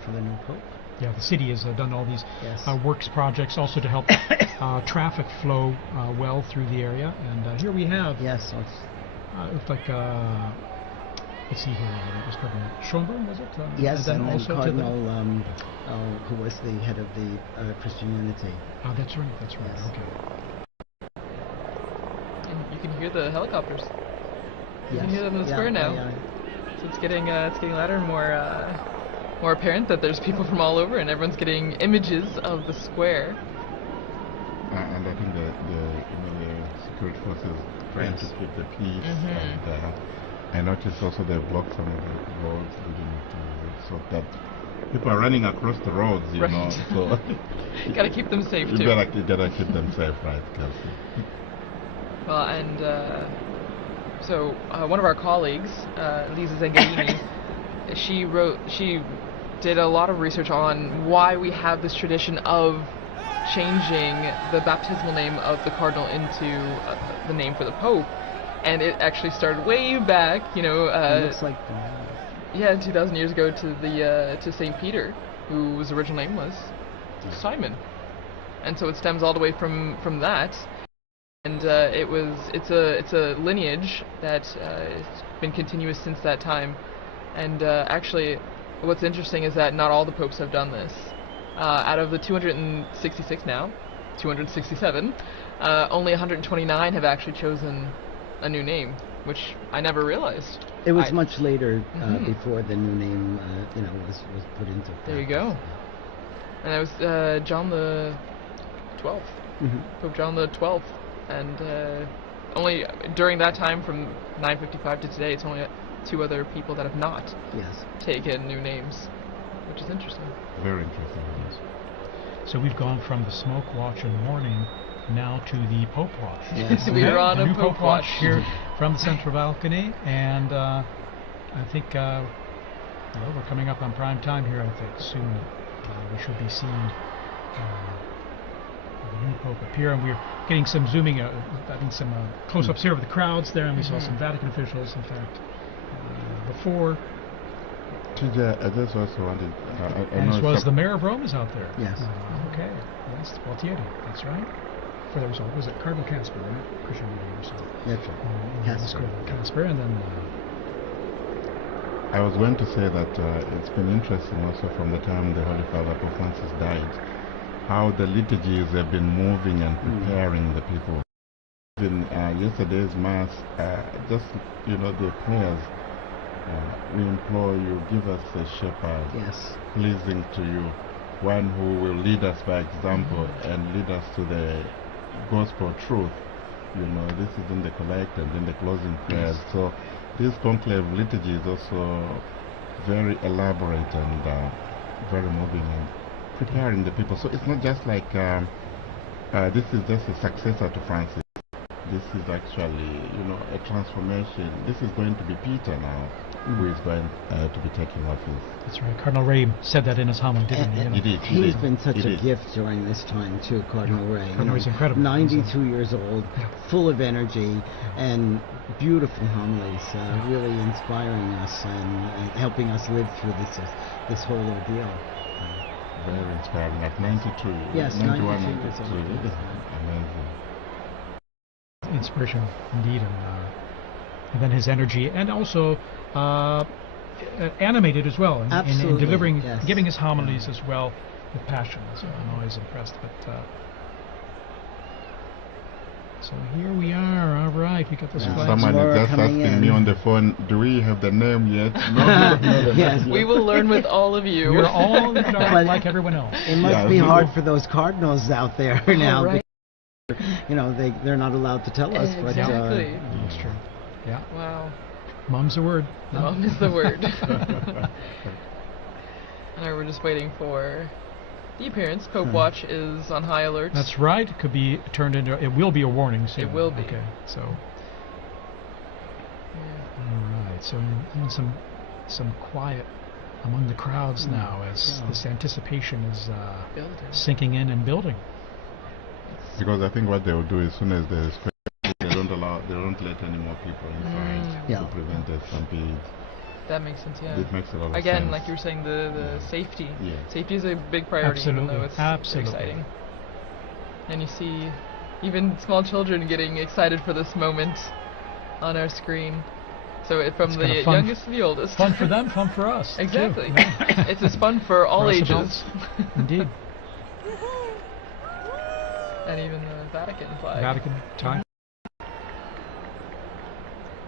for the new Pope. Yeah, the city has done all these Yes. works projects also to help traffic flow well through the area. And here we have, Yes, so it looks like, let's see here, it was Cardinal Schönborn, was it? yes, and then also to the- Cardinal, who was the head of the Christian Unity. That's right, Yes. okay. And you can hear the helicopters. You can Yes. hear them in the Yeah, square now. yeah. So it's getting louder and more apparent that there's people from all over, and everyone's getting images of the square. And I think the security forces trying Yes. to keep the peace. Mhm. And I noticed also they blocked some of the roads leading to, so that people are running across the roads, you Right. know. So Gotta keep them safe you too. gotta keep them safe, right, Kelsey? Well, and so one of our colleagues, Lisa Zengarini, she did a lot of research on why we have this tradition of changing the baptismal name of the cardinal into the name for the Pope, and it actually started way back, It looks like 2,000 years ago to Saint Peter, whose original name was Simon, and so it stems all the way from that. And it's a lineage that has been continuous since that time. And actually, what's interesting is that not all the popes have done this. Out of the 266 now, 267, only 129 have actually chosen a new name, which I never realized. it was much later Mhm. before the new name, was put into. There you practice. go. And that was John the 12th, Mhm. Pope John the 12th. And only during that time, from 955 to today, it's only two other people that have not Yes. taken new names, which is interesting. Very interesting. Yes. So we've gone from the smoke watch in the morning now to the Pope watch. Yes. We are on the a new Pope watch watch. here from the central balcony, and I think we're coming up on prime time here. I think soon we should be seeing the new Pope appear, and we're getting some zooming, some close-ups here of the crowds there, and we saw some Vatican officials, in fact, before, TJ, I just also wanted, I and know as well as some- the mayor of Rome is out there. Yes. Okay, yes, Gualtieri, that's right. For the result, was it Cardinal Casper, right? Christian Leader, so. That's right. Casper. Casper, and then I was going to say that it's been interesting also from the time the Holy Father Pope Francis died, how the liturgies have been moving and preparing the people. In yesterday's Mass, just, the prayers, we implore you, give us a shepherd Yes. pleasing to you, one who will lead us by example and lead us to the gospel truth. This is in the collect and in the closing prayers. So this conclave liturgy is also very elaborate and very moving and preparing the people. So it's not just like this is just a successor to Francis. this is actually, a transformation. This is going to be Peter now, who is going to be taking office. That's right. Cardinal Ray said that in his homily, didn't he? And He did. he's been such a gift during this time too, Cardinal Ray. Cardinal Ray's incredible. 92 years old, full of energy, and beautiful homilies, really inspiring us and helping us live through this whole ordeal. Very inspiring. At 92. Yes, 91, 92 years old. Amazing. Inspiration, indeed, and then his energy, and also animated as well, in Absolutely, delivering, yes. giving his homilies as well with passion. So I'm always impressed. But so here we are. All right, we got this flag. Someone Laura is just coming asking in. me on the phone, do we have the name yet? No. Yes. We will learn with all of you. We're all in the dark But- like everyone else. It must Yeah. be hard for those cardinals out there now. right. Because, they're not allowed to tell us. But, Exactly. That's true. Yeah, Wow. mom's the word. Mom is the word. Alright, we're just waiting for the appearance. Pope Watch is on high alert. That's right. It could be turned into. It will be a warning soon. It will be. Okay. So. Yeah. All right. So in some quiet among the crowds now, as this anticipation is Building. sinking in and building. Because I think what they will do as soon as there's they don't let any more people inside Yeah. to prevent the stampede. That makes sense, yeah. It makes a lot of Again, sense. like you were saying, the safety. Yeah. Safety is a big priority, even Absolutely. though it's Absolutely. exciting. And you see even small children getting excited for this moment on our screen. So from It's the kinda fun youngest to the oldest. Fun for them, fun for us. too. Exactly. Yeah. It's as fun for all For us ages. adults. Indeed. And even the Vatican flag. Vatican time.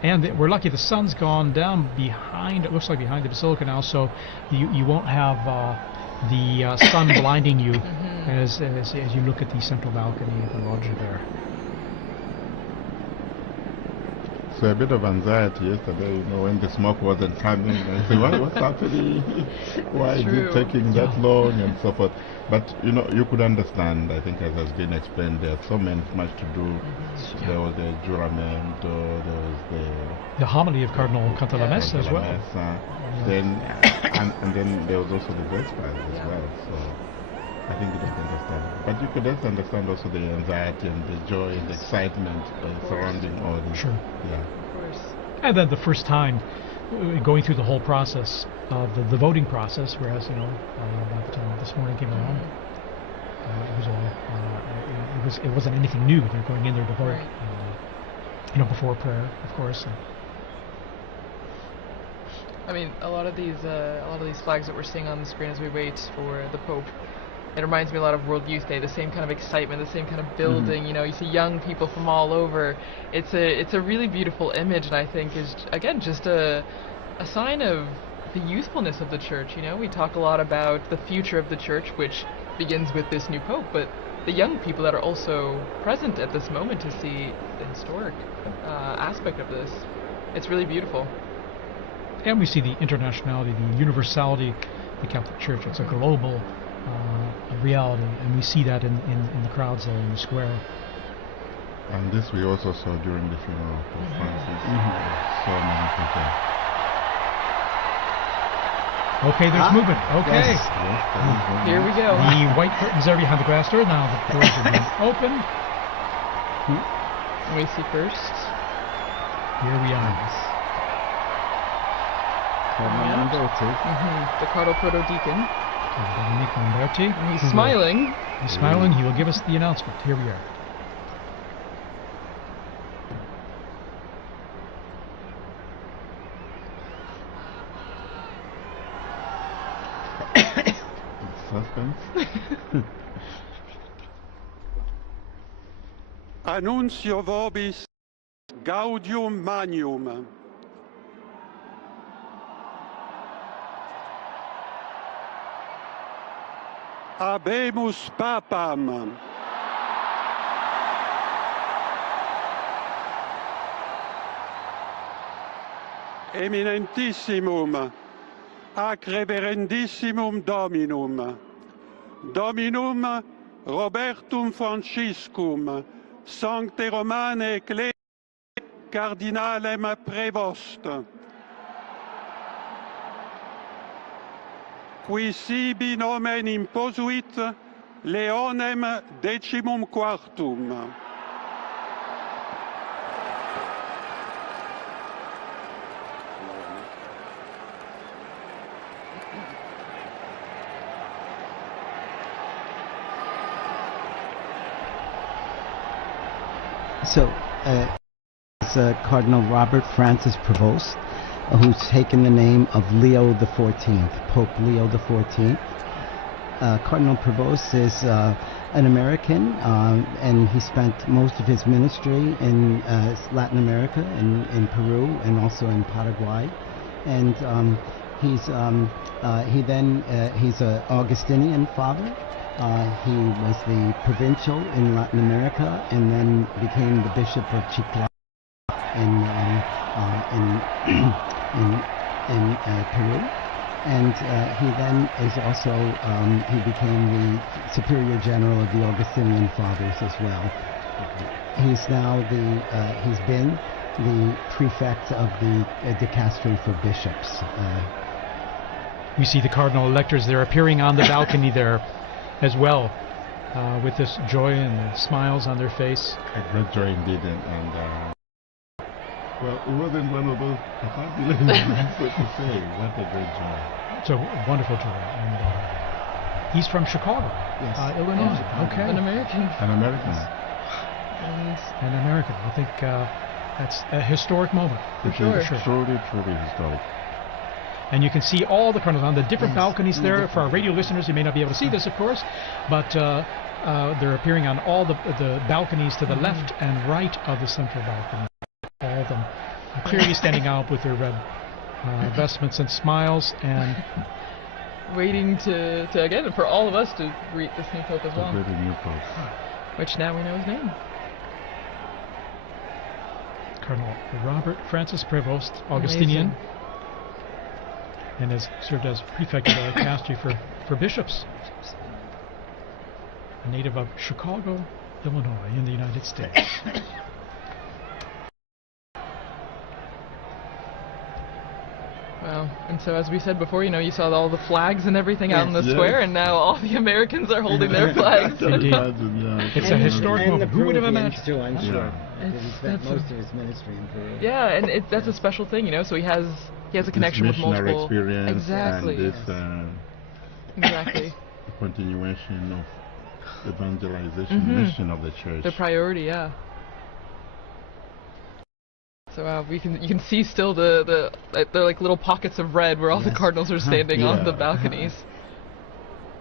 And we're lucky the sun's gone down behind, it looks like behind the Basilica now, so you won't have the sun blinding you as you look at the central balcony of the loggia there. So a bit of anxiety yesterday, when the smoke wasn't coming. I said, what's happening? Why is True. it taking that long and so forth? But you could understand. I think, as has been explained, there's so much to do. There was the juramento, there was The homily of Cardinal Cantalamessa as well. Messa, then and then there was also the Vespers as well. So I think you don't understand. But you could also understand also the anxiety and the joy and the excitement surrounding all this. Sure. Yeah. Of course. And then the first time going through the whole process of the voting process, whereas by the time this morning came along, it was all it wasn't anything new. They're going in there to vote, Right. before prayer, of course. I mean, a lot of these flags that we're seeing on the screen as we wait for the Pope, it reminds me a lot of World Youth Day. The same kind of excitement, the same kind of building. You see young people from all over. It's a really beautiful image, and I think is again just a sign of the youthfulness of the Church. We talk a lot about the future of the Church, which begins with this new Pope, but the young people that are also present at this moment to see the historic aspect of this. It's really beautiful. And we see the internationality, the universality of the Catholic Church. It's a global reality, and we see that in the crowds there in the square. And this we also saw during the funeral of Pope Francis. So many people. Okay, there's movement. Okay. Yes. Yes, there is one. Here we go. The white curtains are behind the glass door. Now the doors are being opened. We see first. Here we are. Cardinal Umberto. The Cardinal Proto-Deacon. Dominic Lamberti. He's who will- smiling. He's smiling. He will give us the announcement. Here we are. Suspense. Annuncio vobis gaudium magnum. Habemus papam. Eminentissimum, ac reverendissimum Dominum, Dominum Robertum Franciscum, Sancte Romane Ecclesiae Cardinalem Prevost. Qui sibi nomen imposuit Leonem decimum quartum. So, it's Cardinal Robert Francis Prevost, who's taken the name of Leo XIV, Pope Leo XIV. Cardinal Prevost is an American, and he spent most of his ministry in Latin America, in Peru, and also in Paraguay. And he's an Augustinian father. He was the provincial in Latin America, and then became the Bishop of Chiclayo in Peru. And he then is also, he became the Superior General of the Augustinian Fathers as well. He's now he's been the prefect of the dicastery for bishops. We see the cardinal electors there appearing on the balcony there as well, with this joy and the smiles on their face. A great joy indeed, and well, it wasn't one of those, I can't believe it's what to say. What a great joy. It's a wonderful joy. And he's from Chicago, Yes. Illinois. Okay. An American. An American. And An American. I think that's a historic moment. It sure. is truly, truly historic. And you can see all the cardinals on the different Yes, balconies on there. the For our radio listeners, you may not be able to see this, of course, but they're appearing on all the balconies to the left and right of the central balcony. All of them clearly standing out with their red vestments and smiles, and waiting to again for all of us to greet this new pope as The well, very new pope. which now we know his name. Cardinal Robert Francis Prevost, Augustinian, Amazing. and has served as prefect of the dicastery for bishops. A native of Chicago, Illinois, in the United States. Wow. And so, as we said before, you saw all the flags and everything out in the Yes. square, and now all the Americans are holding their flags. Indeed. Yeah. It's a historic and moment. the Who would have Peruvians imagined? too, I'm Yeah. sure. Because he It's- spent that's a- most of his ministry in Peru. Yeah, and that's a special thing, So he has a connection with missionary multiple. experience Exactly. and this Exactly. continuation of evangelization Mhm. mission of the church. The priority, yeah. So you can see still the they're like little pockets of red where all the Yes. cardinals are standing on the Yeah. balconies.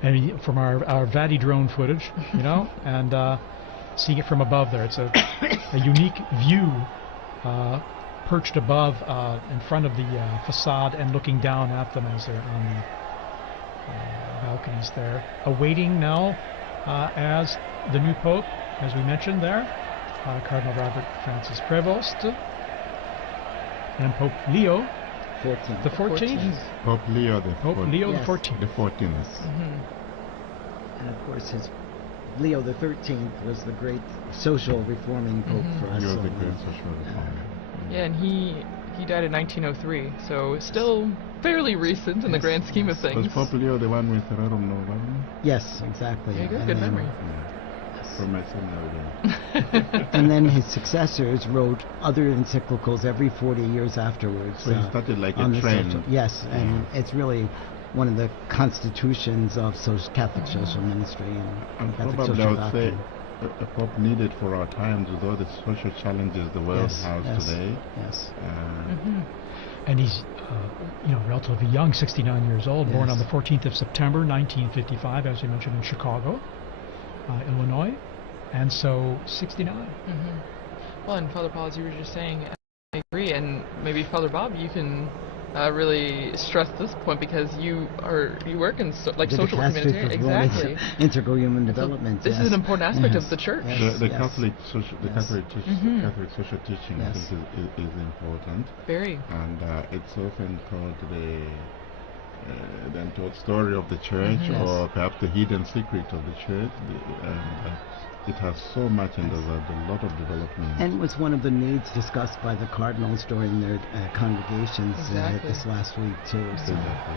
And from our Vati drone footage, and seeing it from above there, it's a unique view, perched above in front of the facade and looking down at them as they're on the balconies there, awaiting now as the new pope, as we mentioned there, Cardinal Robert Francis Prevost, and Pope Leo 14. the 14th. Pope Leo the Pope Leo the Yes. 14th. the 14th. And of course, Leo the 13th was the great social reforming pope for us. He was all. the great social reformer. Yeah, and he died in 1903, so still fairly recent in the Yes. grand scheme of Was things. Pope Leo the one with Rerum Novarum? Yes, exactly. There you go, And good then- memory. From my seminary. And then his successors wrote other encyclicals every 40 years afterwards. So he started like on a the trend. social- yes, and it's really one of the constitutions of Catholic social ministry and And Catholic probably I social would say doctrine. a pope needed for our times with all the social challenges the world Yes, has yes, today. Yes. And he's, relatively young, 69 years old, born on Yes. the 14th of September, 1955, as we mentioned, in Chicago, Illinois, and so 69. Well, and Father Paul, as you were just saying, I agree, and maybe Father Bob, you can really stress this point because you work in The social dicastery humanitarian. for Women's Exactly. Integral human development. This is yes. an important aspect Yes. of the church. Yes. The yes. Catholic social, the Yes. Catholic social teaching, I Yes. think, is important, Very. and it's often called the the untold story of the church, Mhm. or perhaps the hidden secret of the church. And it has so much, and there's a lot of development. And was one of the needs discussed by the cardinals during their congregations Exactly. this last week too. So. Exactly.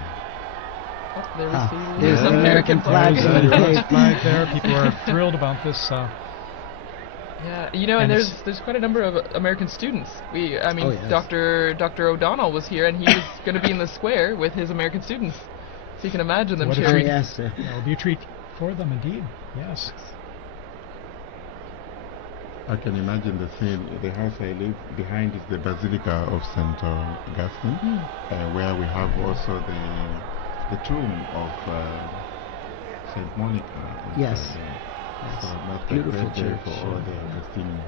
Oh, there we see There's the an American flag. There's on the the US tape. flag there. People are thrilled about this. Yeah, you know, and And there's quite a number of American students. I mean, Oh, yes. Dr. O'Donnell was here, and he was going to be in the square with his American students. So you can imagine them What a Oh, cheering. treat. yes. It'll be a treat for them, indeed. Yes. I can imagine the scene. The house I live behind is the Basilica of St. Augustine, where we have also the tomb of St. Monica. Yes. So that's a Beautiful great day church. for all the Augustinians.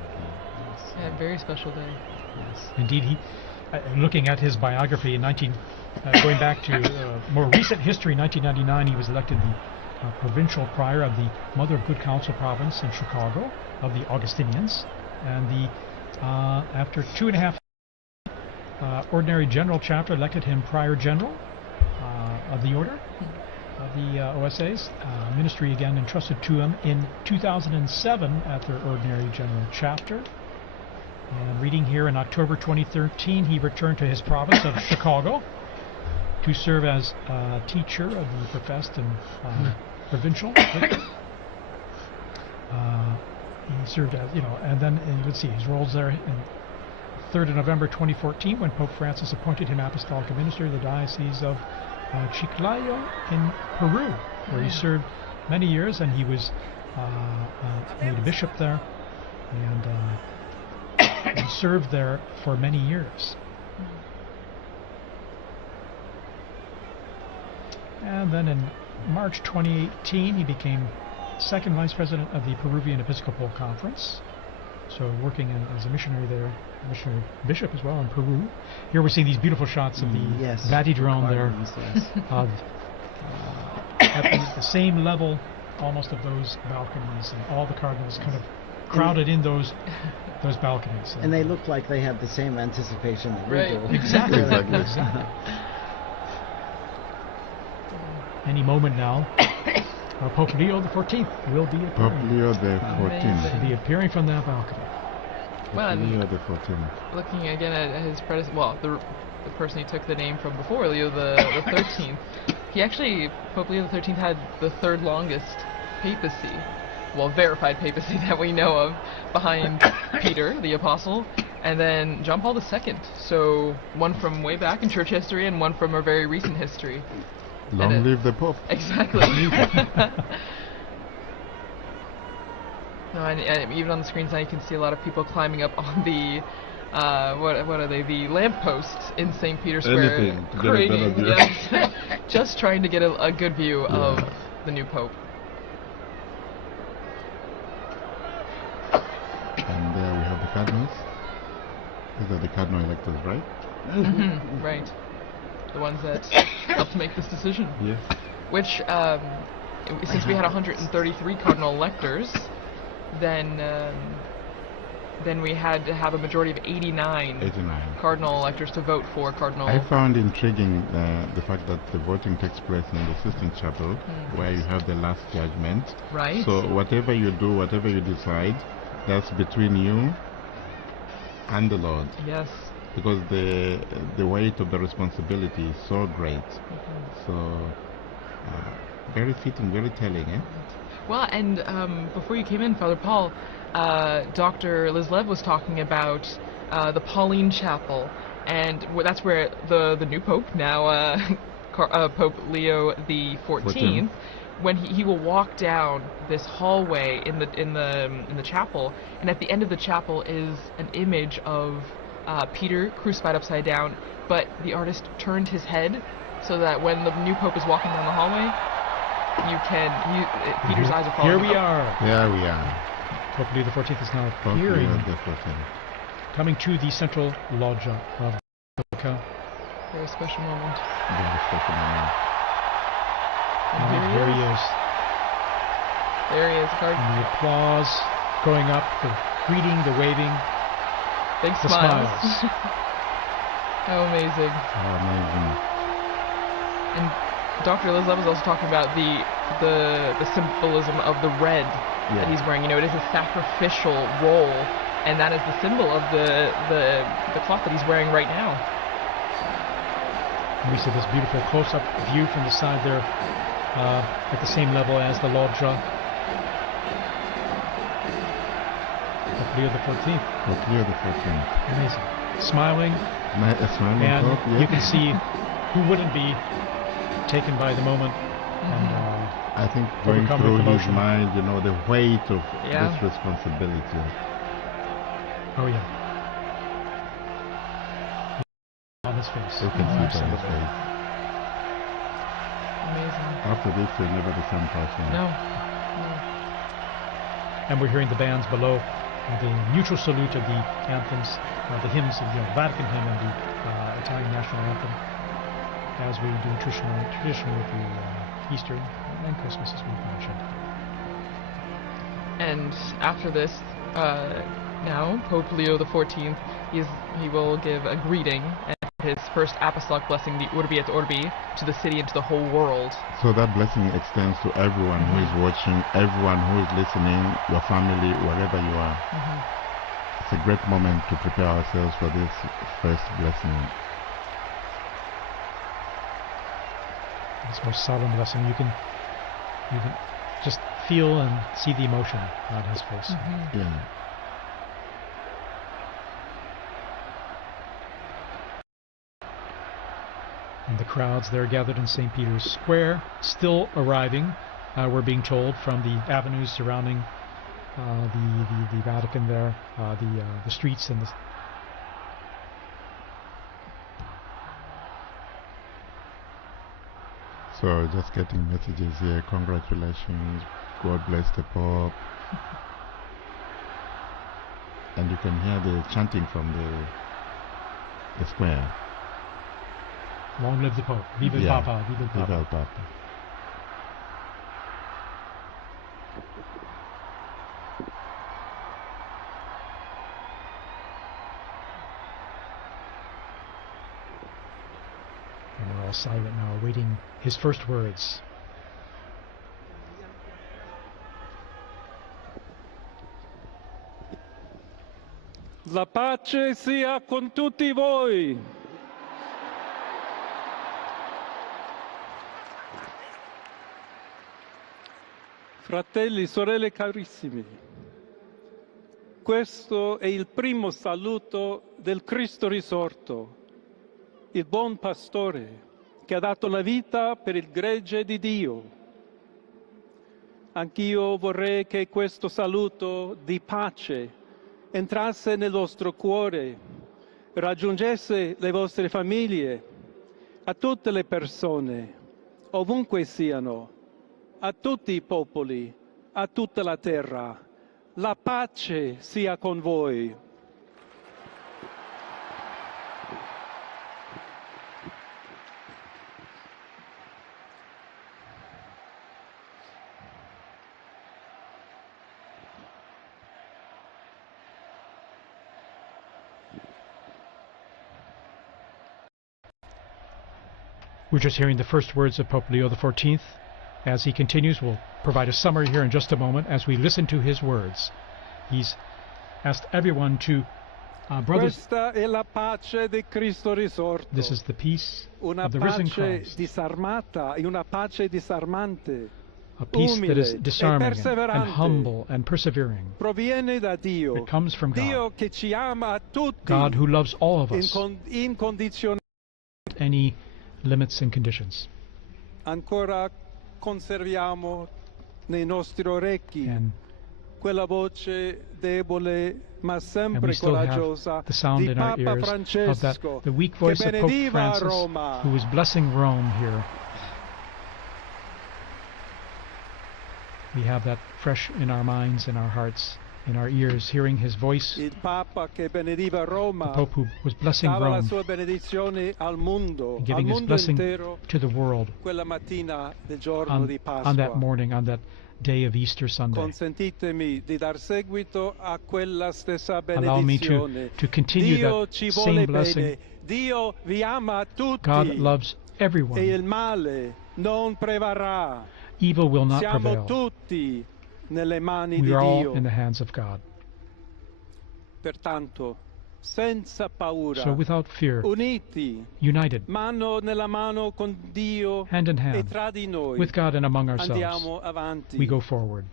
Yeah, very special day. Indeed, he. Looking at his biography in going back to more recent history, 1999, he was elected the provincial prior of the Mother of Good Counsel province in Chicago of the Augustinians, and the after 2.5 ordinary general chapter elected him prior general of the order of the OSAs. Ministry again entrusted to him in 2007 at their ordinary general chapter. And reading here, in October 2013, he returned to his province of Chicago to serve as teacher of the professed and provincial. He served as, and then you would see his roles there. In 3rd of November 2014, when Pope Francis appointed him apostolic minister of the Diocese of Chiclayo in Peru, where he served many years, and he was made a bishop there, and he served there for many years. And then in March 2018, he became second vice president of the Peruvian Episcopal Conference, so working as a missionary there, missionary bishop as well in Peru. Here we're seeing these beautiful shots of the Yes. Vatidrome there, Cardinals, yes. of at the same level almost of those balconies, and all the cardinals kind of crowded in those balconies. And they look like they have the same anticipation that Right. we do. Exactly. Exactly. Exactly. Any moment now, Pope Leo XIV will be Pope appearing. Leo the Amazing. 14th. Will be appearing from that balcony. Well, Pope and Leo the 14th. looking again at his predecessor, well, the person he took the name from before, Leo the 13th, he actually, Pope Leo the 13th had the third longest papacy, well, verified papacy that we know of, behind Peter, the apostle, and then John Paul II. So one from way back in church history and one from our very recent history. Long And live the Pope. Exactly. No, and even on the screens now you can see a lot of people climbing up on the what are they, the lampposts in St. Peter's Square, Anything to get a craning, better view. yes, just trying to get a good view of the new Pope. And there we have the cardinals. These are the cardinal electors, right? Mhm, right. The ones that helped make this decision. Yes. Which, since we had 133 cardinal electors, then we had to have a majority of 89 89. cardinal electors to vote for cardinal. I found intriguing the fact that the voting takes place in the Sistine Chapel, where you have the last judgment. Right. So whatever you do, whatever you decide, that's between you and the Lord, Yes. because the weight of the responsibility is so great. So very fitting, very telling, eh? Well, and before you came in, Father Paul, Dr. Liz Lev was talking about the Pauline Chapel, and that's where the new Pope now, Pope Leo the 14th, when he will walk down this hallway in the chapel, and at the end of the chapel is an image of Peter crucified upside down, but the artist turned his head so that when the new Pope is walking down the hallway, Peter's eyes are following. Here we are. There we are. Pope Leo XIV is now Pope appearing, Leo the 14th. coming to the central loggia of Basilica. Very special moment. Very special moment. And And here here he he is. is. There he is, And the applause going up, the greeting, the waving, big the smiles. smiles. How amazing. How amazing. And Dr. Elizabeth was also talking about the symbolism of the red that he's wearing. You know, it is a sacrificial role, and that is the symbol of the cloth that he's wearing right now. And we see this beautiful close-up view from the side there, at the same level as the loggia. Pope Leo XIV. Pope Leo XIV. Amazing. Smiling. Smiling And Pope, you can see who wouldn't be taken by the moment. And I think going overcome through with his emotion. mind, you know, the weight of this responsibility. Oh yeah. On his face. You can see it on his Absolutely. face. Amazing. After this, he'll never be the same person. No. And we're hearing the bands below, the mutual salute of the anthems, the hymns, of the Vatican hymn and the Italian national anthem, as we do traditionally with the Easter and Christmas, as we've mentioned. And after this, now Pope Leo XIV, he will give a greeting and his first apostolic blessing, the Urbi et Orbi, to the city and to the whole world. So that blessing extends to everyone who is watching, everyone who is listening, your family, wherever you are. It's a great moment to prepare ourselves for this first blessing. This most solemn blessing, you can just feel and see the emotion on his face. Yeah. And the crowds there gathered in St. Peter's Square, still arriving, we're being told, from the avenues surrounding the Vatican there, the streets and the... So just getting messages here, congratulations, God bless the Pope. And you can hear the chanting from the square. Long live the Pope. Viva il Papa. Viva il Papa. Viva il Papa. And we're all silent now, awaiting his first words. La pace sia con tutti voi. Fratelli, sorelle carissimi, questo è il primo saluto del Cristo risorto, il buon pastore che ha dato la vita per il gregge di Dio. Anch'io vorrei che questo saluto di pace entrasse nel vostro cuore, raggiungesse le vostre famiglie, a tutte le persone, ovunque siano, a tutti i popoli, a tutta la terra. La pace sia con voi. We're just hearing the first words of Pope Leo XIV. As he continues, we'll provide a summary here in just a moment as we listen to his words. He's asked everyone to, brothers, Questa è la pace di Cristo risorto. this is the peace Una of the risen pace Christ, disarmata e una pace disarmante. a peace that is umile e disarming and perseverante. humble and persevering. Proviene da Dio. It comes from Dio God, che ci ama a tutti. God who loves all of us, Incondizionatamente. without any limits and conditions. Ancora conserviamo nei nostri orecchi And quella voce debole ma we sempre still have coraggiosa the sound di in our Papa ears of that, Francesco the weak che voice of Pope benediva Francis, Roma. who is blessing Rome here. We have that fresh in our minds, in our hearts, in our ears, hearing his voice, Il Papa che benediva the Roma Pope who was blessing dava la Rome sua benedizione al mondo, and al giving his mondo blessing intero to the world quella mattina del giorno di on that Pasqua. morning, on that day of Easter Sunday. Consentitemi di dar seguito a quella stessa Allow me benedizione. to continue Dio that ci same vuole blessing. bene. Dio vi ama tutti. God loves everyone. e il male non prevarrà. Evil will not Siamo prevail. tutti nelle mani We di are all Dio. in the hands of God. Pertanto, senza paura, So without fear, uniti, united, mano nella mano con Dio hand in e hand, tra di noi, with God and among ourselves, andiamo avanti. we go forward.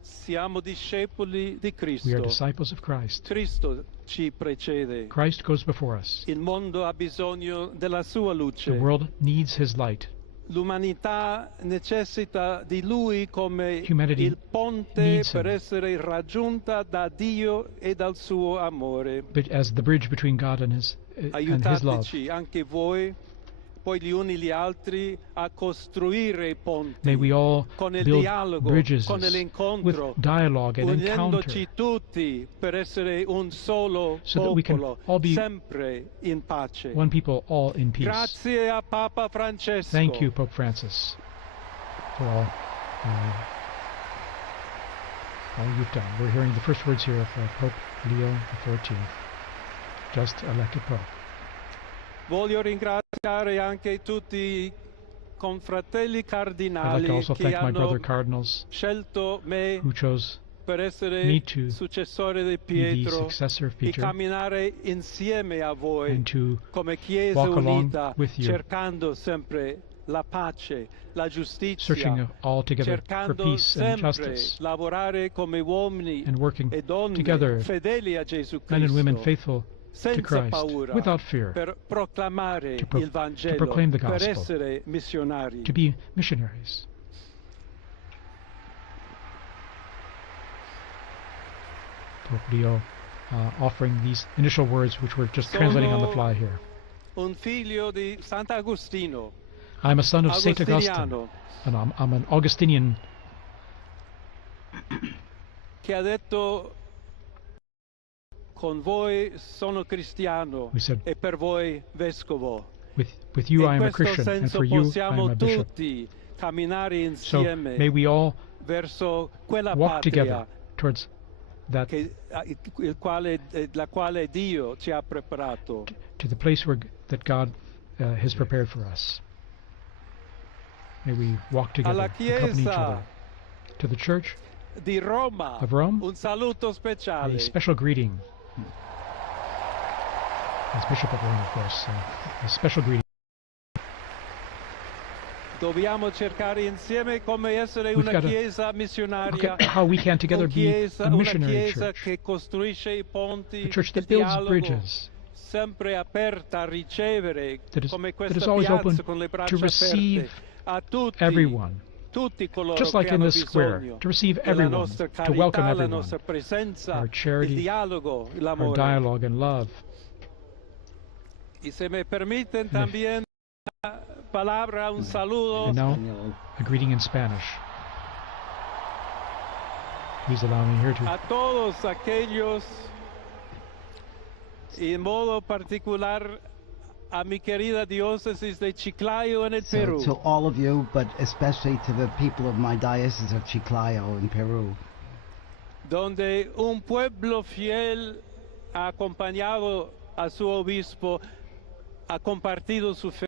Siamo discepoli di We are Cristo. disciples of Christ. Cristo ci precede. Christ goes before us. Il mondo ha bisogno della sua luce. The world needs his light. L'umanità necessita di Lui come Humanity il ponte needs per him. essere raggiunta da Dio e dal suo amore. But as the bridge between God and his love. Aiutateci anche voi, poi gli uni gli altri, a costruire i ponti May we all con il build dialogo, bridges con with l'incontro, dialogue and encounter, unendoci tutti per essere un solo so that we can popolo, all be sempre in pace. one people, all in peace. Grazie a Papa Francesco. Thank you, Pope Francis, for all you've done. We're hearing the first words here of Pope Leo XIV, just elected Pope. Voglio ringraziare anche tutti i confratelli I'd like cardinali to also che thank my brother hanno cardinals scelto me who chose per essere me to successore di be the Pietro successor of e Peter camminare insieme a voi and to come Chiesa walk along unita, with you, cercando sempre la pace, la giustizia, searching all together for cercando peace and sempre justice, lavorare come uomini and working e donne together, fedeli a Gesù men and women Cristo, faithful to senza Christ, paura, without fear, per proclamare to il Vangelo, proclaim the per gospel, essere missionari. to be missionaries. Pope Leo offering these initial words, which we're just translating on the fly here. Un figlio di Sant'Agostino, I'm a son of Saint Augustine, agostiniano, and I'm an Augustinian che ha detto: con voi sono cristiano who said, e per voi vescovo. with you In I am a questo Christian, and senso for you I possiamo am a bishop. tutti camminare So insieme may we all verso quella walk together patria towards that, la quale Dio ci ha preparato. to the place that God has prepared for us. May we walk together, Alla accompany each Chiesa other. To the Church di Roma, of Rome, un saluto speciale. a special greeting. As Bishop of Rome, of course, a special greeting. Dobbiamo cercare insieme come essere We've una got to chiesa Look missionaria, at how we can together be a una missionary chiesa church, che costruisce i ponti, a church that il builds dialogo, bridges, sempre aperta a ricevere, that is come that questa is always open piazza con le braccia to receive aperte a tutti, everyone, tutti coloro just che like in hanno this square, bisogno to receive della everyone, nostra to welcome carità, la everyone, nostra presenza, our charity, il dialogo, our l'amore. dialogue and love. Y se me permiten también una palabra, un saludo And now, a greeting in Spanish. Please allow me here to a todos aquellos, y en modo particular a mi querida diócesis de Chiclayo en el So Perú, to all of you, but especially to the people of my diocese of Chiclayo in Peru, donde un pueblo fiel ha acompañado a su obispo, ha compartido su fe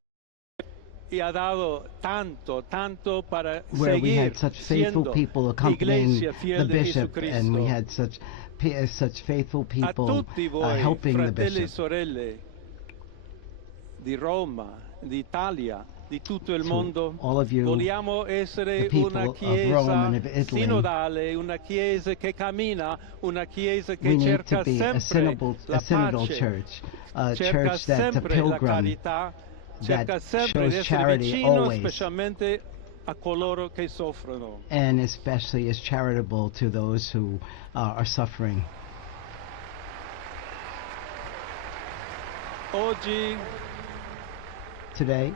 y ha dado tanto, tanto para where we seguir had such faithful siendo people accompanying iglesia the fiel de bishop, and we Jesucristo. had such faithful A people tutti voi, helping the fratelli e bishop. sorelle di Roma, d'Italia, di tutto il To mondo, all of you, vogliamo essere the people una of chiesa Rome and of Italy, sinodale, una chiesa che cammina, una chiesa che we need cerca to be a sempre la synodal pace, church, a cerca church that's a sempre la pilgrim, carità, cerca that sempre di shows essere charity vicino always, specialmente a coloro che soffrono. and especially is charitable to those who are suffering. Oggi Today,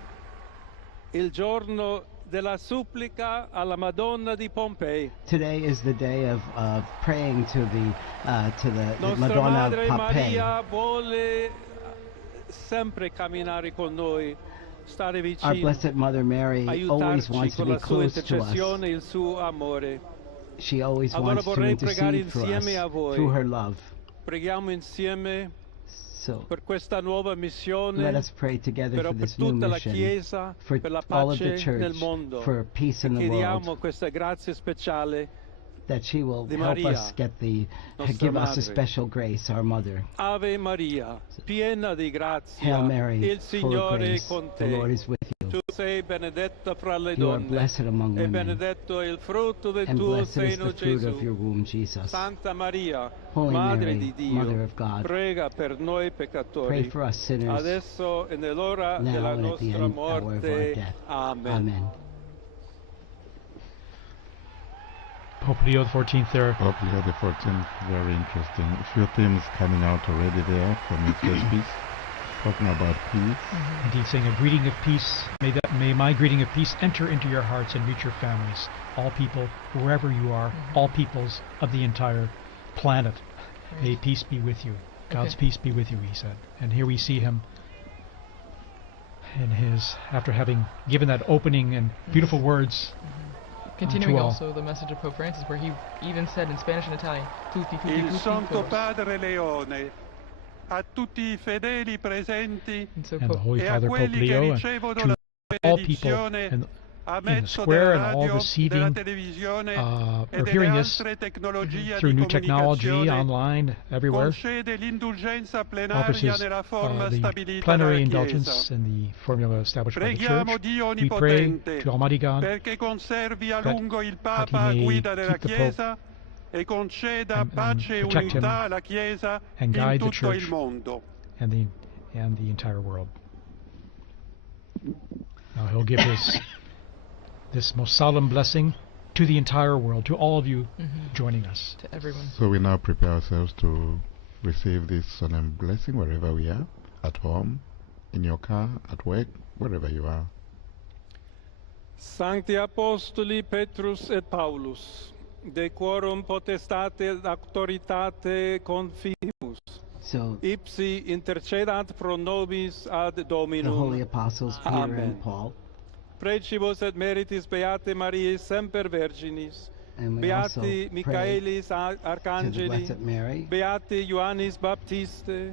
il giorno della supplica alla Madonna di Pompei. today is the day of praying to the Nostra Madonna Madre of Pompeii. Maria vuole sempre camminare con noi, stare Our vicino, Blessed Mother Mary always aiutarci wants to con be la sua close to us. intercessione e il suo amore. She always Allora wants to vorrei pregare intercede for us insieme a voi. through her love. Preghiamo insieme So per questa nuova missione, let us pray together però for per this new tutta la mission, Chiesa, for per la all of the pace nel church, mondo. for peace E in the chiediamo world, questa grazia speciale that she will di help Maria, us nostra give us a madre. special grace, our mother. Ave Maria, piena di grazia, Hail Mary, il full of Signore è grace, con the Lord te. is with you. Tu sei benedetta fra le You are donne, blessed among e women, benedetto è il frutto del and tuo blessed is seno, the fruit Gesù. of your womb, Jesus. Santa Maria, Holy Madre Mary, di Dio, Mother of God, prega per noi pray peccatori, for us sinners, adesso e nell'ora now della and at the nostra end hour of our morte. death. Amen. Amen. Pope Leo XIV there. Pope Leo XIV, very interesting. A few themes coming out already there from his first piece, talking about peace. Indeed, saying a greeting of peace. May my greeting of peace enter into your hearts and reach your families. All people, wherever you are, all peoples of the entire planet. May peace be with you. God's peace be with you, he said. And here we see him in his, after having given that opening and beautiful words. Continuing to all. also the message of Pope Francis, where he even said in Spanish and Italian, tutti, tutti, Il tutti, Santo todos. Padre Leone, a tutti i fedeli presenti And so And the Holy e a Father Pope quelli che Leo, and ricevono to la all people benedizione in a the mezzo square della and all radio, della receiving televisione e or delle hearing this altre tecnologie through di new technology, comunicazione, online, everywhere. concede l'indulgenza Offers plenaria his, nella forma the stabilita plenary dalla indulgence Chiesa. and the formula established by the Preghiamo Church. Dio We pray Onnipotente to Almighty God perché conservi a that lungo il he Papa a may guida della keep the Pope Chiesa e conceda and pace e protect him unità alla Chiesa and in guide the tutto il Church mondo. and the entire world. Now he'll give this most solemn blessing to the entire world, to all of you joining us. to everyone. So we now prepare ourselves to receive this solemn blessing wherever we are, at home, in your car, at work, wherever you are. Sancti Apostoli Petrus et Paulus, de quorum potestate et auctoritate confimus, So ipsi intercedat pro nobis ad the Dominum. holy apostles Peter Amen. and Paul, Precibus et meritis Beate Mariae semper Virginis, and we also Beati pray Michaelis to the Arcangeli, Blessed Mary, Beati Ioannis Baptiste,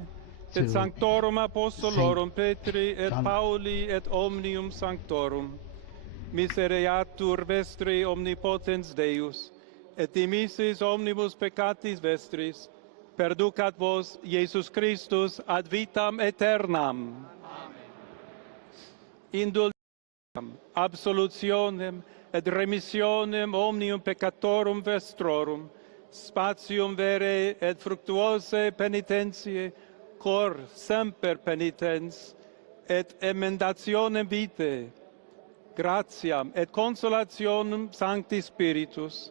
to et Sanctorum Apostolorum Petri et John- Pauli et omnium Sanctorum, misereatur vestri omnipotens Deus, et dimissis omnibus peccatis vestris, perducat vos Iesus Christus ad vitam aeternam. Indulgentem, absolutionem et remissionem omnium peccatorum vestrorum, spatium vere et fructuose penitentiae, cor semper penitens, et emendationem vitae, gratiam et consolationem Sancti Spiritus,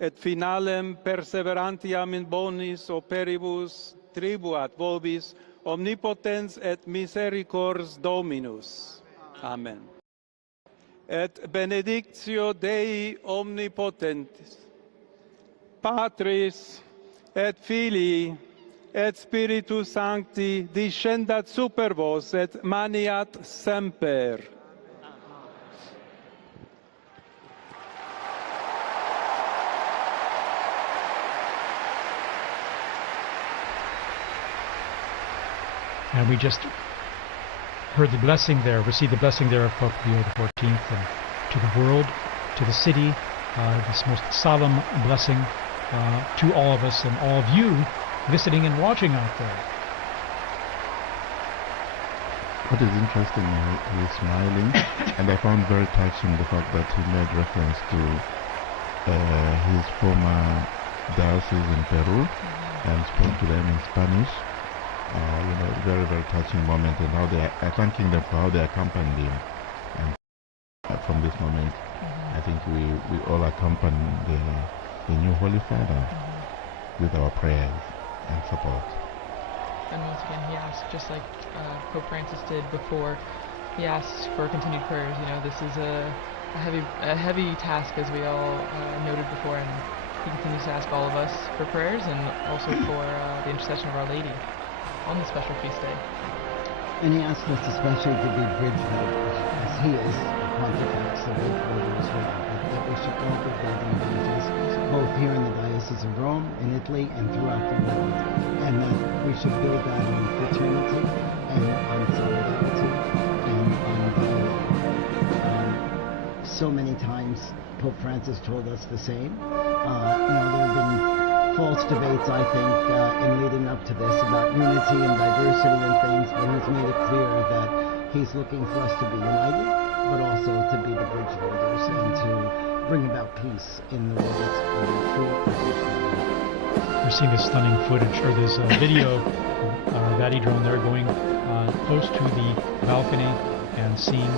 et finalem perseverantiam in bonis operibus tribuat vobis omnipotens et misericors Dominus. Amen. Et benedictio Dei omnipotentis, Patris et Filii et Spiritus Sancti descendat super vos et maniat semper. And we just heard the blessing there, received the blessing there of Pope Leo XIV, and to the world, to the city, this most solemn blessing to all of us and all of you listening and watching out there. What is interesting, he is smiling, and I found very touching the fact that he made reference to his former diocese in Peru and spoke to them in Spanish. Very, very touching moment, and how they are thanking them for how they accompanied him. And from this moment, I think we all accompany the new Holy Father with our prayers and support. And once again, he asked, just like Pope Francis did before, he asks for continued prayers. You know, this is a heavy task, as we all noted before, and he continues to ask all of us for prayers and also for the intercession of Our Lady on the special feast day. and he asks us especially to be bridge builders, as he is the Pontifex, the bridge builder as well, that we should all be building bridges, both here in the diocese apostles in Rome, in Italy, and throughout the world. And that we should build that on fraternity and on solidarity and on dialogue. So many times Pope Francis told us the same. There have been false debates, I think, in leading up to this about unity and diversity and things, but he's made it clear that he's looking for us to be united, but also to be the bridge builders and to bring about peace in the world that's true. We're seeing this stunning footage, or this video of Vati drone there going close to the balcony and seeing,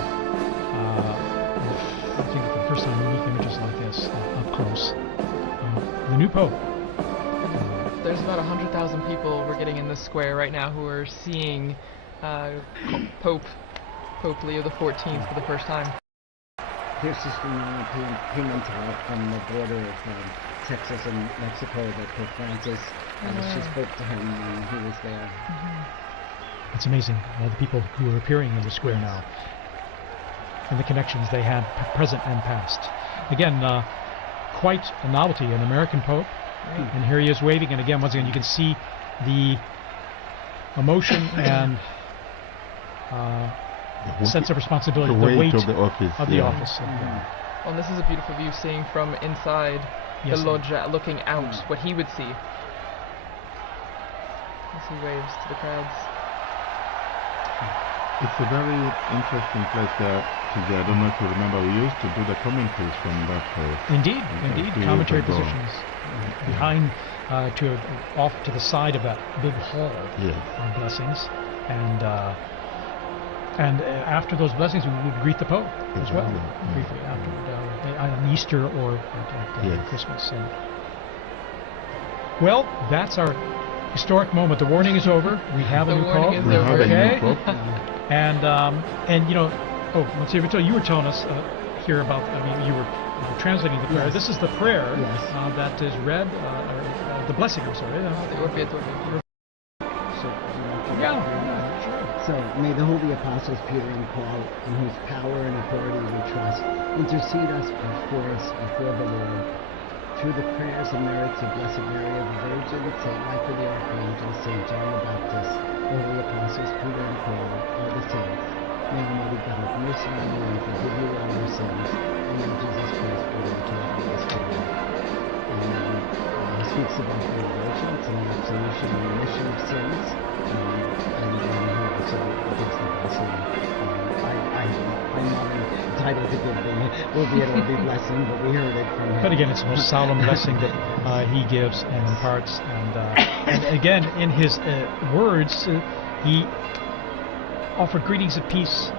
I think for the first time, unique images like this up close. The new Pope. There's about 100,000 people we're getting in the square right now who are seeing Pope Leo the 14th for the first time. Here's Sistine Chapel from the border of Texas and Mexico that Pope Francis, she spoke to him when he was there. It's amazing, all the people who are appearing in the square now, and the connections they had present and past. Again, quite a novelty, an American Pope, and here he is waving, and again, once again, you can see the emotion and sense of responsibility, the weight of the office. Well, this is a beautiful view, seeing from inside the loggia, looking out, what he would see as he waves to the crowds. It's a very interesting place there. I don't know if you remember, we used to do the commentaries from that place. Indeed, commentary positions behind, off to the side of that big hall of blessings, and after those blessings, we would greet the Pope as well, briefly afterward, on Easter or at Christmas. And well, that's our historic moment. The warning is over. We have a new Pope. And you know, Monsignor Vittorio, you were telling us here about, you were translating the prayer. This is the prayer that is read, the blessing, I'm sorry. So may the holy apostles Peter and Paul, in whose power and authority we trust, intercede for us before the Lord. Through the prayers and merits of Blessed Mary the Virgin, St. Michael the Archangel, St. John the Baptist, the holy apostles Peter and Paul, all the saints, may Almighty God have mercy on you and forgive you all your sins, and in Jesus Christ, for the eternity of this world. And speaks about the indulgence and the absolution and remission of sins, and he also gives the blessing. I'm not entitled to give the will be blessing, but we heard it from him. But again, it's the most solemn blessing that he gives and imparts. And again, in his words, he offered greetings of peace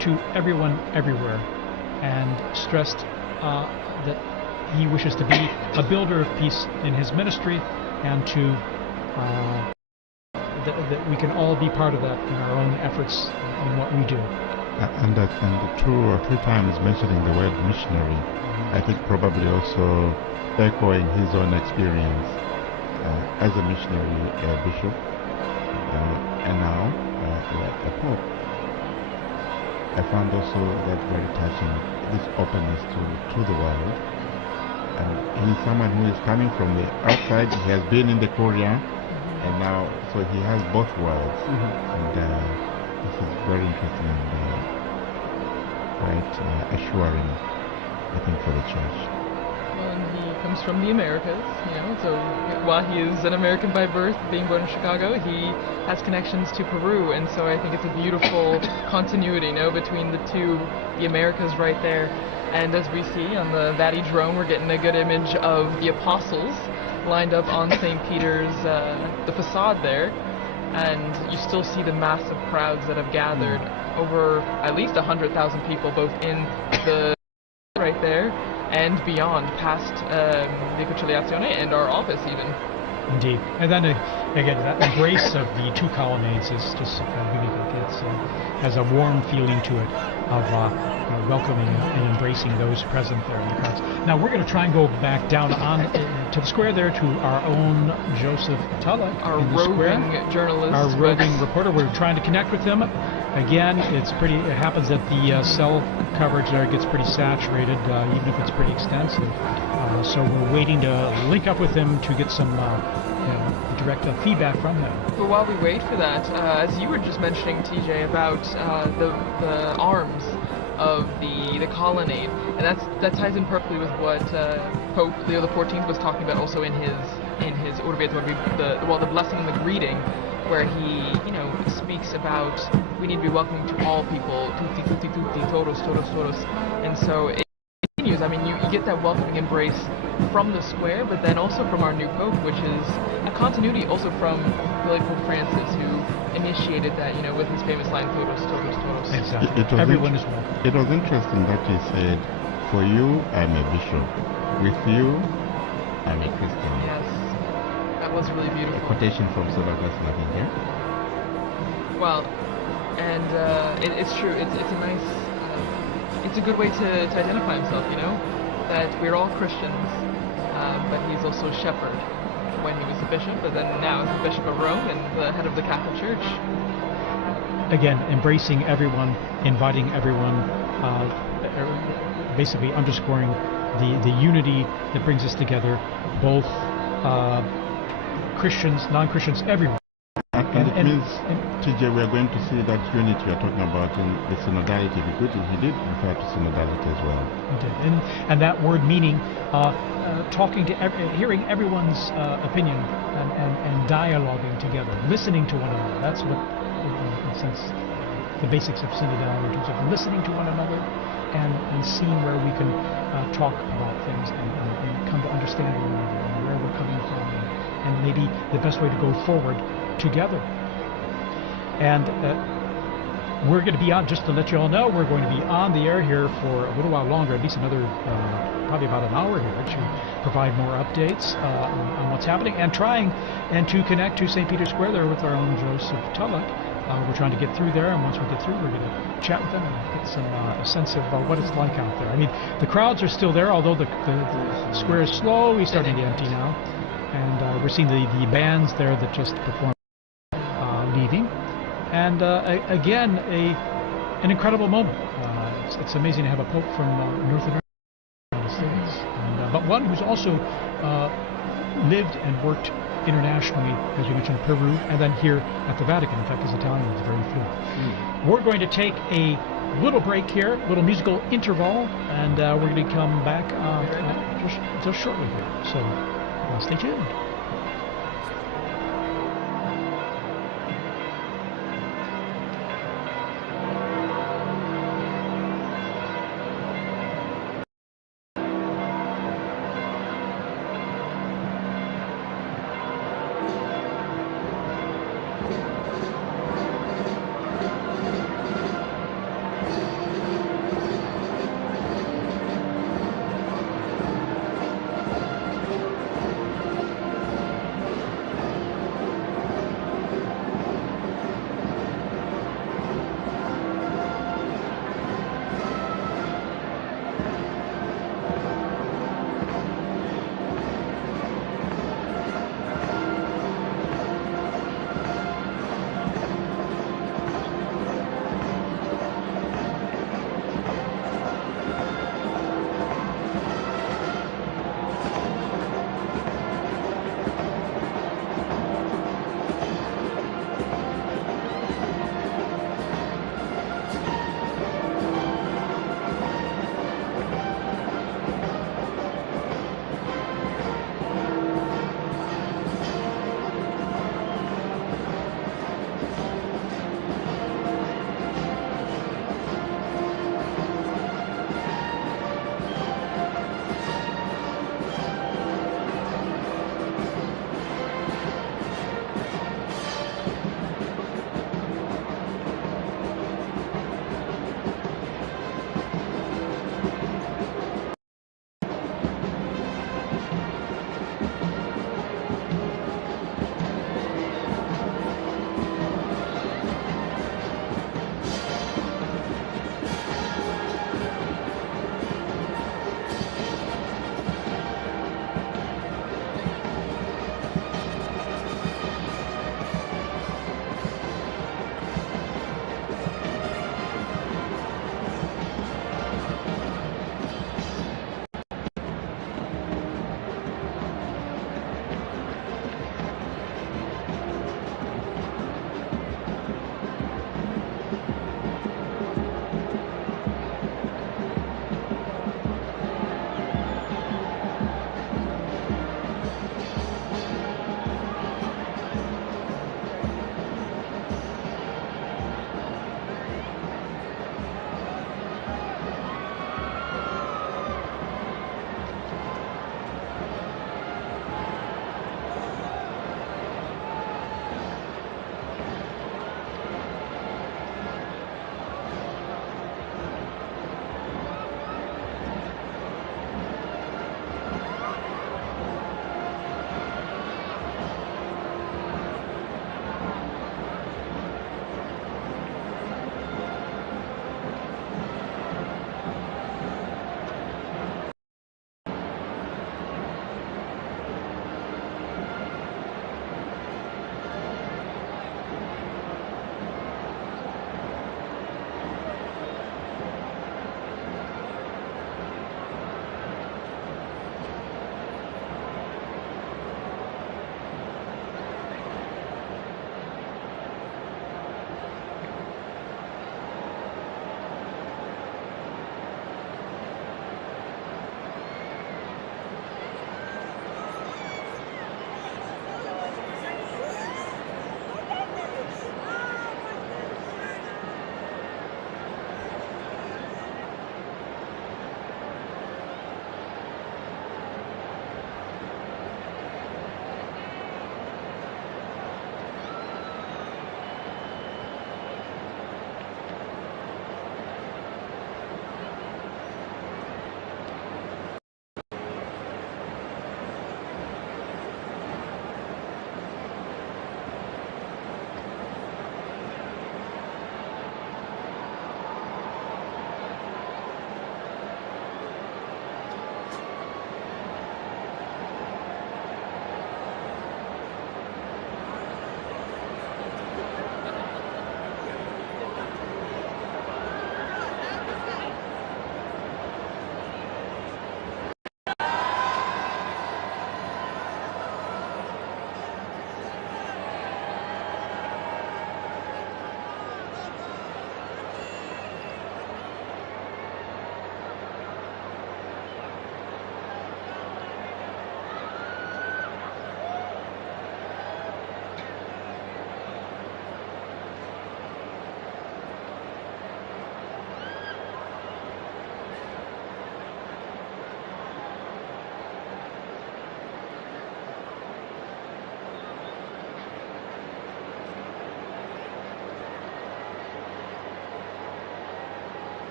to everyone everywhere, and stressed that he wishes to be a builder of peace in his ministry, and to that we can all be part of that in our own efforts in what we do. And 2 or 3 times mentioning the word missionary, I think probably also echoing his own experience as a missionary bishop, and now a pope. I found also that very touching, this openness to the world. He's someone who is coming from the outside. He has been in the Korea, and now, so he has both worlds. And this is very interesting and quite assuring, I think, for the church. Well, and he comes from the Americas, so while he is an American by birth, being born in Chicago, he has connections to Peru, and so I think it's a beautiful continuity, between the two, the Americas right there. And as we see on the Vati drone, we're getting a good image of the apostles lined up on St. Peter's, the facade there, and you still see the massive crowds that have gathered, over at least 100,000 people, both in the right there and beyond, past the Conciliazione and our office even. Indeed. And then again, that embrace of the 2 colonnades is just unique. It has a warm feeling to it of welcoming and embracing those present there in the crowds. Now we're going to try and go back down on to the square there to our own Joseph Tulla, our roving journalist, our roving reporter. We're trying to connect with him. Again, it happens that the cell coverage there gets pretty saturated, even if it's pretty extensive. So we're waiting to link up with him to get some direct feedback from him. But while we wait for that, as you were just mentioning, TJ, about the arms of the colonnade, and that ties in perfectly with what Pope Leo XIV was talking about also in his Urbi et Orbi, the blessing and the greeting, where he speaks about we need to be welcoming to all people, tutti tutti tutti, todos todos todos, and so it continues. I mean, you get that welcoming embrace from the square, but then also from our new Pope, which is a continuity also from the late Pope Francis, who initiated that, with his famous line, todos, todos, todos. Exactly. Everyone is welcome. It was interesting that he said, for you, I'm a bishop. With you, I'm a Christian. Yes. That was really beautiful. A quotation from St. Augustine, I think, yeah? Well, and it's true. It's a nice... it's a good way to identify himself, that we're all Christians, but he's also a shepherd when he was a bishop, but then now as the Bishop of Rome and the head of the Catholic Church. Again, embracing everyone, inviting everyone, basically underscoring the unity that brings us together, both Christians, non-Christians, everyone. And it means, TJ, we are going to see that unity you are talking about in the synodality. He did refer to synodality as well. He did. And that word meaning talking to, hearing everyone's opinion and dialoguing together, listening to one another. That's what, in a sense, the basics of synodality in terms of listening to one another and seeing where we can talk about things and come to understand one another and where we're coming from and maybe the best way to go forward together. And we're going to be on, just to let you all know, we're going to be on the air here for a little while longer, at least another, probably about an hour here, to provide more updates on what's happening and trying and to connect to St. Peter's Square there with our own Joseph Tulloch. We're trying to get through there, and once we get through, we're going to chat with them and get some a sense of what it's like out there. I mean, the crowds are still there, although the square is slowly starting to empty now, and we're seeing the bands there that just performed leaving. And again, an incredible moment. It's amazing to have a pope from North America, United States, but one who's also lived and worked internationally, as we mentioned, Peru, and then here at the Vatican. In fact, his Italian is very fluent. We're going to take a little break here, a little musical interval, and we're going to come back just shortly here. So stay tuned.